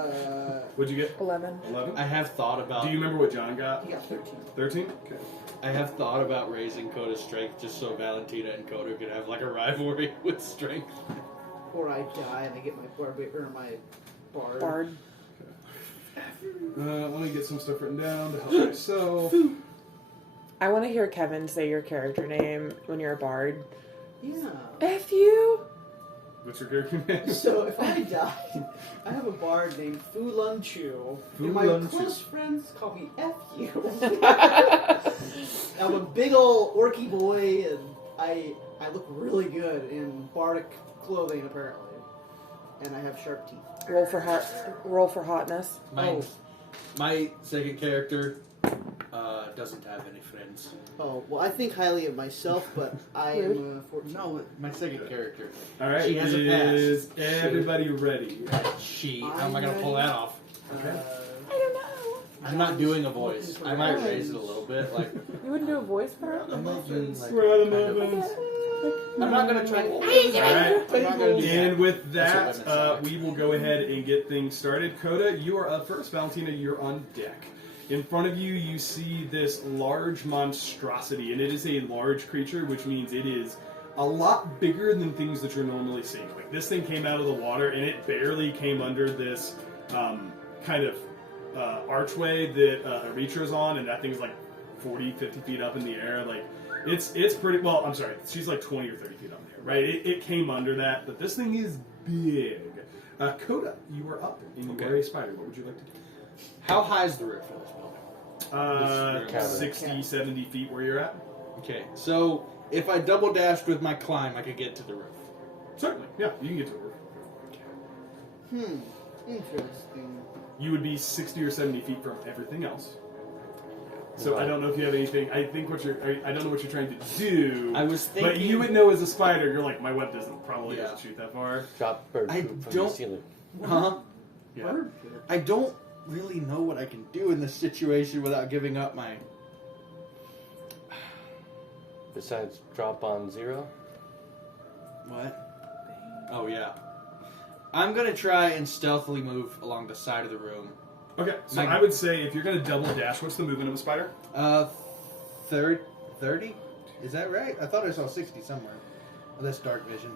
What'd you get? 11. 11? I have thought about. Do you remember what John got? he got 13. 13? Okay. I have thought about raising Koda's strength just so Valentina and Koda could have like a rivalry with strength. Or I die and I get my my bard. Bard. Let me get some stuff written down to help myself. I want to hear Kevin say your character name when you're a bard. Yeah. F you. What's your character name? So if I die, I have a bard named Fu Lun Chu. Fu And my Lun Chu. close friends call me F you. I'm a big old orky boy, and I look really good in bardic clothing apparently, and I have sharp teeth. Roll for hotness. My second character doesn't have any friends. Oh well, I think highly of myself, but I am 14. No, my second character. All right. She has a pass. Is everybody ready? How am I gonna pull that off? Okay. I don't know. I'm not doing a voice. I might raise it a little bit. Like You wouldn't do a voice for her? I'm making like. We're out of kind of- movements. I'm not gonna try. All right. I'm not gonna do And with That's that, what women say. we will go ahead and get things started. Coda, you are up first. Valentina, you're on deck. In front of you, you see this large monstrosity, and it is a large creature, which means it is a lot bigger than things that you're normally seeing. Like, this thing came out of the water, and it barely came under this kind of archway that Eretra's on, and that thing's like 40, 50 feet up in the air. Like, it's pretty, well, I'm sorry, she's like 20 or 30 feet up there, right? It came under that, but this thing is big. Coda, you are up, and you are a spider. What would you like to do? How high is the roof for this building? Cabin. 60, 70 feet where you're at? Okay, so if I double dashed with my climb, I could get to the roof. Certainly, yeah, you can get to the roof. Interesting. You would be 60 or 70 feet from everything else. So Right. I don't know if you have anything. I think I don't know what you're trying to do. I was thinking. but you would know as a spider, you're like, my web probably doesn't shoot that far. Drop bird I poop from don't- the ceiling. Huh? Yeah. Bird. I don't really know what I can do in this situation without giving up my. Besides drop on 0. What? Oh yeah. I'm gonna try and stealthily move along the side of the room. Okay, so My- I would say if you're going to double dash, what's the movement of a spider? 30? Is that right? I thought I saw 60 somewhere. Oh, that's dark vision.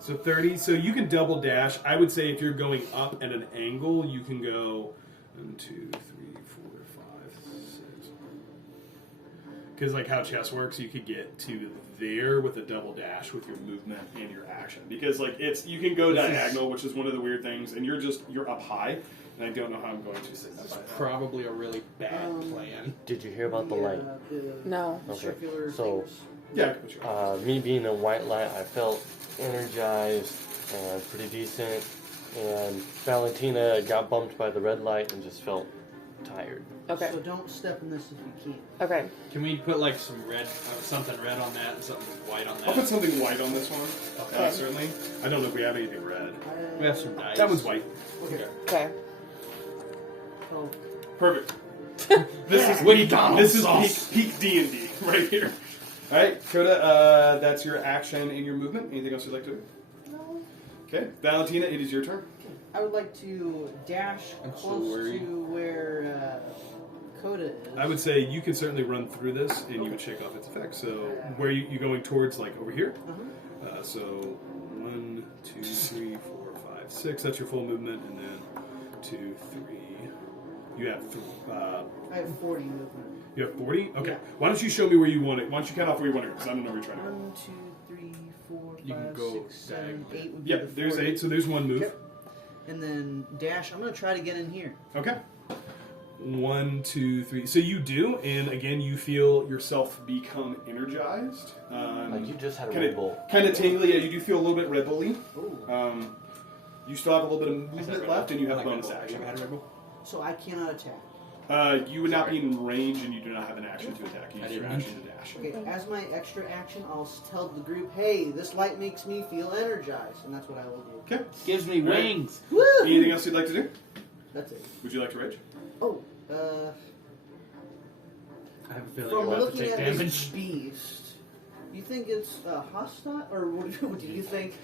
So 30. So you can double dash. I would say if you're going up at an angle, you can go 1, 2, 3, 4, 5, 6. Because like how chess works, you could get to there with a double dash with your movement and your action. Because like you can go diagonal, which is one of the weird things, and you're up high, and I don't know how I'm going to sit that This is high. probably a really bad plan. Did you hear about the light? No. Okay, Circular so- things. Yeah, I can put you on. Me being a white light, I felt energized and pretty decent. And Valentina got bumped by the red light and just felt tired. Okay. So don't step in this if you can't. Okay. Can we put like some red, something red on that and something white on I'll put that? something white on this one. Okay. Certainly. I don't know if we have anything red. We have some dice. That one's white. Okay. Okay. Oh, Perfect. This is We Donald this is sauce. peak D&D right here. All right, Coda, that's your action and your movement. Anything else you'd like to do? no. Okay, Valentina, it is your turn. I would like to dash I'm so close worried. to where Koda is. I would say you can certainly run through this, and you would shake off its effects. So, where you going towards? Like over here. Uh-huh. So 1, 2, 3, 4, 5, 6. That's your full movement, and then 2, 3. You have I have 40 movement. you have 40. Okay. Yeah. Why don't you show me where you want it? Why don't you count off where you want to go? Because I don't know where you're trying to go. 1, 2, 3, 4, You can 5, go 6, 7, diagonally. 8 would be Yep. the There's 40. 8. So there's one move. Okay. And then dash. I'm going to try to get in here. Okay. 1, 2, 3. So you do, and again, you feel yourself become energized. Like you just had a Kinda- Red Bull. Kind of tingly. Yeah, you do feel a little bit Red Bull-y. Oh. You still have a little bit of movement left, and you have bonus action. So I cannot attack. You would not be in range, and you do not have an action to attack. You use your action to dash. Okay, as my extra action, I'll tell the group, hey, this light makes me feel energized. And that's what I will do. Okay. Gives me Right. wings. Woo! Anything else you'd like to do? That's it. Would you like to rage? Oh, I have a feeling from you're about to looking take at this damage. beast, You think it's hostile, or what do you think?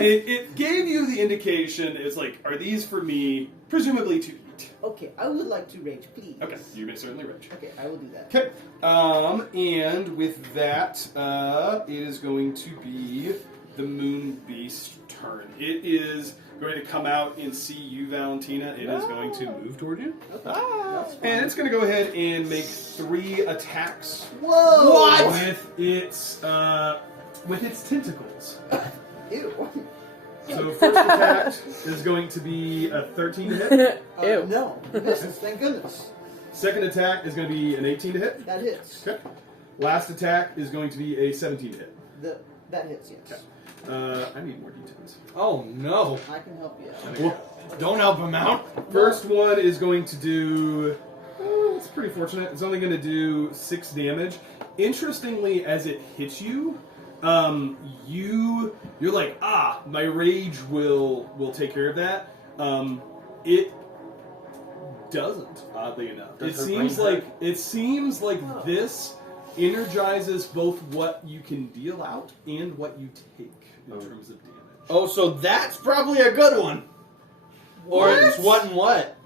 It gave you the indication. It's like, are these for me? Presumably to eat. Okay, I would like to rage, please. Okay, you may certainly rage. Okay, I will do that. Okay, and with that, it is going to be the Moon Beast turn. It is going to come out and see you, Valentina. It is going to move toward you. Okay, that's fine. And it's going to go ahead and make 3 attacks. Whoa! What? With its tentacles. Ew. So first attack is going to be a 13 to hit. Ew. No, misses, thank goodness. Second attack is going to be an 18 to hit. That hits. Okay. Last attack is going to be a 17 to hit. That hits, yes. Okay. I need more details. Oh no! I can help you out. Well, don't help him out. First one is going to do. It's pretty fortunate. It's only going to do 6 damage. Interestingly, as it hits you, you're like, my rage will take care of that. It doesn't, oddly enough. Does It seems like this energizes both what you can deal out and what you take in terms of damage. Oh, so that's probably a good one. Or it's what and what?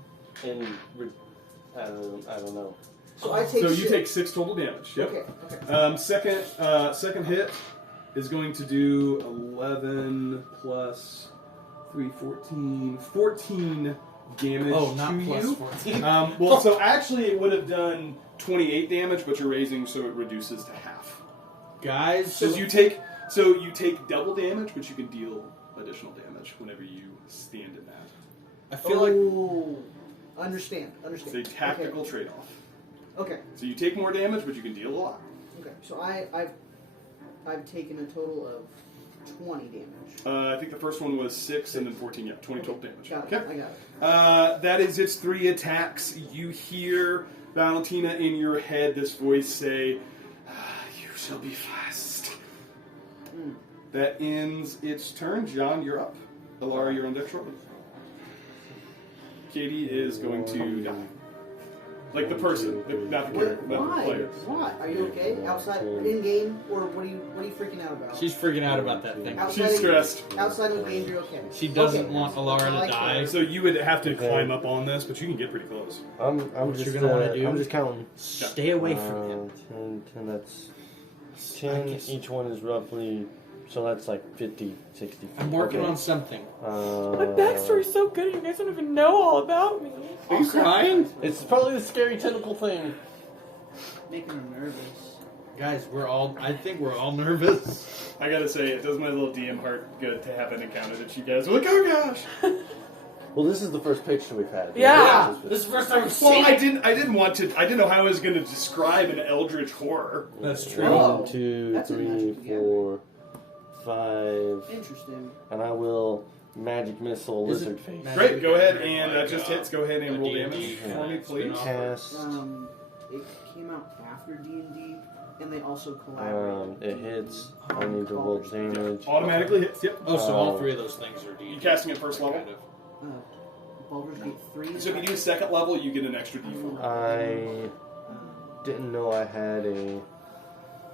And I don't know. So I take So you six. take 6 total damage. Yep. Okay. Second hit is going to do 11 plus 3, 14 damage Oh, not to plus you. 14. Well, so actually it would have done 28 damage, but you're raising, so it reduces to half. Guys, So you take double damage, but you can deal additional damage whenever you stand in that. I feel like Understand. It's a tactical trade-off. Okay. So you take more damage, but you can deal a lot. Okay. So I've taken a total of 20 damage. I think the first one was 6 and then 14, 20 total damage. Got it. Okay. I got it. That is its 3 attacks. You hear, Valentina, in your head this voice say, you shall be fast. That ends its turn. John, you're up. Alara, you're on deck shortly. Katie is going to die. Like the person, not the character, but the Why? player. Why? Are you okay? Outside, in game, or what are you freaking out about? she's freaking out about that thing. She's stressed. Outside of game, you're okay. She doesn't Okay. want Alara I to like die. her. So you would have to climb up on this, but you can get pretty close. I'm What just you're gonna wanna do? I'm just counting. Stay away from him. 10, that's 10. Each one is roughly, so that's like 50, 60. I'm working Okay. on something. My backstory's so good, you guys don't even know all about me. Are you crying? It's probably the scary tentacle thing. Making her nervous. Guys, I think we're all nervous. I gotta say, it does my little DM heart good to have an encounter that you guys are like, oh gosh! Well, this is the first picture we've had. Yeah. This is the first time we've Well, seen I it. didn't know how I was gonna describe an eldritch horror. That's true. Whoa. 1, 2, That's a 3, magic 4, 5, Interesting. and I will magic missile Is it lizard face. magic? Great, go ahead and that just hits. Go ahead and roll D&D damage for me, please. Cast. It came out after D&D, and they also collaborated. It hits. I need to roll damage. Automatically hits. Yep. Oh, so all 3 of those things are D. You casting at first level. Kind of. Baldur's Gate 3. So if you do second level, you get an extra D4. I didn't know I had a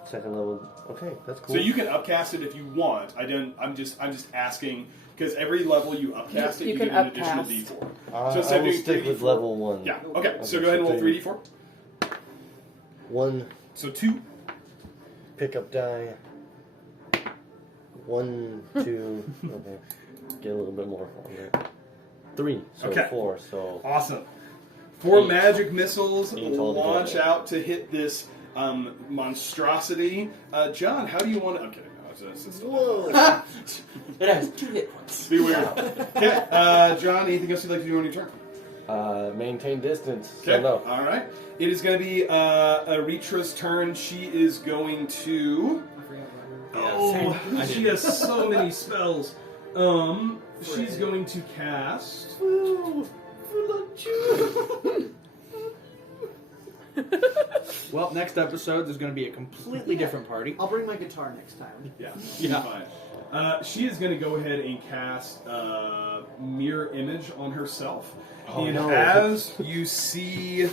second level. Okay, that's cool. So you can upcast it if you want. I'm just asking because every level you upcast You it, you can get an additional upcast. D4. I instead of will doing stick with 3d4 level 1. Yeah. Okay. So go ahead and roll 3d4. 1 So 2. pickup die. 1, 2. Okay, get a little bit more on there. 3. So Okay. 4. So Awesome. 4 Eight. magic missiles 8 launch altogether. out to hit this monstrosity. John, how do you want to? I'm kidding. No, it's Whoa! It has 2 hit points. be weird. Okay, John. Anything else you'd like to do on your turn? maintain distance. Okay. So no. All right. It is going to be Aritra's turn. She is going to. I forgot about her. Oh, I she did. has so many spells. She's going to cast. Well, next episode there's going to be a completely different party. I'll bring my guitar next time. Yeah, Yeah. fine. She is going to go ahead and cast Mirror Image on herself. Oh, and no. as you see,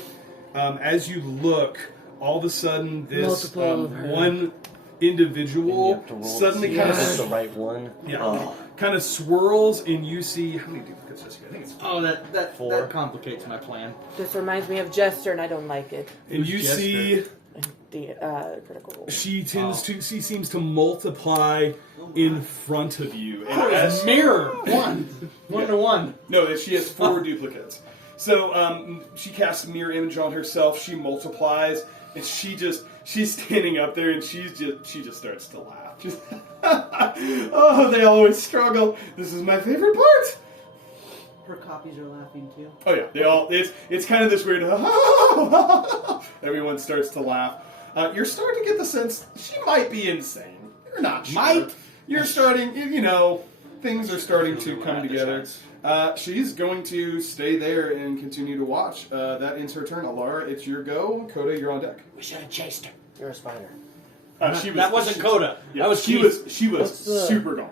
as you look, all of a sudden this Multiple of her. one individual You have to roll suddenly to see kind if it's of the right one. kind of swirls, and you see how many duplicates does he? I think it's Oh, that Four. complicates my plan. This reminds me of Jester, and I don't like it. and Who's you Jester? see The critical role. she seems to multiply in front of you, and as Mirror! One to one. no, she has 4 duplicates. So she casts a mirror image on herself. She multiplies, and she's standing up there, and she just starts to laugh. She's, oh, they always struggle. This is my favorite part. Her copies are laughing too. Oh yeah, they all. It's kind of this weird. Everyone starts to laugh. You're starting to get the sense she might be insane. You're not sure. Might? You're starting. Things are starting to come together. She's going to stay there and continue to watch. That ends her turn. Alara, it's your go. Coda, you're on deck. We should have chased her. You're a spider. That wasn't Koda. Yeah, That was she Keith. was What's the- super gone.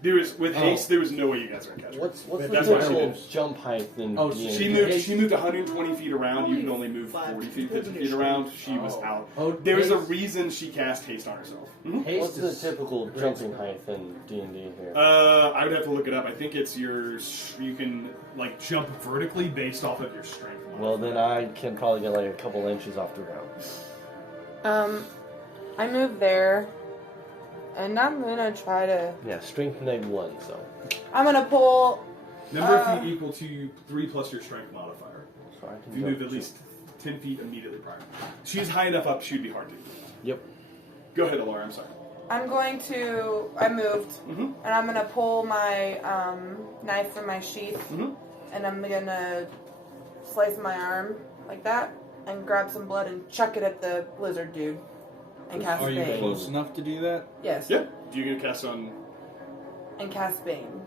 There was with haste. There was no way you guys were gonna catch her. What's the That's why she typical did. jump height in Oh, D&D? She moved 120 feet around. You can only move 40 feet, 50 feet around. She was out. Oh, There was a haste. reason she cast haste on herself. Mhm. Haste What's the is- typical jumping height in D&D here? I would have to look it up. I think it's you can like jump vertically based off of your strength. Well, then I can probably get like a couple inches off the ground. I moved there, and I'm gonna try to. Yeah, strength -1, so. I'm gonna pull. Number of feet equal to 3 plus your strength modifier. So I can If you jump move at least 10 feet immediately prior. She's high enough up, she'd be hard to do. Yep. Go ahead, Alara, I'm sorry. I'm going to. I moved, Mm-hmm. and I'm gonna pull my knife from my sheath, Mm-hmm. and I'm gonna slice my arm like that, and grab some blood and chuck it at the lizard dude, and cast Are you Bane. close enough to do that? Yes. Yeah. Do you gonna cast on And cast Bane.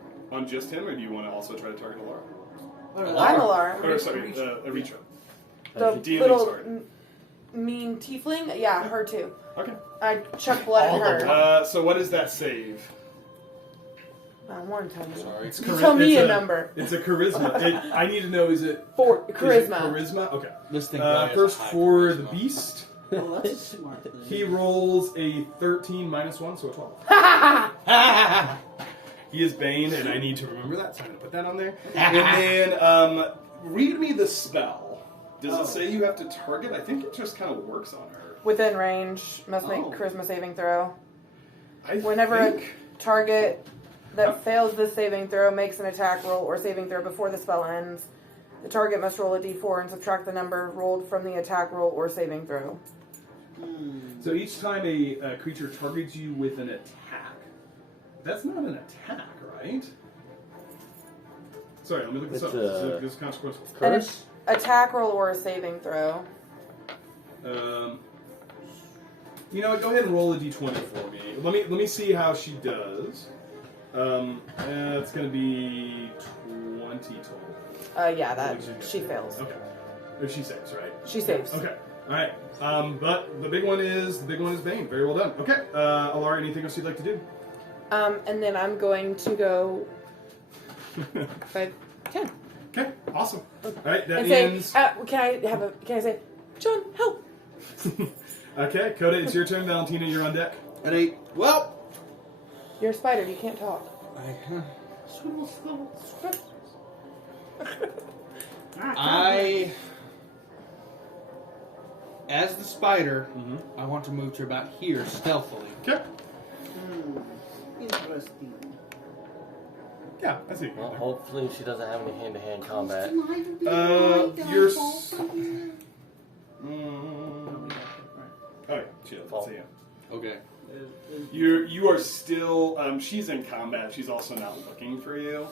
just him, or do you want to also try to target Alara? I'm Alara. Or sorry, Aretra. The D&D, little sorry. mean tiefling. Yeah, her too. Okay. I chuck blood at her. So what does that save? I want to tell you. Sorry. It's You tell me it's a number. It's a charisma. I need to know, is it For is it charisma. charisma? Okay. This thing probably has First a high for charisma. the beast. Oh, that's a smart thing. He rolls a 13 minus 1, so a 12. He is Bane, and I need to remember that, so I'm going to put that on there. And then, read me the spell. Does it say you have to target? I think it just kind of works on her. Within range, must make Oh. charisma saving throw. I Whenever think... a target that fails this saving throw makes an attack roll or saving throw before the spell ends, the target must roll a d4 and subtract the number rolled from the attack roll or saving throw. So each time a creature targets you with an attack, that's not an attack, right? Sorry, let me look this It's up. a- This is consequential. Curse? Attack roll or a saving throw. You know what? Go ahead and roll a d20 for me. Let me see how she does. It's going to be 20 total. Yeah, that she fails. Okay. Or she saves, right? She saves. Okay. All right. But the big one is Bane. Very well done. Okay. Alara, anything else you'd like to do? And then I'm going to go 5, 10. Okay. Awesome. All right. That And ends. say, can I say, John, help! Okay, Coda, it's your turn. Valentina, you're on deck. At 8. Well, You're a spider, you can't talk. I, as the spider, I want to move to about here stealthily. Okay. Interesting. Yeah, I see. Well, hopefully she doesn't have any hand-to-hand combat. You're. Oh, yeah, she does. Let's see you. Okay. You are still. She's in combat. She's also not looking for you.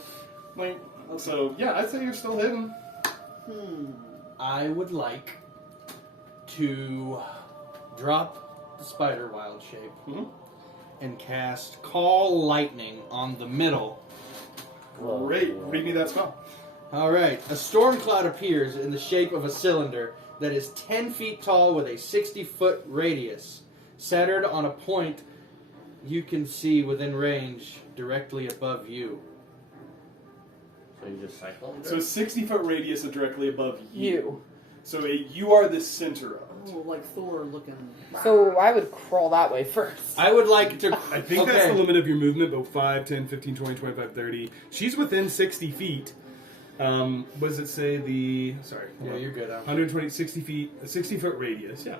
Like, so yeah, I'd say you're still hidden. I would like to drop the spider wild shape and cast Call Lightning on the middle. Great. Read me that spell. Alright, a storm cloud appears in the shape of a cylinder that is 10 feet tall with a 60-foot radius, centered on a point you can see within range directly above you. So you just cycle? So 60-foot radius is directly above you. So you are the center of it. Oh, like Thor looking. So I would crawl that way first. I would like to. I think that's the limit of your movement, but 5, 10, 15, 20, 25, 30. She's within 60 feet. What does it say? Sorry. Yeah, you're good. 120, 60 feet, a 60-foot radius, yeah.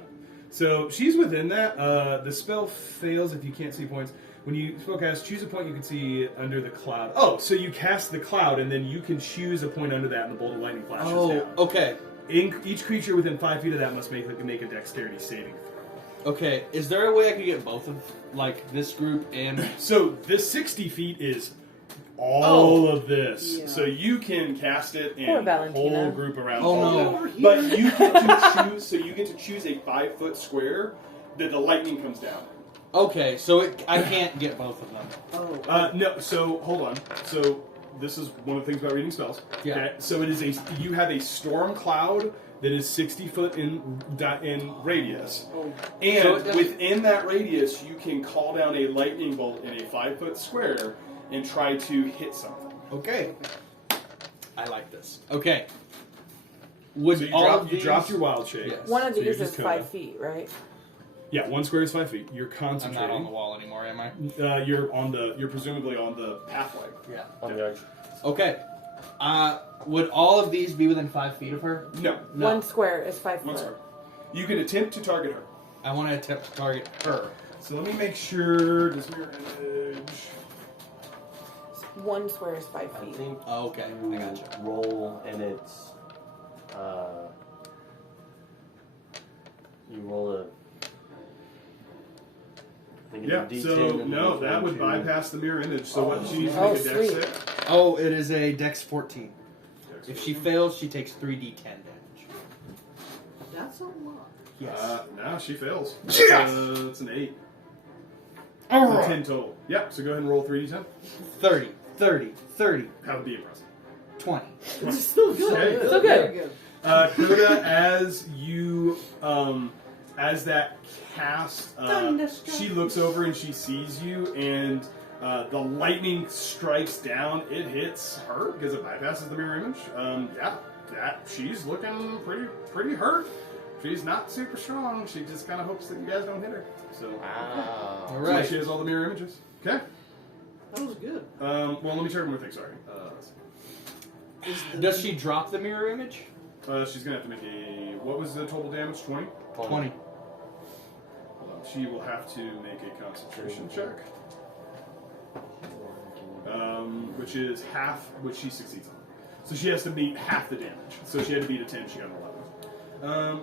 So she's within that. The spell fails if you can't see points. When you spellcast, choose a point you can see under the cloud. Oh, so you cast the cloud, and then you can choose a point under that, and the bolt of lightning flashes down. Okay. Each creature within 5 feet of that must make a dexterity saving throw. Okay. Is there a way I could get both of, like, this group and... So this 60 feet is all of this. Yeah. So you can cast it Poor and the Valentina. whole group around. Oh, all no. of it. But you get to choose. So you get to choose a 5-foot square that the lightning comes down. Okay, so I can't get both of them. Oh. No. So hold on. So this is one of the things about reading spells. Yeah. Okay. So it is you have a storm cloud that is 60 foot in radius. Oh. And So it doesn't- within that radius, you can call down a lightning bolt in a 5-foot square and try to hit something. Okay. I like this. Okay. So Would you, all of these... dropped your wild shape. Yes. One of So you're these just is Koda. 5 feet, right? Yeah, 1 square is 5 feet. You're I'm concentrating. not on the wall anymore, am I? You're presumably on the pathway. Yeah. On the arch. Okay. Would all of these be within 5 feet of her? No. No. 1 square is 5 1 foot. square. You can attempt to target her. I want to attempt to target her. So let me make sure. Does mirror image? 1 square is 5 I feet. think Oh, okay. you I gotcha. roll and it's you roll a. I think it's Yeah. a D10 So and no, then that would you- bypass the mirror image. So what she needs to Oh, make a dex sweet. save. Oh, it is a Dex 14. If she fails, she takes 3d10 damage. That's a lot. Yes. No, she fails. Yes! It's an 8. All It's a 10 total. Yeah. So go ahead and roll 3d10. 30, 30, 30, That would be impressive. 20. It's still good. Okay. Still Very good. Koda, as you, as that cast, Thunderstruck. she looks over and she sees you, and the lightning strikes down. It hits her because it bypasses the mirror image. She's looking pretty hurt. She's not super strong. She just kind of hopes that you guys don't hit her. So, Wow. All so right. she has all the mirror images. Okay. That was good. Well, let me check one more thing. Sorry. Does she drop the mirror image? She's gonna have to make a. What was the total damage? 20. 20. Hold on. She will have to make a concentration check, which is half what she succeeds on. So she has to beat half the damage. So she had to beat a 10. She got an 11.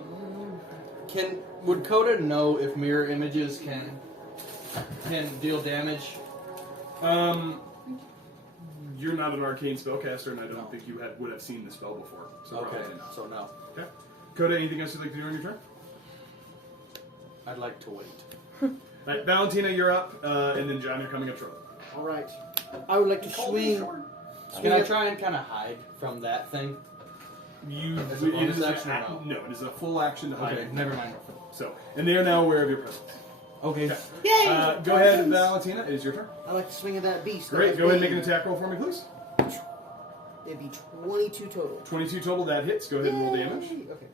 Would Koda know if mirror images can deal damage? You're not an arcane spellcaster, and I don't think you would have seen the spell before. So Okay, probably not. so no. Okay. Koda, anything else you'd like to do on your turn? I'd like to wait. All right, Valentina, you're up, and then John, you're coming up shortly. All right. I would like to swing. Can I try and kind of hide from that thing? As a bonus action or no? No, it is a full action to hide. Okay, never mind. So, and they are now aware of your presence. Okay. Yay! Go ahead, Valentina. It is your turn. I like to swing at that beast. Great. Go ahead and make an attack roll for me, please. It'd be 22 total. 22 total. That hits. Go ahead and roll damage. Yay! Okay.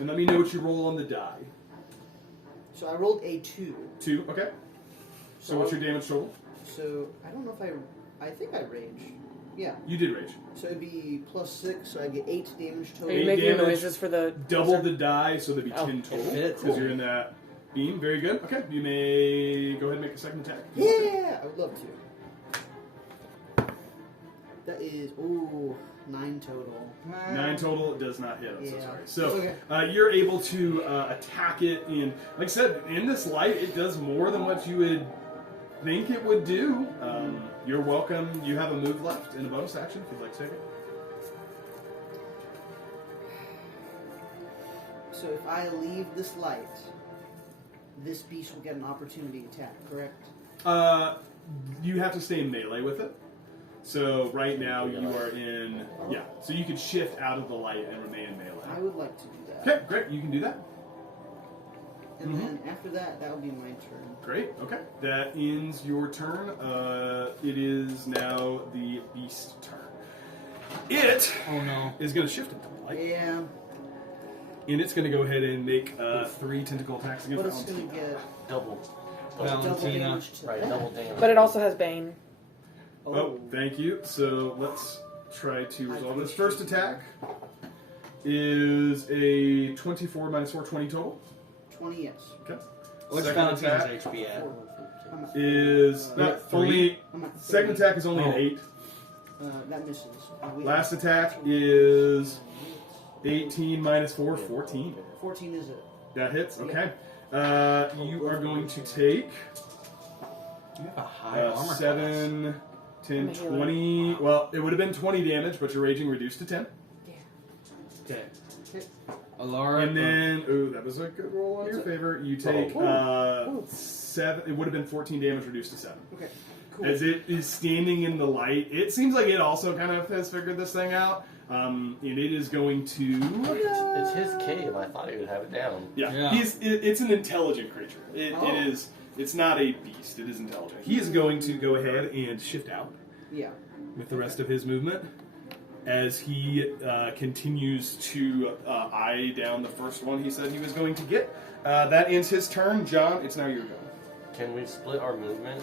And let me know what you roll on the die. So I rolled a 2. 2. Okay. So what's your damage total? So I don't know if I think I rage. Yeah. You did rage. So it'd be +6, so I get 8 damage Are total. you Eight making damage. noises for the Double the die, so there'd be Oh. 10 total. It fits. Because you're in that beam. Very good. Okay. You may go ahead and make a second attack. Yeah, I would love to. That is 9 total. 9 total. It does not hit. I'm so Yeah. sorry. So Okay. you're able to attack it in, like I said, in this light, it does more than what you would think it would do. You're welcome. You have a move left in a bonus action if you'd like to take it. So if I leave this light, this beast will get an opportunity attack, correct? You have to stay in melee with it. So right now you are in, so you could shift out of the light and remain in I melee. would like to do that. Okay, great. You can do that. And then after that, that would be my turn. Great. Okay. That ends your turn. It is now the beast turn. It Oh no. is going to shift into the light. Yeah. And it's going to go ahead and make 3 tentacle attacks against But it's going to Valentina. get Double. double Valentina. damage to Right, that. double damage. But it also has Bane. Oh, thank you. So let's try to resolve this. First attack is a 24 minus 4, 20 total. 20, yes. Okay. What's Second Valentina's attack HP at? I'm at, is not 3? only. I'm at Second 30. attack is only an Oh. 8. That misses. Wait. Last attack is 18 minus 4, 14. 14 is it? That hits. Okay. You are going to take You have a high armor class. 7, 10, I'm a healer. 20. Well, it would have been 20 damage, but your raging reduced to 10. Okay. Alara. And then, ooh, that was a good roll on It's your a- favor. You take Ooh. 7. It would have been 14 damage reduced to 7. Okay. Cool. As it is standing in the light, it seems like it also kind of has figured this thing out. And it is going to. It's his cave. I thought he would have it down. Yeah. It's an intelligent creature. It is. It's not a beast. It is intelligent. He is going to go ahead and shift out Yeah. with the rest of his movement as he continues to eye down the first one he said he was going to get. That ends his turn. John, it's now your go. Can we split our movement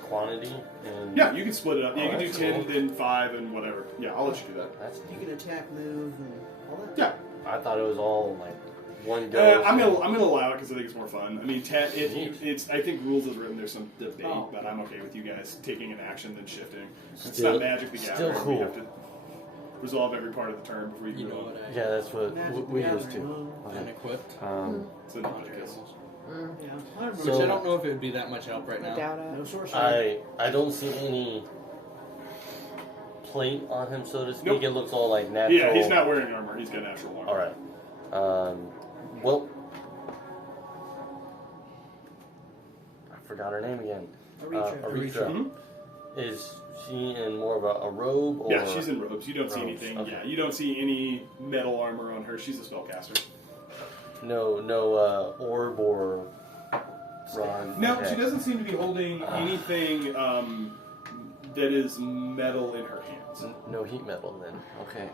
quantity? And Yeah, you can split it up. Yeah, you can do that's 10, cool. then 5, and whatever. Yeah, I'll let you do that. That's You can attack, move, and all that. Yeah. I thought it was all like one go. I'm gonna allow it because I think it's more fun. I mean, Neat. it's. I think rules as written. There's some debate, Oh. but I'm okay with you guys taking an action then shifting. It's Still- not Magic the still Gathering. cool. We have to resolve every part of the turn before you You can know go. what Yeah, that's what Magic we the used to. Gathering, I'm equipped. So Nauticus. Yeah. I remember. Which So- I don't know if it would be that much help right I now. doubt it. No sorcery. I don't see any plate on him, so to speak. Nope. It looks all like natural. Yeah, he's not wearing armor. He's got natural armor. All right. Well, I forgot her name again. Aretra. Aretra. Mhm. Is she in more of a robe? Or Yeah, she's in robes. You don't see Robes, anything. okay. Yeah, you don't see any metal armor on her. She's a spellcaster. no orb or rod. No, Okay. she doesn't seem to be holding anything that is metal in her hands. No heat metal then. Okay.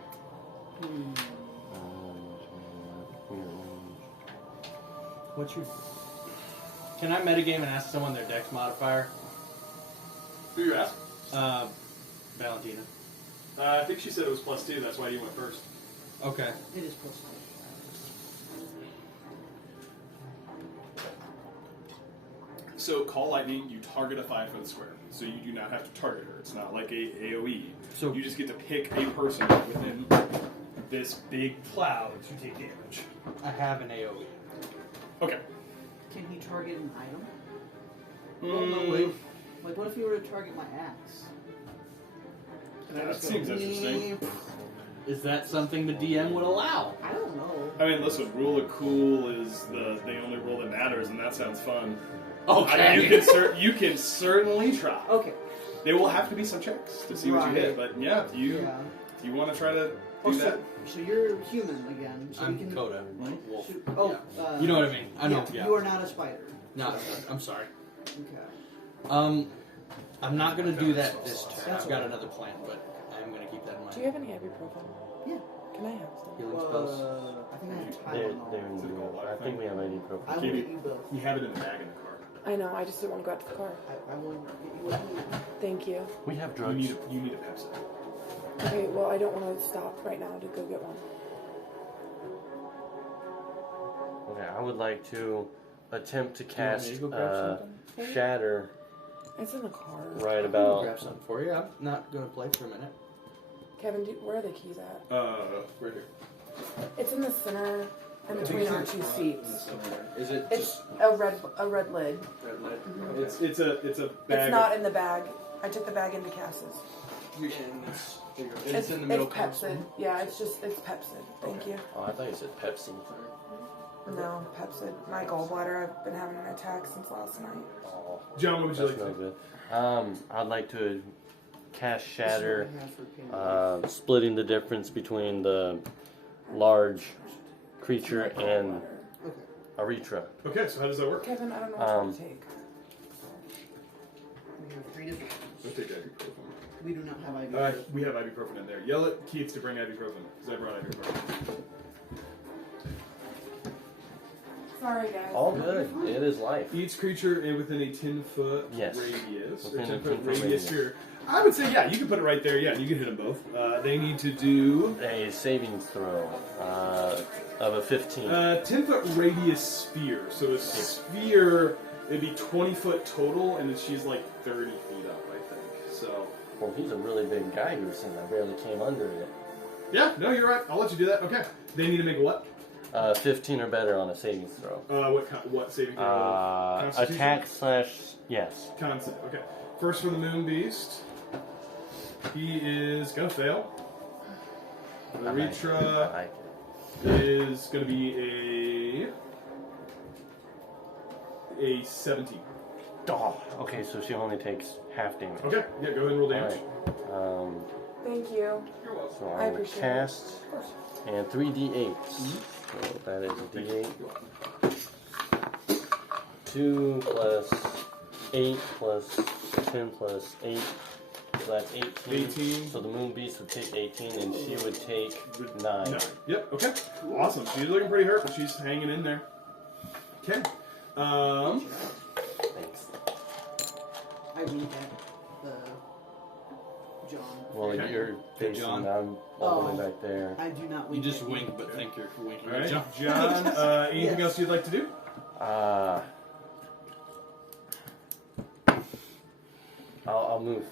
What's your? Can I metagame and ask someone their dex modifier? Who you ask? Valentina. I think she said it was +2. That's why you went first. Okay. It is plus. So call lightning. You target a 5-foot square. So you do not have to target her. It's not like a AOE. So- you just get to pick a person within this big cloud to take damage. I have an AOE. Okay. Can he target an item? Mm, Like, what if he were to target my axe? Can I That just go, seems interesting. Is that something the DM would allow? I don't know. I mean, listen. Rule of cool is the only rule that matters, and that sounds fun. Okay. You can certainly try. Okay. There will have to be some checks to see what you Right. hit, but yeah, if you want to try to Oh, do that. so you're human again. So I'm you can Koda. Wolf. shoot. Oh, You know what I mean? I know. Yeah, Yeah. You are not a spider. No, I'm sorry. Okay. I'm not gonna do that this turn. That's I've got okay. another plan, but I'm gonna keep that in mind. Do you have any ibuprofen? Yeah. Can I have some? Healing spells. I think I have There, Tylenol. there. I think we have ID profile. I will get you both. You have it in the bag in the car. I know, I just didn't want to go out to the car. I will get you what you need. Thank you. We have You drugs. need a Pepsi. Okay, well, I don't want to stop right now to go get one. Okay, I would like to attempt to Do you want me cast to go grab something? Shatter It's in the car. right I'll about. grab something for you. I'm not gonna play for a minute. Kevin, where are the keys at? Right here. It's in the center, in between our two seats. Is it It's just a red lid. red light? It's a bag. It's not in the bag. I took the bag into Cass's. And it's in the middle It's console. Pepsid. Yeah, it's Pepsid. Thank you. Oh, I thought you said Pepsi. No, Pepsid. My gallbladder, I've been having an attack since last night. Oh, John, what would you that's like no to good. I'd like to cast Shatter, This is what I have for pain. splitting the difference between the large creature and Okay. Aretra. Okay, so how does that work? Kevin, I don't know what to take. We have 3 different I'll ones. take that. We do not have ibuprofen. We have ibuprofen in there. Yell at Keith to bring ibuprofen, because I brought ibuprofen. Sorry, guys. All good. It is life. Each creature within a 10-foot Yes. radius. Within or a 10-foot 10-foot radius radius. here. I would say, yeah, you can put it right there. Yeah, you can hit them both. They need to do A savings throw of a 15. 10-foot radius sphere. So a sphere, it'd be 20-foot total, and then she's like 30 feet up, I think. So. Well, he's a really big guy, you were saying. I barely came under it. Yeah, no, you're right. I'll let you do that. Okay. They need to make a what? 15 or better on a savings throw. What saving throw? Constitution? Attack / yes. Concept. Okay. First for the Moon Beast. He is gonna fail. The Ritra is gonna be a 17. Oh, okay, so she only takes half damage. Okay. Yeah. Go ahead and roll damage. Alright. Thank you. You're welcome. So I I will appreciate cast Of course. and 3d8s. So that is a d8. 2 plus 8 plus 10 plus 8. So that's 18. 18. So the Moon Beast would take 18 and she would take 9. 9. Yep. Okay. Awesome. She's looking pretty hurt, but she's hanging in there. Okay. Thanks. I wink at John. Well, Okay. you're facing, John. I'm all the way back there. I do not You wink. just at wink, but think you're winking All at right, John. John. Anything Yes. else you'd like to do? I'll move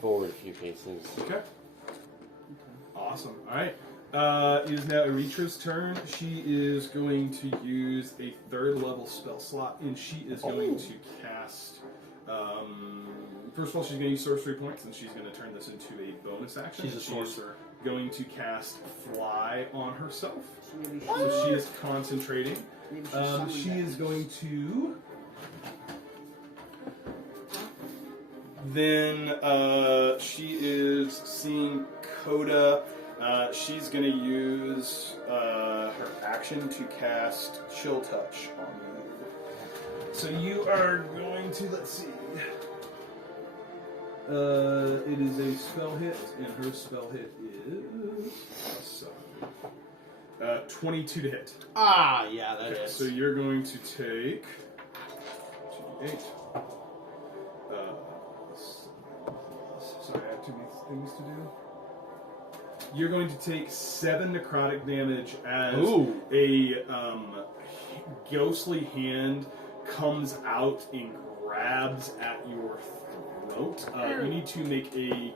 forward a few paces. Okay. Awesome. All right. It is now Eritra's turn. She is going to use a 3rd level spell slot, and she is going to cast. First of all, she's going to use sorcery points, and she's going to turn this into a bonus action. She's a sorcerer. Going to cast Fly on herself. So maybe So she is concentrating. maybe she's She is going to. Then she is seeing Koda. She's going to use her action to cast Chill Touch on you. So you are going to, let's see. It is a spell hit, and her spell hit is 22 to hit. Ah, yeah, that Okay, is. so you're going to take 2d8. Sorry, I have too many things to do. You're going to take 7 necrotic damage as Ooh. a ghostly hand comes out and grabs at your throat. You need to make a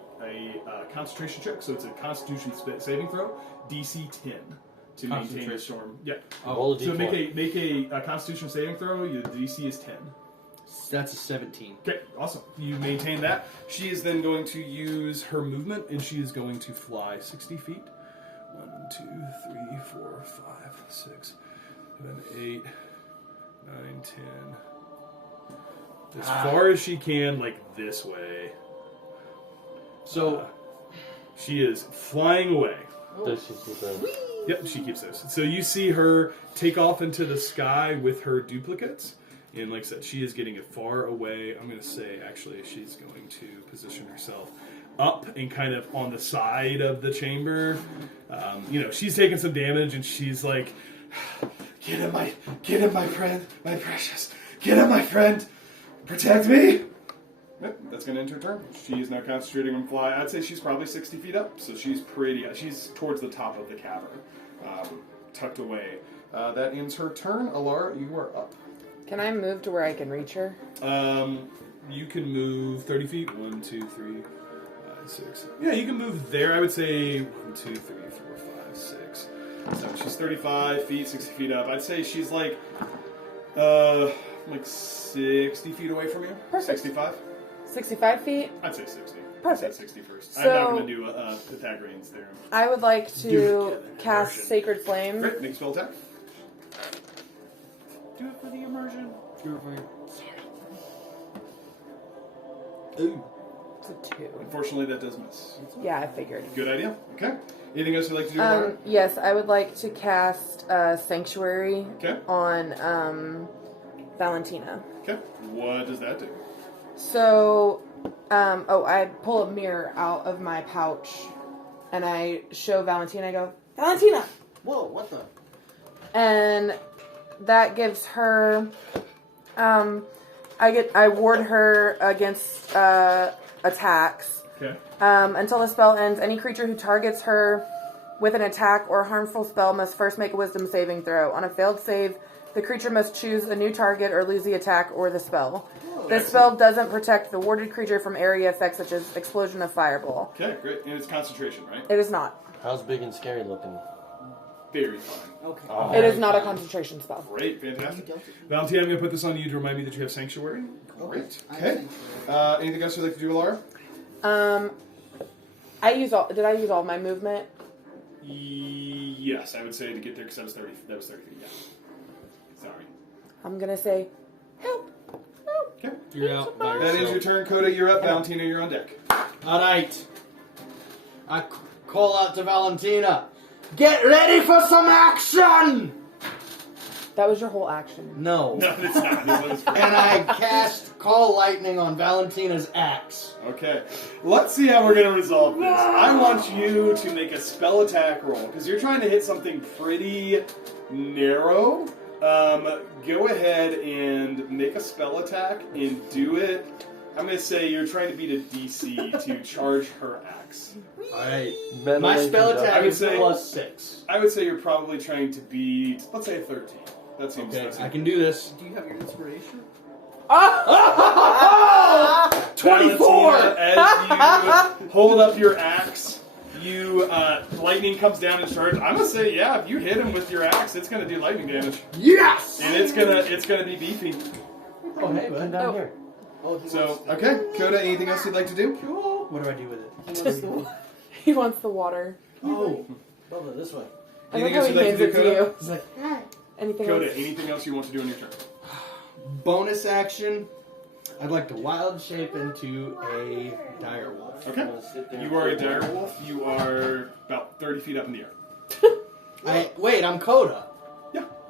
concentration check, so it's a Constitution saving throw, DC 10, to maintain the Concentration. storm. Yeah. Roll a So d4. make a Constitution saving throw. Your DC is 10. That's a 17. Okay, awesome. You maintain that. She is then going to use her movement, and she is going to fly 60 feet. 1, 2, 3, 4, 5, 6, 7, 8, 9, 10. As far as she can, like this way. So, She is flying away. Does she keep them? Yep, she keeps those. So you see her take off into the sky with her duplicates. And like I said, she is getting it far away. I'm going to say, actually, she's going to position herself up and kind of on the side of the chamber. She's taking some damage, and she's like, get him, my friend, my precious. Get him, my friend. Protect me. Yep, that's going to end her turn. She is now concentrating on fly. I'd say she's probably 60 feet up, so she's she's towards the top of the cavern, tucked away. That ends her turn. Alara, you are up. Can I move to where I can reach her? You can move 30 feet. 1, 2, 3, 5, 6. Yeah, you can move there. I would say 1, 2, 3, 4, 5, 6. So she's 35 feet, 60 feet up. I'd say she's like 60 feet away from you. Perfect. 65? 65 feet? I'd say 60. Perfect. I said 60 first. I'm So- not going to do Pythagorean's theorem. I would like Do to it. cast Immersion. Sacred Flame. Great, make a spell attack. do it for the immersion. Do it for your... Ooh. It's a 2. Unfortunately, that does miss. Yeah, I figured. Good idea. Okay. Anything else you'd like to do, Laura? Yes, I would like to cast Sanctuary Okay. on Valentina. Okay. What does that do? So I pull a mirror out of my pouch, and I show Valentina. I go, Valentina, Whoa, what the? and that gives her. I ward her against attacks. Okay. Until the spell ends, any creature who targets her with an attack or harmful spell must first make a wisdom saving throw. On a failed save, the creature must choose a new target or lose the attack or the spell. This spell doesn't protect the warded creature from area effects such as explosion of fireball. Okay, great. And it's concentration, right? It is not. How's big and scary looking? Very fine. Okay. It is not a concentration spell. Great, fantastic. Valentina, I'm going to put this on you to remind me that you have Sanctuary. Great. Okay. Anything else you'd like to do, Alara? Did I use all my movement? Yes, I would say to get there because that was 30 feet, yeah. Sorry. I'm gonna say, help. Okay. You're out by That is yourself. your turn, Koda. You're up. Valentina, you're on deck. Alright. I call out to Valentina. Get ready for some action! That was your whole action. No. No, it's not. It was And I cast Call Lightning on Valentina's axe. Okay. Let's see how we're going to resolve this. I want you to make a spell attack roll because you're trying to hit something pretty narrow. Go ahead and make a spell attack and do it. I'm going to say you're trying to beat a DC to charge her axe. Alright. My spell attack I would is say- +6. I would say you're probably trying to beat, let's say a 13. That seems Okay, that I seems- can do this. Do you have your inspiration? 24! Valentina, as you hold up your axe, lightning comes down and charges. I'm gonna say, yeah, if you hit him with your axe, it's gonna do lightning damage, Yes! and it's gonna be beefy. Oh, hey, Come bud. down here. Oh, he So, wants the- okay, Coda, anything else you'd like to do? What do I do with it? He wants the... He wants the water. Oh, Bubba, this way. I Anything love how else he you'd like hands to it do, to Coda? you. He's like, Anything Coda, else? anything else you want to do on your turn? Bonus action. I'd like to wild shape into a dire wolf. Okay. I'm gonna sit there You are a dire wolf. You are about 30 feet up in the air. Wait, I'm Coda.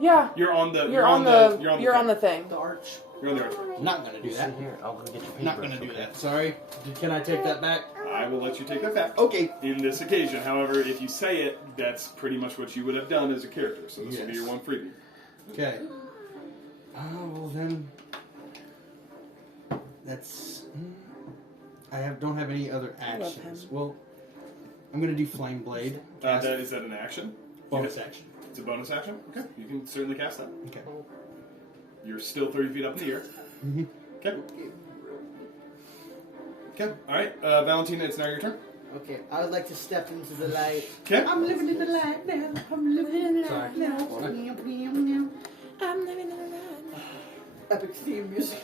Yeah. You're on the. You're on the thing. the arch. You're on the arch. I'm not gonna do You that. sit here. I'll go get your paper. Not gonna do that. Sorry. Can I take that back? I will let you take that back. Okay. In this occasion, however, if you say it, that's pretty much what you would have done as a character. So this will be Yes. your one freebie. Okay. Well then. That's. Don't have any other love actions. him. Well, I'm gonna do flame blade. Is that an action? Bonus action. It's a bonus action? Okay. You can certainly cast that. Okay. You're still 30 feet up in the air. Mhm. Okay. Okay. Alright. Valentina, it's now your turn. Okay, I would like to step into the light. Okay. I'm living in the light now. I'm living in the Sorry. light now. I'm living in the light. Epic theme music.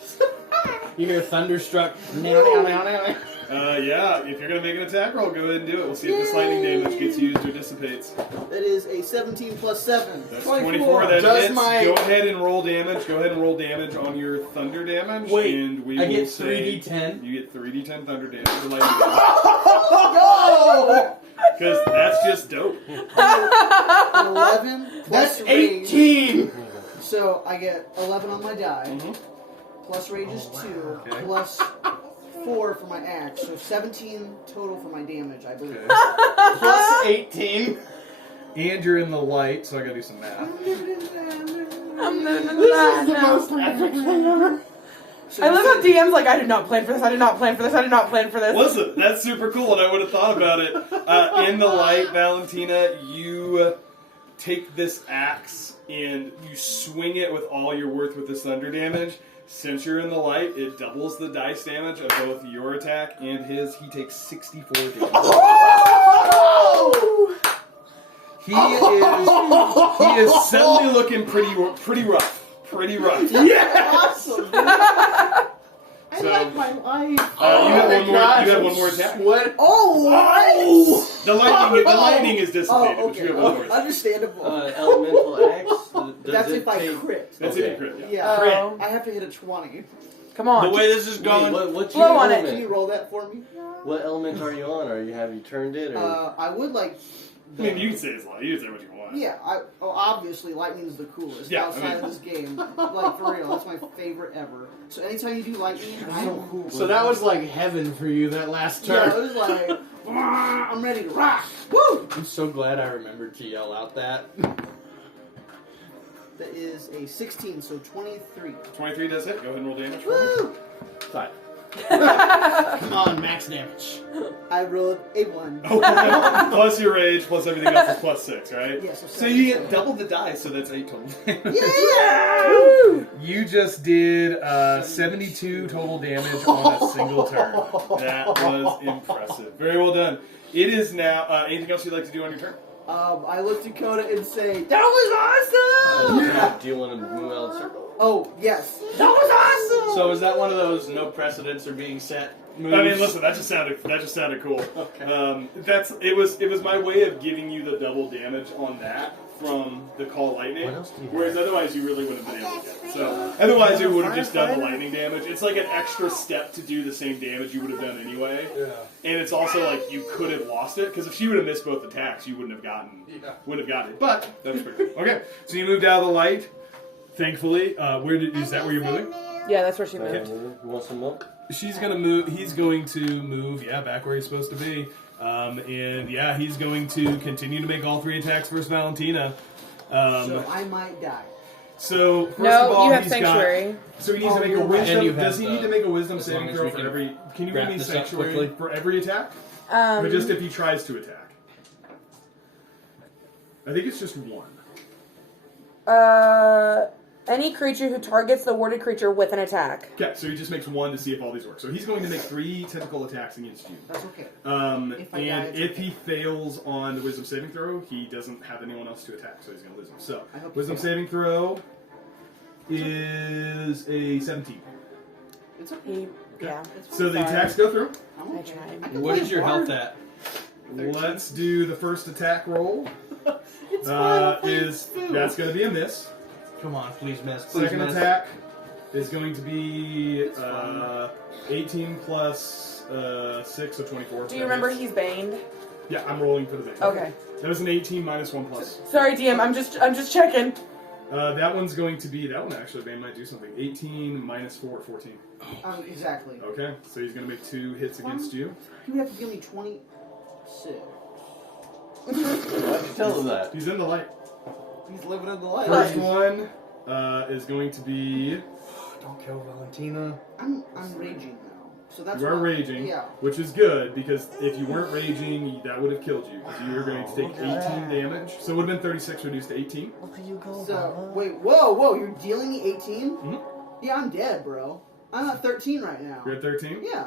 You hear thunderstruck. Yeah, if you're going to make an attack roll, go ahead and do it. We'll see if this lightning damage gets used or dissipates. That is a 17 plus 7. That's 24. 24. That Does hits. my- Go ahead and roll damage. Go ahead and roll damage on your thunder damage. Wait, and we I will get say 3d10? You get 3d10 thunder damage for lightning damage. Oh! Because that's just dope. 11 plus That's rage. 18! So I get 11 on my die. Mhm. Plus rage is 2. Okay. Plus 4 for my axe. So 17 total for my damage, I believe. Plus 18. And you're in the light, so I gotta do some math. I'm living in the This light is the now. most epic thing ever. So I you love how said- DM's like, I did not plan for this, I did not plan for this, I did not plan for this. Listen, that's super cool, and I would have thought about it. In the light, Valentina, you take this axe and you swing it with all your worth with this thunder damage. Since you're in the light, it doubles the dice damage of both your attack and his. He takes 64 damage. He is suddenly looking pretty rough. Pretty rough. Awesome. dude. I So, like my life. you have one more. You have one more attack. What? Oh, what? The lightning is dissipated, Oh, but you okay. have one more. Understandable. Elemental axe. Does That's it if I take- crit. That's Okay. it, crit. Yeah. Yeah. Oh. I have to hit a 20. Come on. The way this is going. What's Blow your on it. Can you element? roll that for me? What element are you on? Have you turned it? Or I would like I mean, you can say it's lightning. You can say what you want. Yeah, obviously lightning's the coolest Yeah, outside of this game. Like, for real, that's my favorite ever. So anytime you do lightning, I'm cool. So that was like heaven for you that last turn. Yeah, it was like, I'm ready to rock. Woo! I'm so glad I remembered to yell out that. That is a 16, so 23. 23 does hit. Go ahead and roll damage. Woo! 5. Come on, max damage. I rolled a 1. Oh, plus your rage, plus everything else is plus 6, right? Yeah, So you get double the dice, so that's 8 total. Yeah! You just did 72 total damage on a single turn. That was impressive. Very well done. It is now. Anything else you'd like to do on your turn? I looked at Koda and say, that was awesome! Do you want to move out of the circle? Oh, yes. That was awesome! So is that one of those no precedents are being set moves? I mean, listen, that just sounded cool. Okay. It was my way of giving you the double damage on that from the call lightning. What else do you have? Whereas otherwise you really wouldn't have been able to get it. So otherwise you would have just done the lightning damage. It's like an extra step to do the same damage you would have done anyway. Yeah. And it's also like you could have lost it because if she would have missed both attacks, you wouldn't have gotten it. But that was pretty cool. Okay, so you moved out of the light. Thankfully, is that where you're moving? Yeah, that's where she Okay, moved. you want some milk? She's gonna move. He's going to move. Yeah, back where he's supposed to be. And yeah, he's going to continue to make all 3 attacks versus Valentina. So I might die. So first No, of all, you have he's Sanctuary. got. So he needs to make a And wisdom. you have Does he need to make a wisdom as saving long as throw we for can every? Can you wrap give me this up sanctuary quickly. for every attack, or just if he tries to attack? I think it's just 1. Any creature who targets the warded creature with an attack. Okay, so he just makes 1 to see if all these work. So he's going to make 3 tentacle attacks against you. That's okay. If I die, it's if okay. he fails on the wisdom saving throw, he doesn't have anyone else to attack, so he's going to lose him. So I hope wisdom you fail. saving throw is a 17. It's okay. Yeah. So the Sorry. attacks go through. I won't I try. tried. I can What play is your hard. health at? Let's do the first attack roll. It's fine. That's going to be a miss. Come on, please miss. Please Second miss. attack is going to be 18 plus 6, so 24. Do you remember he's baned? Yeah, I'm rolling for the base. Okay. That was an 18 minus 1 plus. Sorry, DM. I'm just checking. That one's going to be, that one actually, Bane might do something. 18 minus 4, 14. Exactly. Okay, so he's going to make 2 hits against you. You would have to give me 26. Why'd you tell him that? He's in the light. He's living in the light. First one is going to be, Don't kill Valentina. I'm raging now. So that's you are why- raging, Yeah. which is good, because if you weren't raging, that would have killed you. Because you were going to take 18 damage. So it would have been 36 reduced to 18. Look at you go, So, wait, whoa, you're dealing me 18? Mhm. Yeah, I'm dead, bro. I'm at 13 right now. You're at 13. Yeah.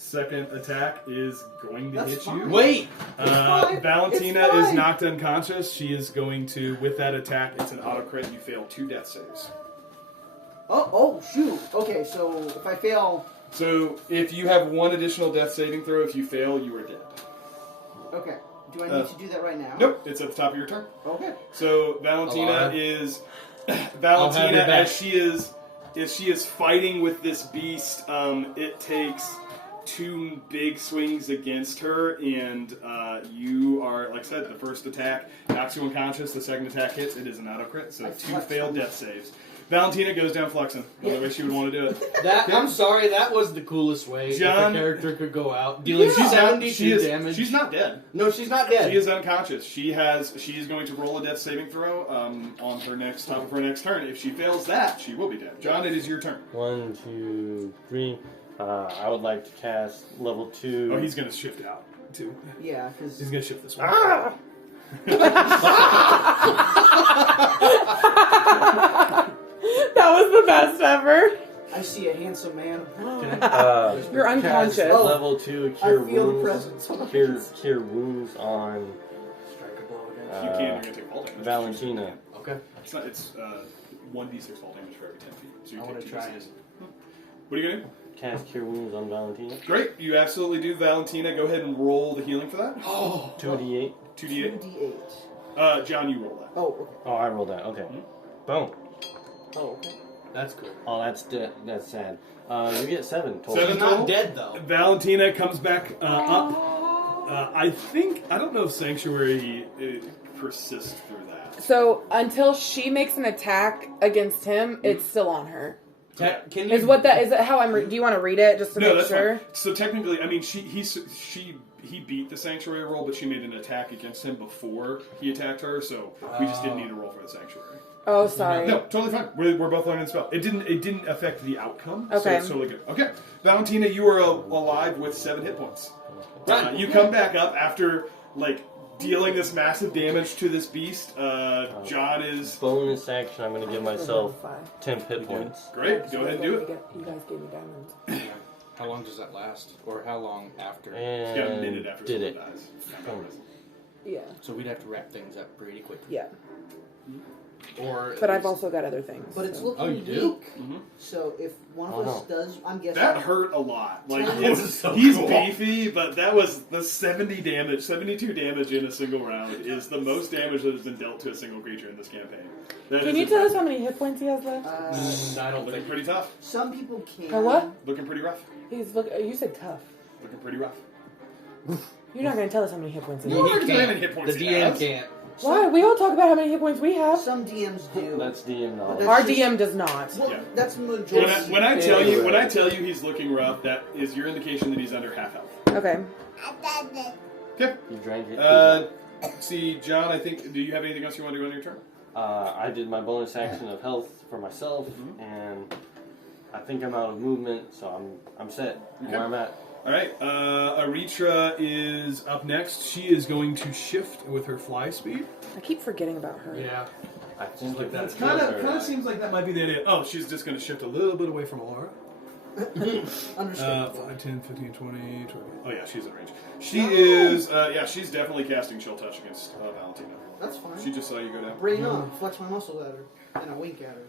Second attack is going to That's hit fine. you. Wait! fine. Valentina It's is fine. knocked unconscious. She is going to, with that attack, it's an auto crit. You fail 2 death saves. Oh, shoot. Okay, so if I fail... So if you have 1 additional death saving throw, if you fail, you are dead. Okay. Do I need to do that right now? Nope, it's at the top of your turn. Okay. So Valentina Alive. is I'll have Valentina your back. as she is fighting with this beast. It takes 2 big swings against her, and you are, like I said, the first attack knocks you unconscious. The second attack hits. It is an auto crit, so I 2 flex. failed death saves. Valentina goes down flexing. The only way she would want to do it. I'm sorry, that was the coolest way John- if a character could go out. Dealing 72 damage. She's not dead. No, she's not dead. She is unconscious. She is going to roll a death saving throw on her top of her next turn. If she fails that, she will be dead. John, it is your turn. 1, 2, 3. I would like to cast level 2. Oh, he's going to shift out too. Yeah, because... He's going to shift this one. That was the best ever. I see a handsome man. You're unconscious. Cast level 2 I cure feel the wounds. presence. Cure wounds on Strike a blow again. You can. You're going to take fall damage. Valentina. Okay. It's 1d6 fall damage for every 10 feet. So you I wanna take 2 try d6. What are you going to do? Cast cure wounds on Valentina. Great. You absolutely do, Valentina. Go ahead and roll the healing for that. Oh! 2d8. 2d8. 2d8. John, you roll that. Oh, okay. Oh, I rolled that. Okay. Boom. Oh, okay. That's cool. Oh, that's sad. You get 7 total. 7 She's total? not dead, though. Valentina comes back up I don't know if Sanctuary persists through that. So until she makes an attack against him, it's still on her. Can Is what that is? It how I'm? Do you want to read it just to No, make that's sure? fine. So technically, I mean, he beat the Sanctuary roll, but she made an attack against him before he attacked her, so we just didn't need to roll for the Sanctuary. Oh, sorry. No, totally fine. We're both learning the spell. It didn't affect the outcome, so Okay. it's totally good. Okay, Valentina, you are alive with 7 hit points. You come back up after dealing this massive damage to this beast. John is Bonus action, I'm going to give myself 10 hit points. great. Go ahead and do it. You guys gave me diamonds. How long does that last? Or how long after? And You got a minute after did someone it. dies. Yeah. So we'd have to wrap things up pretty quickly. Yeah. Or But I've also got other things. But it's so. looking Oh, you do? weak. Mhm. So if one of Oh, us does, I'm guessing That hurt a lot. This is so he's cool. beefy, but that was the 72 damage in a single round is the most damage that has been dealt to a single creature in this campaign. That Can is you tell us impressive. how many hit points he has left? I don't Looking think. pretty tough. some people can. A what? Looking pretty rough. He's look. You said tough. Looking pretty rough. You're not going to tell us how many hit points he No, has. we're He gonna can't. have hit points The he DM has. can't. Why? We all talk about how many hit points we have. Some DMs do. That's DM knowledge. That's Our just- DM does not. Well, Yeah. that's majority. When I tell you he's looking rough, that is your indication that he's under half health. Okay. Okay. You drained your See, John, I think. Do you have anything else you want to do on your turn? I did my bonus action of health for myself, and I think I'm out of movement, so I'm set where I'm at. All right. Aritra is up next. She is going to shift with her fly speed. I keep forgetting about her. Yeah. I think like that's Kind of seems like that might be the idea. Oh, she's just going to shift a little bit away from Alara. Understandable. 5, 10, 15, 20, 20. Oh, yeah, she's in range. She is, she's definitely casting Chill Touch against Valentina. That's fine. She just saw you go down. Bring it on. Flex my muscles at her. And I wink at her.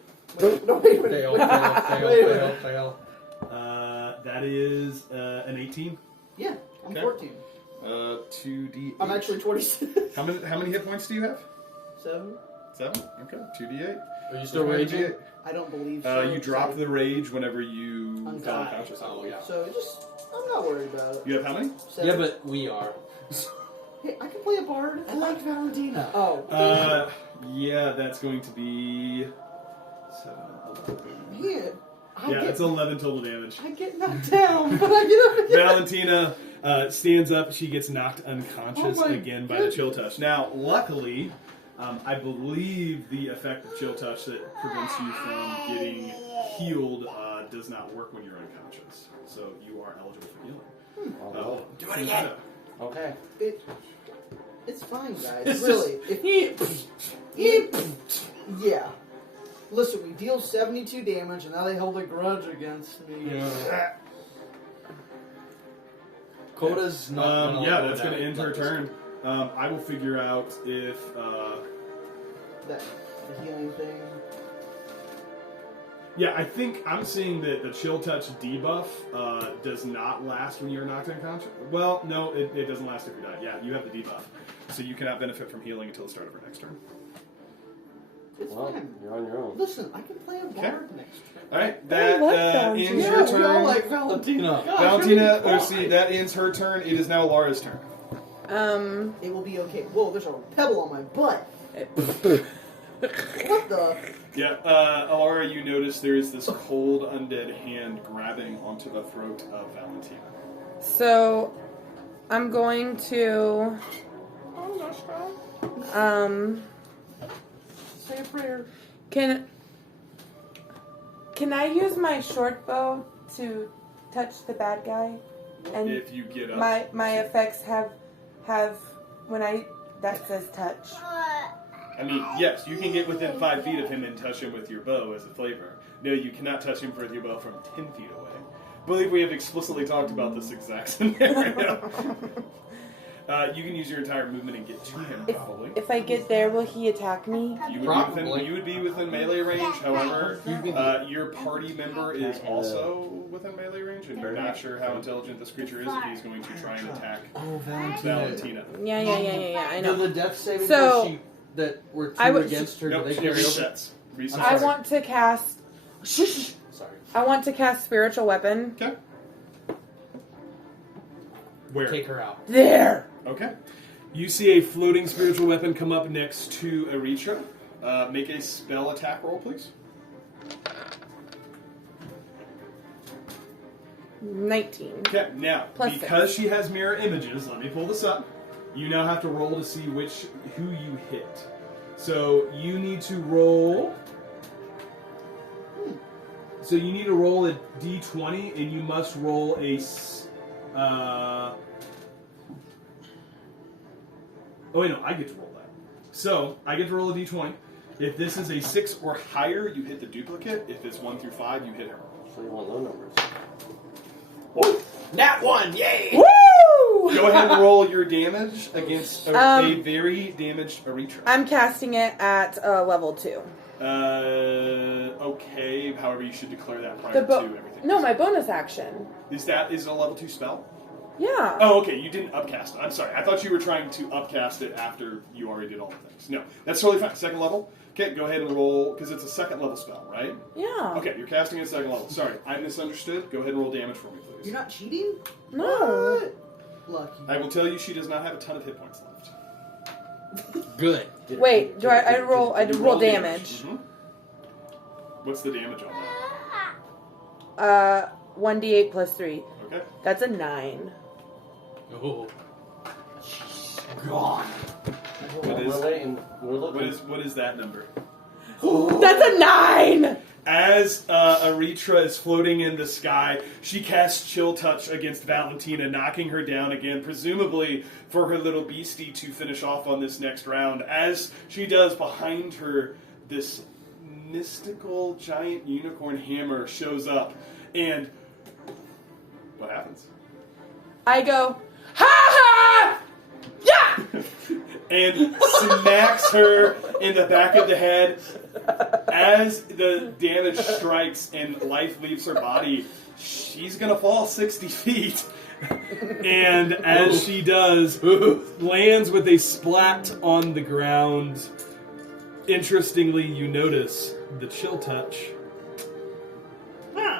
Wait, no, wait a minute. Fail, Wait. fail, fail. That is an 18. Yeah, I'm Okay. 14. 2d8. I'm actually 26. How many hit points do you have? 7? 7? Okay, 2d8. Are you still raging? I don't believe so. You drop the rage whenever you fell unconscious. Oh, yeah. So I'm not worried about it. You have how many? 7. Yeah, but we are. Hey, I can play a bard. I like Valentina. Oh. Yeah, that's going to be 7. Man, Yeah, it's 11 total damage. I get knocked down, but I get up again. Valentina stands up. She gets knocked unconscious Oh my again by the Chill Touch. Now, luckily, I believe the effect of Chill Touch that prevents you from getting healed does not work when you're unconscious. So you are eligible for healing. Do it again. Okay. It's fine, guys. Really. Yeah. Listen, we deal 72 damage, and now they hold a grudge against me. Yeah. Koda's not. gonna Yeah, let that's that- going to end her let this- turn. I will figure out if... That the healing thing. Yeah, I think I'm seeing that the Chill Touch debuff does not last when you're knocked unconscious. Well, no, it doesn't last if you're dead. Yeah, you have the debuff. So you cannot benefit from healing until the start of her next turn. It's Well, fine. you're on your own. Listen, I can play a bard next turn. Alright, that like ends Valentina. your Yeah, we all turn. like Valentina. Valentina, that ends her turn. It is now Lara's turn. It will be okay. Whoa, there's a pebble on my butt. What the? Yeah, Alara, you notice there is this cold undead hand grabbing onto the throat of Valentina. So, I'm going to. Say a prayer. Can I use my short bow to touch the bad guy? And If you get up. my effects have when that says touch. I mean, yes, you can get within 5 feet of him and touch him with your bow as a flavor. No, you cannot touch him with your bow from 10 feet away. I believe we have explicitly talked about this exact scenario. You can use your entire movement and get to him, probably. If I get there, will he attack me? You would be within melee range. However, your party member is also within melee range, and you're not sure how intelligent this creature is if he's going to try and attack Oh, Valentina. Yeah. I know. Do the death saving So, throw that were I two would- against her, do Nope, they she carry over? resets. Resets. I want to cast. Shh. Sorry. I want to cast spiritual weapon. Okay. Where? Take her out. There. Okay. You see a floating spiritual weapon come up next to Eretra. Make a spell attack roll, please. 19. Okay, now, Plus because she has mirror images, let me pull this up. You now have to roll to see who you hit. So you need to roll. So you need to roll a d20, and you must roll a. Oh wait, no, I get to roll that. So I get to roll a d20. If this is a 6 or higher, you hit the duplicate. If it's 1 through 5, you hit her. So you want low numbers. Nat 1, yay! Woo! Go ahead and roll your damage against a very damaged Eretra. I'm casting it at level 2. Okay. However, you should declare that prior The to everything. No, my bonus action. Is it a level 2 spell? Yeah. Oh, okay. You didn't upcast it. I'm sorry. I thought you were trying to upcast it after you already did all the things. No, that's totally fine. Second level. Okay, go ahead and roll because it's a second level spell, right? Yeah. Okay, you're casting it at second level. Sorry, I misunderstood. Go ahead and roll damage for me, please. You're not cheating? No. Lucky. I will tell you, she does not have a ton of hit points left. Good. Wait, do I roll? I roll damage. Mhm. What's the damage on that? 1d8 plus 3. Okay. That's a 9. Oh. Gone. What is- We're waiting. We're looking. What is that number? That's a 9! As Eretra is floating in the sky, she casts Chill Touch against Valentina, knocking her down again, presumably for her little beastie to finish off on this next round. As she does, behind her, this mystical giant unicorn hammer shows up, and what happens? I go, ha ha! Yeah! And smacks her in the back of the head. As the damage strikes and life leaves her body, she's gonna fall 60 feet. And as she does, lands with a splat on the ground. Interestingly, you notice the Chill Touch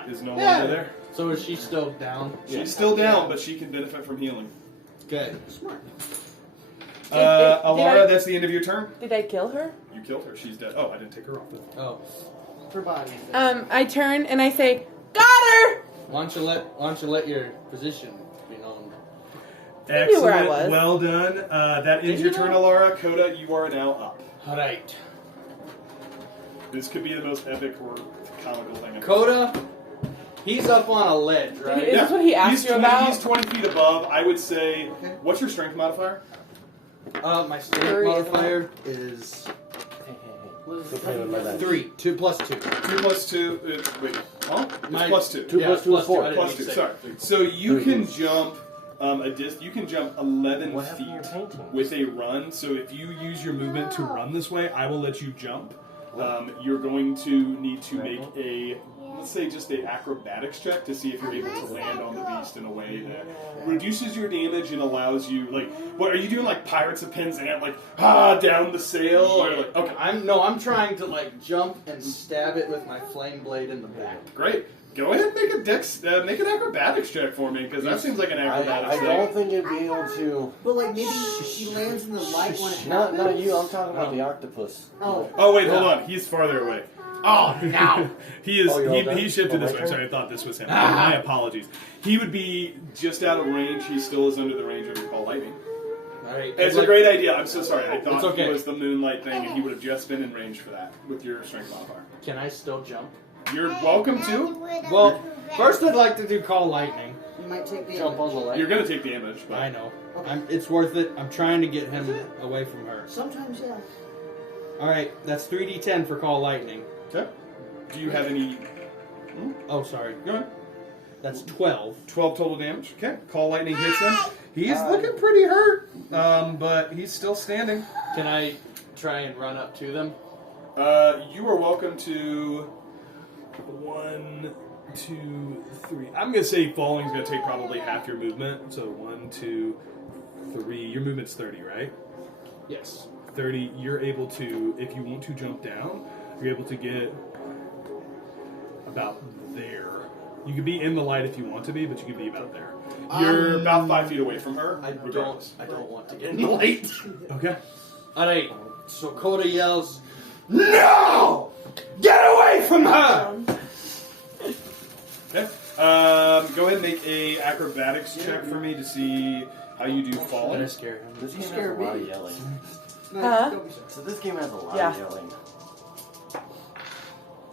is no longer there. So is she still down? She's still down, but she can benefit from healing. Good. Smart. Alara, that's the end of your turn. Did I kill her? You killed her. She's dead. Oh, I didn't take her off. Oh. Her body. I turn and I say, got her! Why don't you let your position be known? Excellent. knew where I was. Well done. That ends your turn, Alara. Coda, you are now up. Alright. This could be the most epic or comical thing I've Koda, he's up on a ledge, right? Is this what he asked he's you about? He's 20 feet above. I would say, Okay. what's your strength modifier? My strength Three. modifier is Hey. Quit playing with my dice. 3. 2 plus 2. 2 plus 2. Wait. Huh? It's My- plus 2. 2 plus 2 is 4. I didn't Plus mean 2. to say Sorry. it. So you Three. can jump you can jump 11 What happened to your feet painting? with a run. So if you use your movement to run this way, I will let you jump. You're going to need to make a, let's say, just a acrobatics check to see if you're able to land on the beast in a way that reduces your damage and allows you, like, what are you doing, like Pirates of Penzance, like down the sail, or like, okay, I'm trying to like jump and stab it with my flame blade in the back. great. Go ahead and make an acrobatics check for me, because that seems like an acrobatics I check. don't think you'd be able to. But like maybe she lands in the light when it Not happens. you. I'm talking about the octopus. Oh. Oh wait, hold on. He's farther away. Oh no! He is. Oh, you're all done? He shifted Oh, this my way. turn? Sorry, I thought this was him. My apologies. He would be just out of range. He still is under the range of your call lightning. Alright. It's a great idea. I'm so sorry. I thought It's okay. it was the moonlight thing, and he would have just been in range for that with your strength modifier. Can I still jump? You're welcome to. Well, first I'd like to do call lightning. You might take the Jump on the leg. You're gonna take damage, but I know. It's worth it. I'm trying to get him away from her. Sometimes, yeah. Alright, that's 3d10 for call lightning. okay. Do you have any? Oh, sorry. Go ahead. That's 12. 12 total damage. Okay. Call lightning hits him. He's looking pretty hurt, but he's still standing. Can I try and run up to them? You are welcome to 1, 2, 3. I'm gonna say falling is gonna take probably half your movement. So 1, 2, 3. Your movement's 30, right? Yes. 30. You're able to, if you want to jump down, you're able to get about there. You could be in the light if you want to be, but you can be about there. You're about 5 feet away from her. I regardless. don't want to get in the light. Okay. Alright, so Koda yells, "No! Get away from her!" Okay. Go ahead and make a acrobatics check for me to see how you do I'm falling. gonna scare him. This game has a scared lot me. of yelling. No, Huh? don't be sorry. So this game has a lot Yeah. of yelling.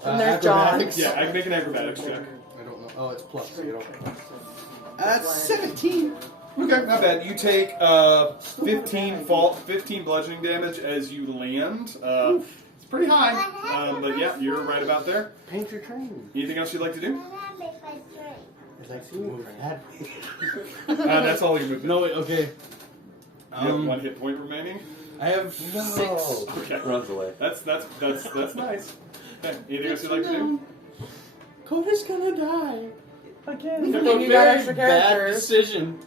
And there's John. acrobatics? Yeah, I can make an acrobatics check. I don't know. Oh, it's plus 0. That's 17. Okay, not bad. You take 15 bludgeoning damage as you land. It's pretty high, but yeah, you're right about there. Paint your train. Anything else you'd like to do? It's like move that. That's all your movement. No, wait, okay. You have 1 hit point remaining. I have 6. Okay, Runs away. that's nice. Okay, anything else you'd like to do? Koda's gonna die. Again, A you got very extra bad characters. decision.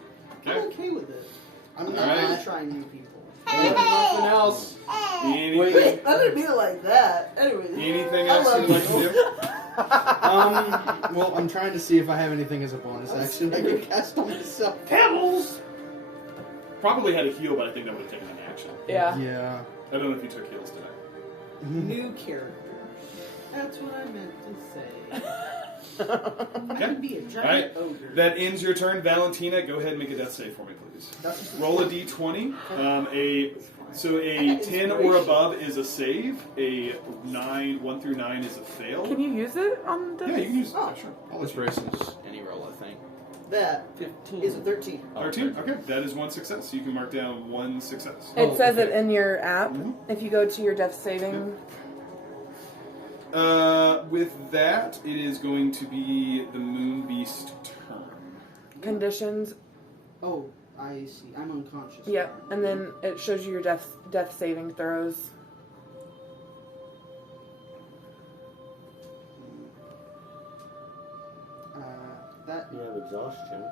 I'm Okay. okay with it. I'm not Alright. gonna try new people. Nothing else. Anything, I didn't mean it like that. Anyway. anything I else love you'd like to you. do? Well, I'm trying to see if I have anything as a bonus action I can cast on myself. Pebbles! Probably had a heal, but I think that would have taken an action. Yeah. Yeah. I don't know if you took heals today. New characters. That's what I meant to say. I can be a giant ogre. That ends your turn. Valentina, go ahead and make a death save for me, please. That's just Roll a d20. A 10 or above is a save. A 1 through 9 is a fail. Can you use it on the? Yeah, you can use it. Oh. Yeah, sure. I'll let This you. race is any roll, I think. That 15. is a 13. 13? Okay, that is 1 success. You can mark down 1 success. It Oh, says okay. it in your app. Mhm. If you go to your death saving. With that, it is going to be the Moon Beast turn. Conditions. Oh, I see. I'm unconscious. Yeah, and then it shows you your death saving throws. That. You have exhaustion.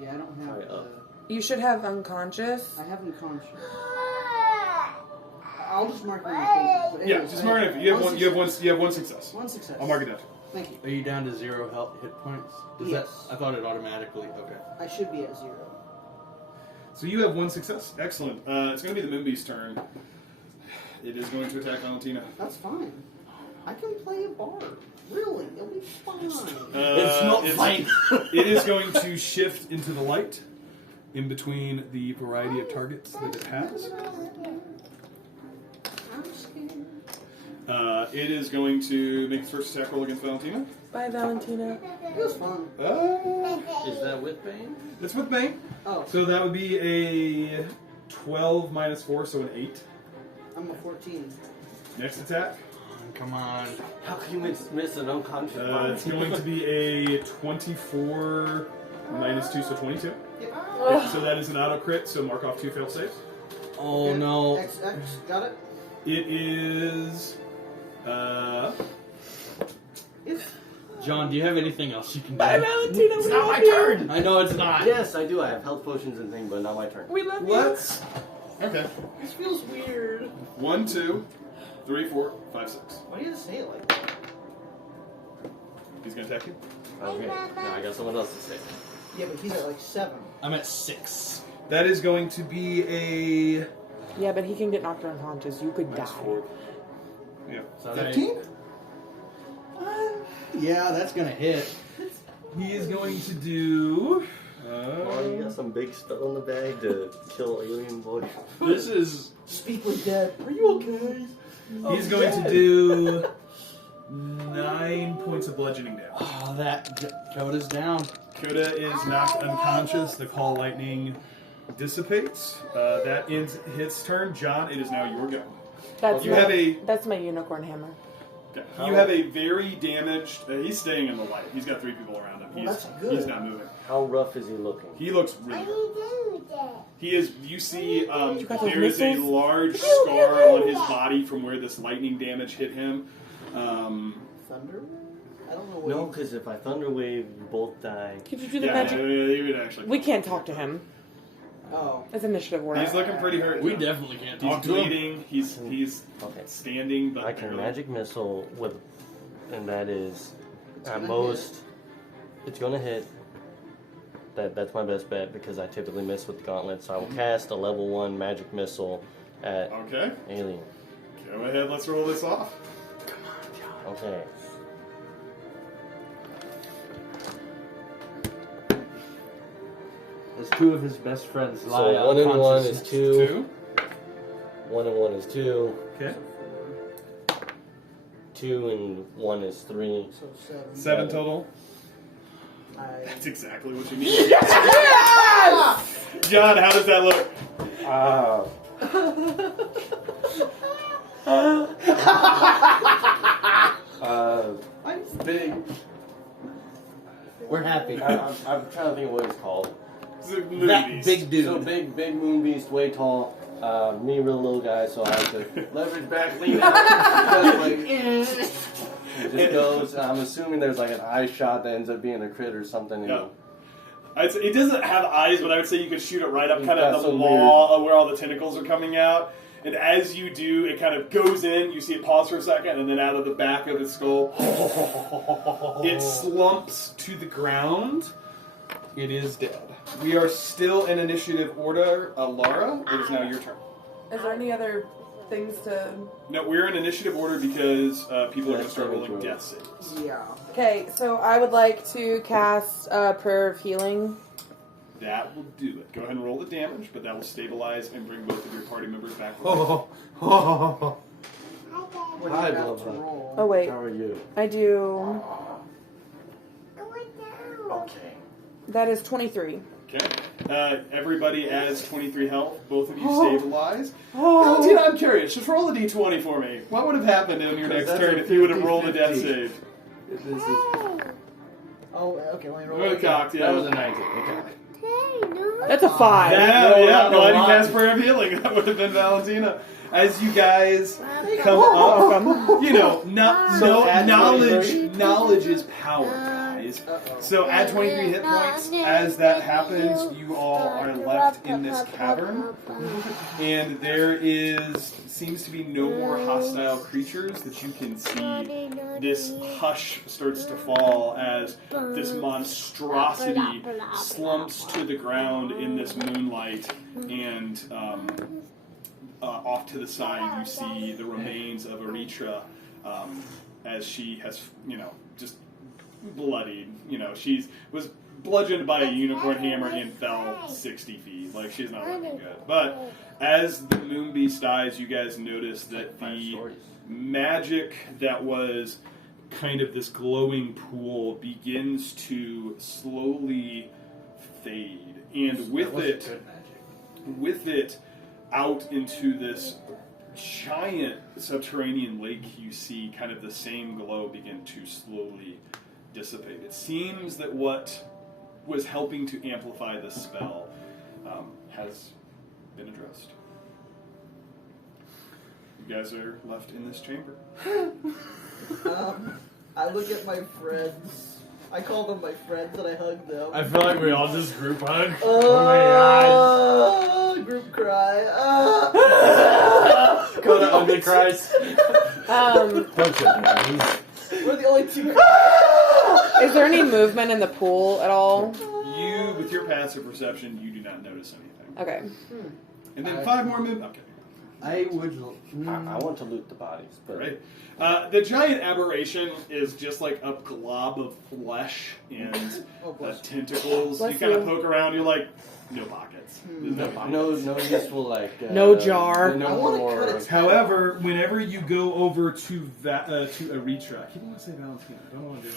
Yeah, I don't have. Try up. You should have unconscious. I have unconscious. I'll just mark it on the paper. But Yeah, anyways, just mark it. You have one success. One success. I'll mark it down. Thank you. Are you down to 0 health hit points? Does Yes. that? I thought it automatically. Okay. I should be at 0. So you have 1 success. Excellent. It's going to be the Moon Beast's turn. It is going to attack Valentina. That's fine. I can play a bard. Really, it'll be fine. It's not fine. It is going to shift into the light in between the variety of targets that it has. I'm scared. It is going to make its first attack roll against Valentina. Bye, Valentina. It was fun. Is that with Bane? It's with Bane. Oh, So that would be a 12 minus 4, so an 8. I'm a 14. Next attack. Come on. How can you miss an unconscious It's going to be a 24 minus 2, so 22. Yep. Ugh. So that is an auto crit, so mark off 2 failed saves. Oh Okay. no. XX, got it? It is. It's John, do you have anything else you can do? Bye, Valentina. It's We not love my you. turn. I know it's not. Yes, I do. I have health potions and things, but not my turn. We love you. Let's. Okay. This feels weird. 1, 2, 3, 4, 5, 6. Why do you say it like that? He's gonna attack you. Okay. Now I got someone else to say. Yeah, but he's at like 7. I'm at 6. That is going to be a. Yeah, but he can get knocked unconscious. You could Minus die. 4. Yeah. So 15? Yeah, that's gonna hit. He is going to do. Oh, you got some big stuff on the bag to kill alien boy. This is. Speak with dead. Are you okay? He's going to do 9 points of bludgeoning damage. Oh, that Koda's down. Koda is knocked unconscious. The call lightning dissipates. That ends his turn. John, it is now your go. That's You my, have a. That's my unicorn hammer. Okay. You have a very damaged. He's staying in the light. He's got 3 people around him. Well, He's, that's good. he's not moving. How rough is he looking? He looks really good. He is. You see, You got those there is a missiles? large scar on his body from where this lightning damage hit him. Thunder? I don't know what. No, because if I thunder wave, you both die. Could you do the Yeah, magic? he would actually. We can't talk to him. Oh. It's initiative work. He's looking pretty hurt. We though. definitely can't He's talk to him. bleeding. He's Okay. standing, but I can barely. magic missile with, and that is It's at gonna most. It's gonna hit. That's my best bet because I typically miss with the gauntlet. So I will cast a level 1 magic missile at Okay. alien. Go ahead, let's roll this off. Okay. As two of his best friends lie So 1 and 1 is unconscious. 2. 1 and 1 is 2. Okay. 2 and 1 is 3. So 7. 7 total. I, That's exactly what you need. John, how does that look? I'm Big. We're happy. I'm trying to think of what it's called. It's a movie That beast. big dude. So big moon beast, way tall. Me, real little guy, so I have to leverage back, lean out. Just like, it just goes. I'm assuming there's like an eye shot that ends up being a crit or something. Yeah. I'd say it doesn't have eyes, but I would say you could shoot it right up kind of That's the so maw of where all the tentacles are coming out. And as you do, it kind of goes in, you see it pause for a second, and then out of the back of its skull, it slumps to the ground. It is dead. We are still in initiative order. Lara, it is now your turn. Is there any other things to... No, we're in initiative order because people are going to start rolling death saves. yeah. Okay, so I would like to cast Prayer of Healing. That will do it. Go ahead and roll the damage, but that will stabilize and bring both of your party members back. Oh. What do Hi, you have Bubba. to roll? Oh, wait. How are you? I do... Okay. That is 23. Okay. Everybody adds 23 health. Both of you stabilize. Valentina, I'm curious. Just roll a d20 for me. What would have happened in your next That's turn a if you would have rolled a death 50-50. save? This is, Oh, okay, let me roll. Roll it. cocked, yeah. that was a 19. Okay. That's a 5. Yeah, No, yeah. not a Glad you lot. cast Prayer of Healing. That would have been Valentina. As you guys come up, you know, knowledge is power, guys. So add 23 hit points. As that happens, you all are left in this cavern, and there seems to be no more hostile creatures that you can see. This hush starts to fall as this monstrosity slumps to the ground in this moonlight, and off to the side you see the remains of Erytra as she has, just bloodied. She was bludgeoned by a unicorn hammer and fell 60 feet. Like, she's not looking good. But as the moon beast dies, you guys notice that the magic that was kind of this glowing pool begins to slowly fade. And with it out into this giant subterranean lake, you see kind of the same glow begin to slowly dissipate. It seems that what was helping to amplify the spell has been addressed. You guys are left in this chamber. I look at my friends. I call them my friends and I hug them. I feel like we all just group hug. Group cry. Koda only cries. We're the only two. Is there any movement in the pool at all? You, with your passive perception, you do not notice anything. Okay. And then 5 more moves. Okay. I would. I want to loot the bodies, but Right. The giant aberration is just like a glob of flesh and tentacles. Bless you kind of you. poke around, you're like, no pockets. There's no pockets. no useful like No jar. I wanna cut its- However, whenever you go over to Erytra, I keep wanting to say Valentina. I don't want to do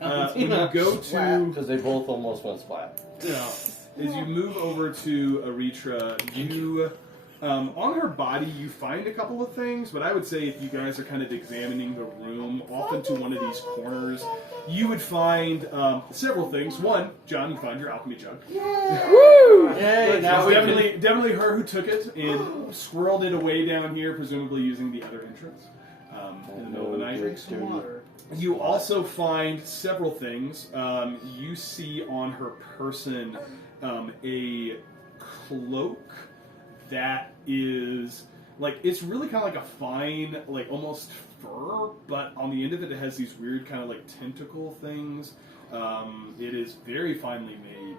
that. When you go to, because they both almost went splat. as you move over to Erytra, you on her body you find a couple of things, but I would say if you guys are kind of examining the room, off into one of these corners, you would find several things. One, John, you find your alchemy jug. Woo! Yay! Now Now we definitely her who took it and swirled it away down here, presumably using the other entrance in the middle of the night. Drink some water. You also find several things. You see on her person a cloak that is like it's really kind of like a fine, like almost fur, but on the end of it, it has these weird kind of like tentacle things. It is very finely made.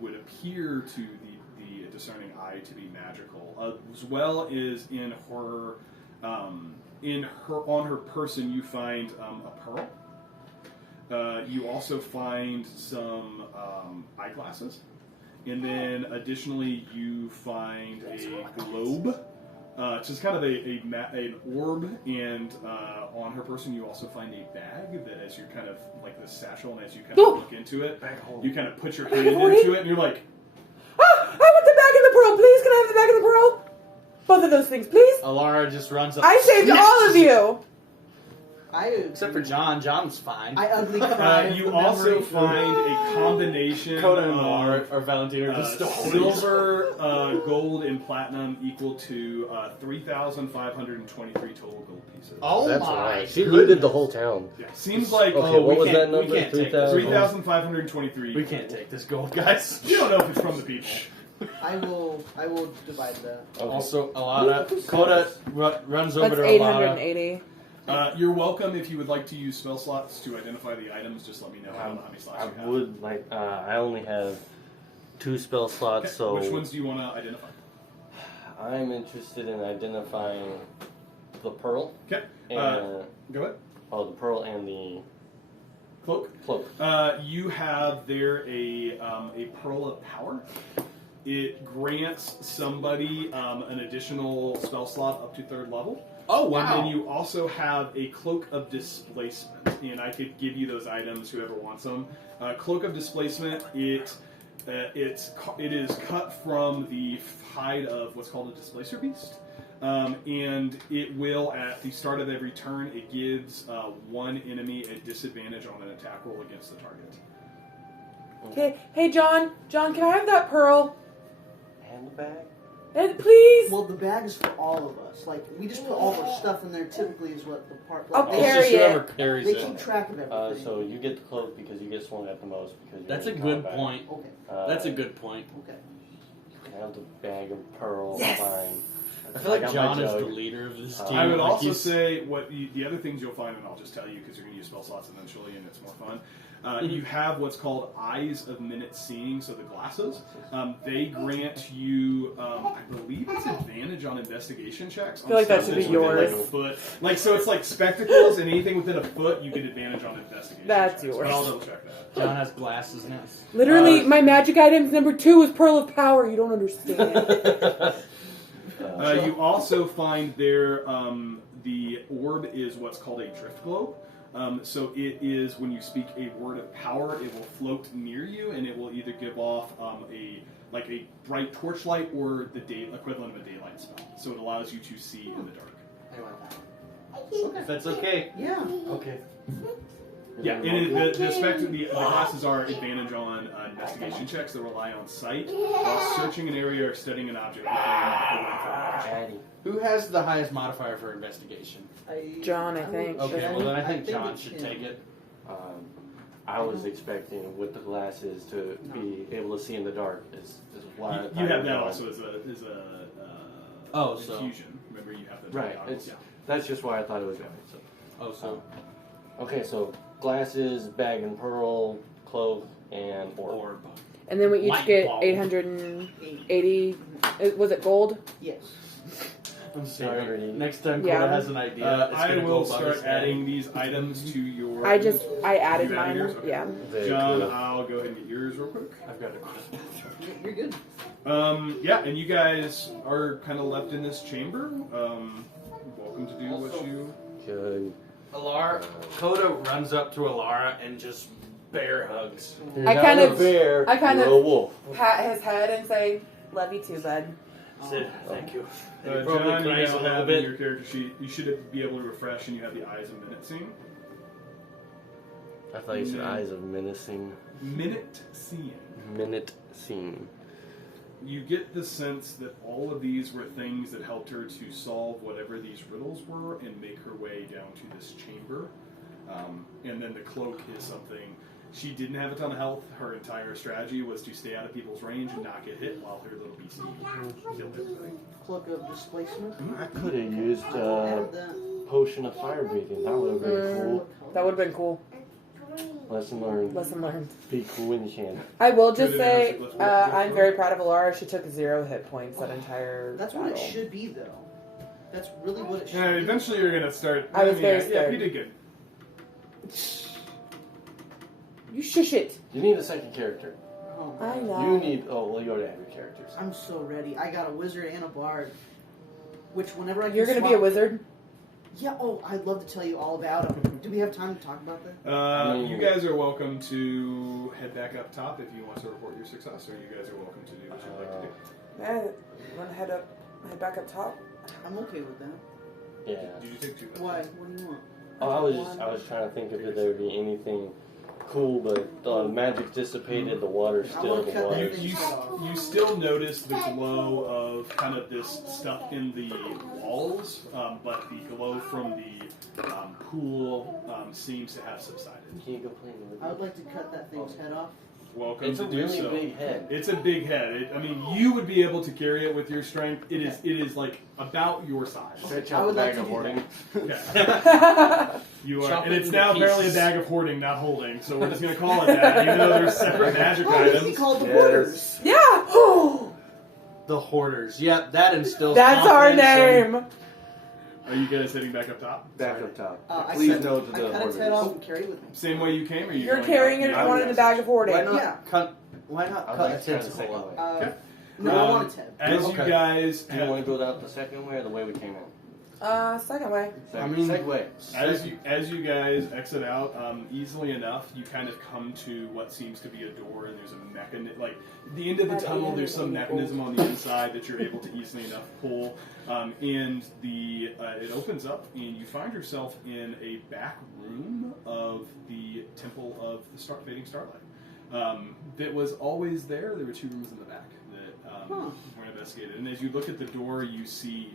Would appear to the discerning eye to be magical, as well as in her on her person. You find a pearl. You also find some eyeglasses, and then additionally you find a globe. Just kind of an orb, and on her person you also find a bag that, as you're kind of like the satchel, and as you kind of look into it, you kind of put your hand into it, and you're like, I want the bag and the pearl, please. Can I have the bag and the pearl? Both of those things, please. Alara just runs up. I saved all of you. Except for John. John's fine. I ugly cry. you also find a combination Koda and of Valentina are just silver, gold, and platinum equal to 3,523 total gold pieces. Oh That's my! right. She looted the whole town. Yeah, seems like Okay, what was that we number? can't take this. 3,523. We can't take this gold, guys. You don't know if it's from the people. I will divide that. Okay. Also, Alara, Koda runs over That's to 880. You're welcome if you would like to use spell slots to identify the items. Just let me know. I don't know how many slots I you have. would like. I only have 2 spell slots, Okay, so which ones do you want to identify? I'm interested in identifying the pearl. Okay. And Go ahead. the pearl and the Cloak. cloak. You have there a pearl of power. It grants somebody an additional spell slot up to 3rd level. Oh And then you also have a cloak of displacement, and I could give you those items whoever wants them. Cloak of displacement. It is cut from the hide of what's called a displacer beast, and it will at the start of every turn it gives one enemy a disadvantage on an attack roll against the target. Okay. Hey, John. John, can I have that pearl? And the bag. And please. Well, the bag is for all of us. Like, we just put all of our stuff in there. Typically, is what the part. I'll Like, It's carry just whoever it. carries they it. keep track of everything. So you get the cloak because you get swung at the most because you're That's a in good combat. point. Okay. That's a good point. Okay. You can have the bag of pearl. Yes! Fine. I feel like got my John is jug. the leader of this team. I would Like, also he's- say the other things you'll find, and I'll just tell you because you're going to use spell slots eventually, and it's more fun. You have what's called Eyes of Minute Seeing, so the glasses. They grant you, I believe it's advantage on investigation checks. I feel like that should be yours. Like a foot. Like, so it's like spectacles, and anything within a foot, you get advantage on investigation That's checks. yours. But I'll double check that. John has glasses now. Literally, my magic items number 2 is Pearl of Power. You don't understand. You also find there the orb is what's called a drift globe. So it is when you speak a word of power, it will float near you, and it will either give off a bright torchlight or the equivalent of a daylight spell. So it allows you to see in the dark. I want that. If that's okay. Yeah. Okay. Yeah, and the glasses are advantage on investigation checks that rely on sight while searching an area or studying an object within the length of range. Daddy. Who has the highest modifier for investigation? John, I think. Okay, well then I think John it's should him. take it. I was expecting with the glasses to be able to see in the dark. Is why I thought You it have was that on. also as a So infusion. Remember, you have that. Right. It's that's just why I thought it was right. So. Okay, so glasses, bag and pearl, cloak, and orb. And then we each Light get bulb. 880. Was it gold? Yes. I'm sorry. sorry. Next time Yeah. Koda has an idea, it's I gonna will go above start his head. adding these items to your. I added You added mine. yours? Okay. Yeah. Very John, cool. I'll go ahead and get yours real quick. I've got to go to the bathroom. You're good. Yeah, and you guys are kind of left in this chamber. Welcome to do what you. Good. Alara, Koda runs up to Alara and just bear hugs. You're I not kind a of- bear. I kind you're of- a wolf. Pat his head and say, "Love you too, bud." Said, thank you. And he probably John, you cries a now little have in bit. your character sheet. You should be able to refresh, and you have the eyes of minute seeing. I thought you said eyes of menacing. Minute seeing. Minute scene. You get the sense that all of these were things that helped her to solve whatever these riddles were and make her way down to this chamber. And then the cloak is something She didn't have a ton of health. Her entire strategy was to stay out of people's range and not get hit while her little beastie killed everything. Cloak of displacement. I could have used Have that. potion of fire breathing. That would have been cool. That would have been cool. Lesson learned. Lesson learned. Be cool when you can. I will just Good say, enough, let's work I'm it. very proud of Alara. She took 0 hit points that entire That's what it battle. should be, though. That's really what it should Yeah, be. eventually you're gonna start. I was very Yeah, scared. you did good. You shush it. You need a second character. Oh, I man. know. You need. Oh, well, you already have your characters. I'm so ready. I got a wizard and a bard. Which, whenever I can You're gonna be a swap- wizard? Yeah, oh, I'd love to tell you all about them. Do we have time to talk about that? You guys are welcome to head back up top if you want to report your success, or you guys are welcome to do what you'd like to do. Yeah. Want to head back up top? I'm okay with that. Yeah. Did you take 2? Why? What do you want? Oh, I was trying to think if there would be anything cool, but the magic dissipated, the water's I still wanna the cut water. that You still notice the glow of kind of this stuff in the walls, but the glow from the pool seems to have subsided. Can you go play with I would like to cut that thing's head off. Welcome It's to a do really so. big head. It's a big head. I mean, you would be able to carry it with your strength. It is like about your size. Stretch I out would the like bag to of do hoarding. Okay. You are, Chop and it it's into now apparently a pieces. bag of hoarding, not holding. So we're just gonna call it that, even though there's separate magic Oh, we can items. call the Yes. borders. Yeah! The Hoarders. Yep, that instills That's our confidence in- name! Are you guys heading back up top? Back up top. I Please cut, note I the cut its head hoarders. off and carry it with me. Same way you came, or You're going carrying up? it Yeah. around in the bag of hoarding. Why not Yeah. cut? Why not I'd cut like a to try the tentacle second up? way. Okay. No, I want its head. As you Okay. guys Do you have, want to go out the second way or the way we came in? Second way. Segway. as you guys exit out, easily enough, you kind of come to what seems to be a door, and there's a mechanism. Like at the end of the tunnel, there's some mechanism on the inside that you're able to easily enough pull, and the it opens up, and you find yourself in a back room of the Temple of the Fading Starlight. That was always there. There were 2 rooms in the back that were investigated, and as you look at the door, you see.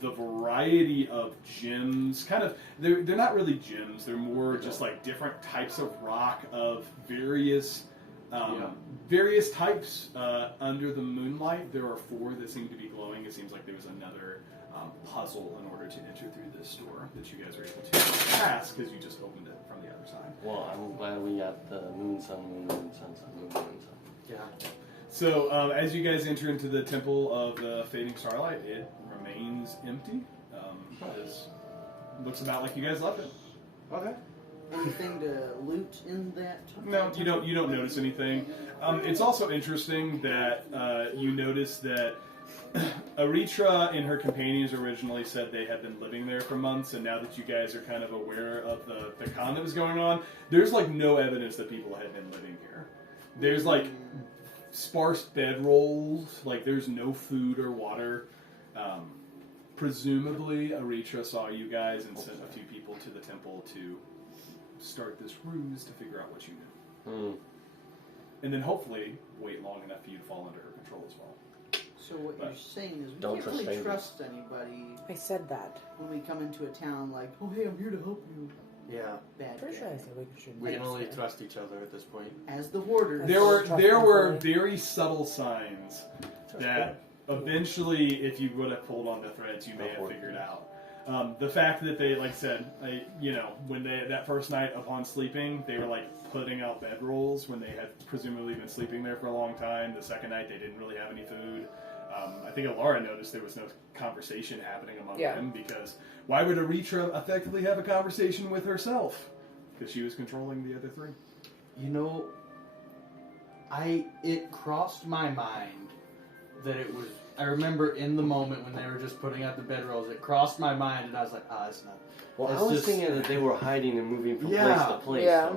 The variety of gems, kind of, they're not really gems, they're more just like different types of rock of various types under the moonlight. There are 4 that seem to be glowing. It seems like there was another puzzle in order to enter through this door that you guys were able to pass because you just opened it from the other side. Well, I'm glad we got the moon, sun, moon, moon, sun, sun, moon, moon, sun. Yeah. So as you guys enter into the Temple of the Fading Starlight, it remains empty. This looks about like you guys left it. Okay. Anything to loot in that? No, you don't notice anything. It's also interesting that you notice that Aritra and her companions originally said they had been living there for months, and now that you guys are kind of aware of the con that was going on, there's like no evidence that people had been living here. There's like sparse bedrolls, like there's no food or water. Presumably, Aritra saw you guys and sent a few people to the temple to start this ruse to figure out what you knew. And then hopefully wait long enough for you to fall under her control as well. So what you're saying is we Don't can't trust really strangers. trust anybody I said that. when we come into a town like, oh hey, I'm here to help you. Yeah. Bad Pretty guy. sure I said we should. We can only trust each other at this point. As the hoarder. There were Trust there them were fully. very subtle signs that eventually, if you would have pulled on the threads, you may have figured out. The fact that they, like I said, when they that first night upon sleeping, they were like putting out bedrolls when they had presumably been sleeping there for a long time. The second night, they didn't really have any food. I think Alara noticed there was no conversation happening among them because why would Aritra effectively have a conversation with herself? Because she was controlling the other 3. You know, it crossed my mind that it was. I remember in the moment when they were just putting out the bedrolls, it crossed my mind, and I was like, it's not. Well, It's I was just- thinking that they were hiding and moving from Yeah. place to place. Yeah.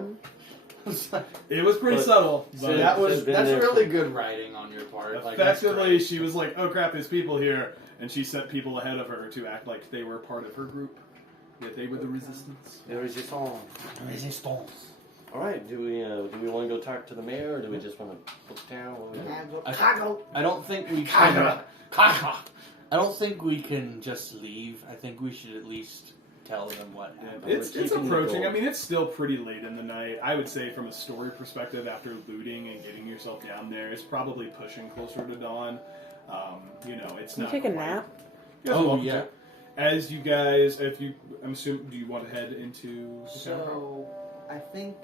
so- It was pretty But- subtle. So But that's been there really for- good writing on your part. Like, that's effectively, great. she was like, "Oh crap, there's people here," and she sent people ahead of her to act like they were part of her group. Yet they were the resistance. There was just all. All right. Do we want to go talk to the mayor, or do we just want to look down? What we doing? I don't think we can. I don't think we can just leave. I think we should at least tell them what happened. It's keeping the approaching. gold. I mean, it's still pretty late in the night. I would say, from a story perspective, after looting and getting yourself down there, it's probably pushing closer to dawn. It's Can you not. take a quite- nap? You guys are Oh, welcome yeah. to. As you guys, I'm assuming, do you want to head into the town? So, I think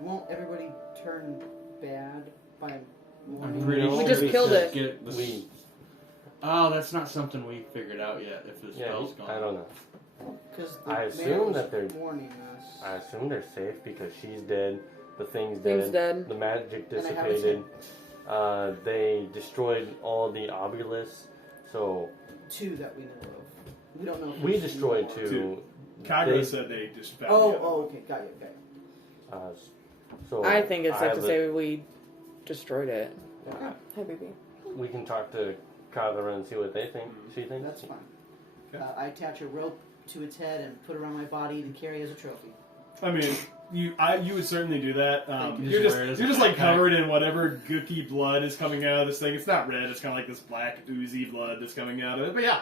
won't everybody turn bad by morning? I'm pretty No, sure We just killed said it. Get the We, Oh, that's not something we figured out yet. If the yeah, spell's gone. I don't know. Because I assume that they're- warning us. I assume they're safe because she's dead, the thing's Thing's dead, dead. the magic And I haven't dissipated. They destroyed all the obelisks, so Two that we know of. We don't know. If we there's destroyed more. two. Kyra They- said they just found Oh, the other oh, one. okay, got it. So I think it's safe to have say we destroyed it. Yeah, Hey, baby. we can talk to Kyra and see what they think. She thinks. That's fine. Okay. I attach a rope to its head and put it around my body to carry as a trophy. I mean, you would certainly do that. You You're just just wear it as you're a just like backpack. covered in whatever gooky blood is coming out of this thing. It's not red. It's kind of like this black oozy blood that's coming out of it. But yeah,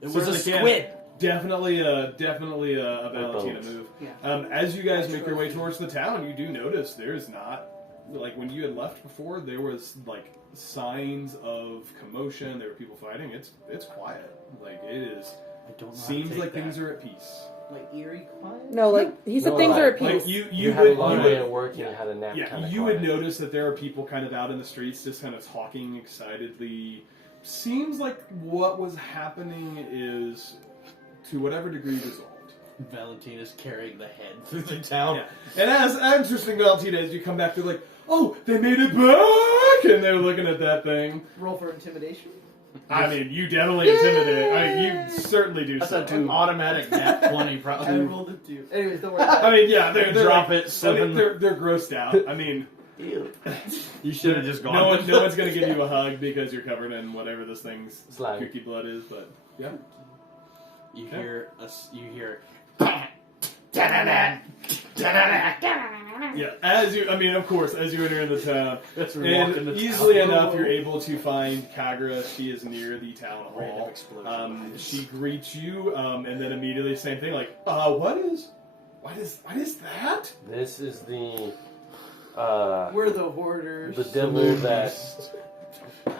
It was a certainly can. squid. Definitely a Valentina bones. move. Yeah. As you guys make your way towards the town, you do notice there's not, like when you had left before, there was like signs of commotion. There were people fighting. It's quiet. Like it is. I don't know. Seems like things are at peace. Like eerie quiet? No, like he said, No, things are at Like peace. you had a would long you day would at work and you had a nap. yeah, kinda you would quiet. notice that there are people kind of out in the streets just kind of talking excitedly. Seems like what was happening is, to whatever degree, resolved. Valentina's carrying the head through the town. Yeah. And as interesting Valentina, as you come back, they're like, oh, they made it back! And they're looking at that thing. Roll for intimidation? I mean, you definitely intimidate. I mean, you certainly do That's so. an automatic nat 20 I probably. rolled a 2. Anyways, don't worry I about it. mean, yeah, they're Drop like, it, slip I mean, in they're grossed out. I mean, You should have just gone. no one's gonna give you a hug because you're covered in whatever this thing's Slime. kooky blood is. But yeah, You Yeah. hear us. You hear. yeah. As you enter in the town, As we walk in and the easily town. enough, you're able to find Kagra. She is near the town Random hall. explosion. She greets you, and then immediately same thing, like, what is that? This is the We're the hoarders. the devil that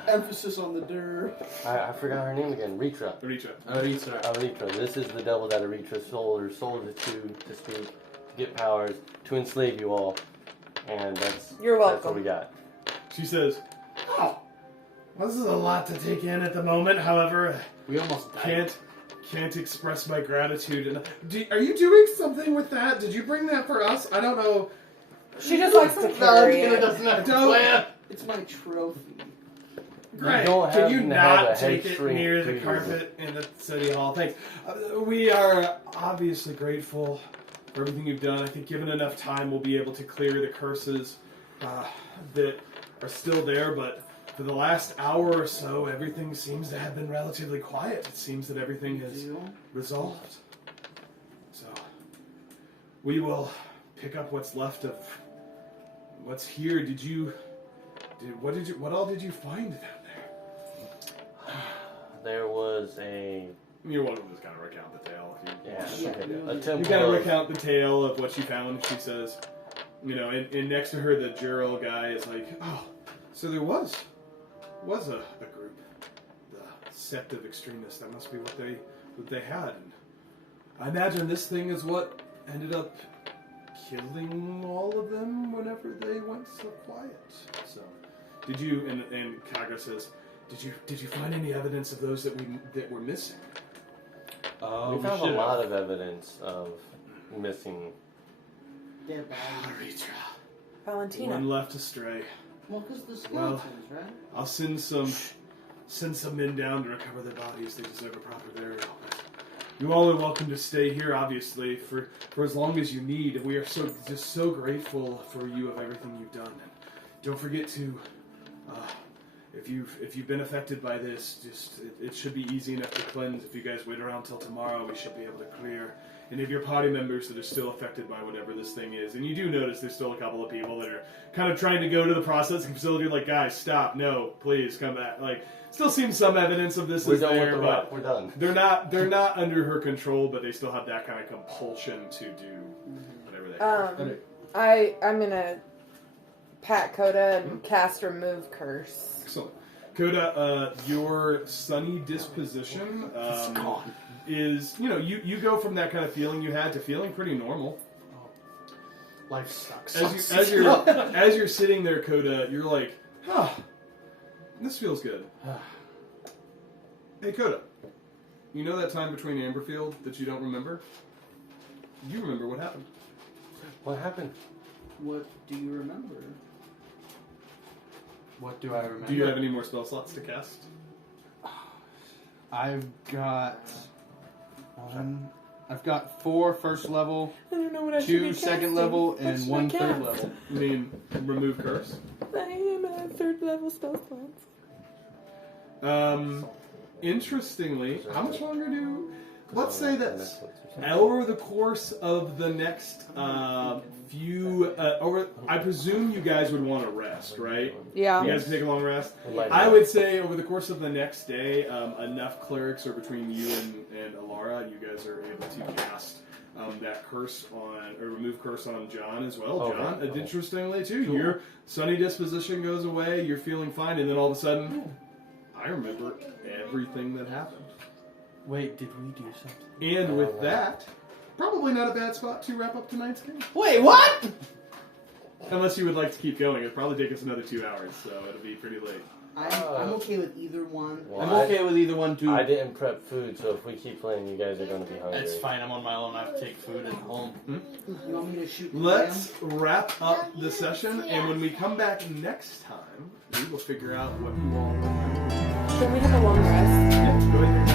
Emphasis on the der. I forgot her name again. Ritra. Aricha. Aritra. Aritra. This is the devil that Aritra sold it to speak, to get powers, to enslave you all, and that's You're That's what welcome. we got. She says, "Oh, well, this is a lot to take in at the moment. However, We almost died. can't express my gratitude. And are you doing something with that? Did you bring that for us? I don't know. She just likes to carry Valentina it. doesn't have a Don't- plan. It's my trophy. Great. don't Can have you to have not a take head it shrink, near the do you? carpet in the city hall? Thanks. We are obviously grateful for everything you've done. I think given enough time, we'll be able to clear the curses that are still there. But for the last hour or so, everything seems to have been relatively quiet. It seems that everything is resolved. So we will pick up what's left of what's here. What all did you find down there? There was a You're welcome to just kind of recount the tale if you want. Yeah. a You temple. kind of of- recount the tale of what she found. She says, and next to her, the Juril guy is like, oh, so there was a group, the sect of extremists. That must be what they had. And I imagine this thing is what ended up killing all of them whenever they went so quiet. So, did you? And Kaga says, did you find any evidence of those that were missing? we found a lot of evidence of missing. Dead bodies. Aritra. Valentina. One left astray. Well, because the skeletons, right? I'll send some men down to recover their bodies. They deserve a proper burial. But you all are welcome to stay here, obviously, for as long as you need. We are so grateful for you of everything you've done. And don't forget to, if you've been affected by this, it should be easy enough to cleanse. If you guys wait around till tomorrow, we should be able to clear any of your party members that are still affected by whatever this thing is. And you do notice there's still a couple of people that are kind of trying to go to the processing facility, like, guys, stop, no, please come back. Like, still seems some evidence of this We're is done there, with the but rock. We're done. they're not under her control, but they still have that kind of compulsion to do whatever they want. I'm gonna pat Koda and cast Remove Curse. Excellent. Koda, your sunny disposition is, you go from that kind of feeling you had to feeling pretty normal. Life sucks. As you're sitting there, Koda, you're like, this feels good. Hey, Koda, you know that time between Amberfield that you don't remember? You remember what happened. What happened? What do you remember? What do I remember? Do you have any more spell slots to cast? I've got one. I've got 4 first level, I don't know what I should 2 be second casting. level, What and should 1 I third cast? level. I mean, remove curse. I am at 3rd level spell slots. Interestingly, how much longer let's say this. Over the course of the next I presume you guys would want to rest, right? Yeah. You guys can take a long rest. Light I up. would say over the course of the next day, enough clerics are between you and Alara. You guys are able to cast that curse on, or remove curse on John as well. Okay. John, Okay. interestingly too, Cool. your sunny disposition goes away. You're feeling fine, and then all of a sudden, I remember everything that happened. Wait, did we do something? And with that, probably not a bad spot to wrap up tonight's game. Wait, what? Unless you would like to keep going. It'll probably take us another 2 hours, so it'll be pretty late. I'm okay with either one. Well, I'm okay with either one, too. I didn't prep food, so if we keep playing, you guys are going to be hungry. It's fine, I'm on my own. I have to take food at home. You want me to shoot the Let's wrap up the session, and when we come back next time, we will figure out what you all want. Can we have a long rest? Yeah, go ahead.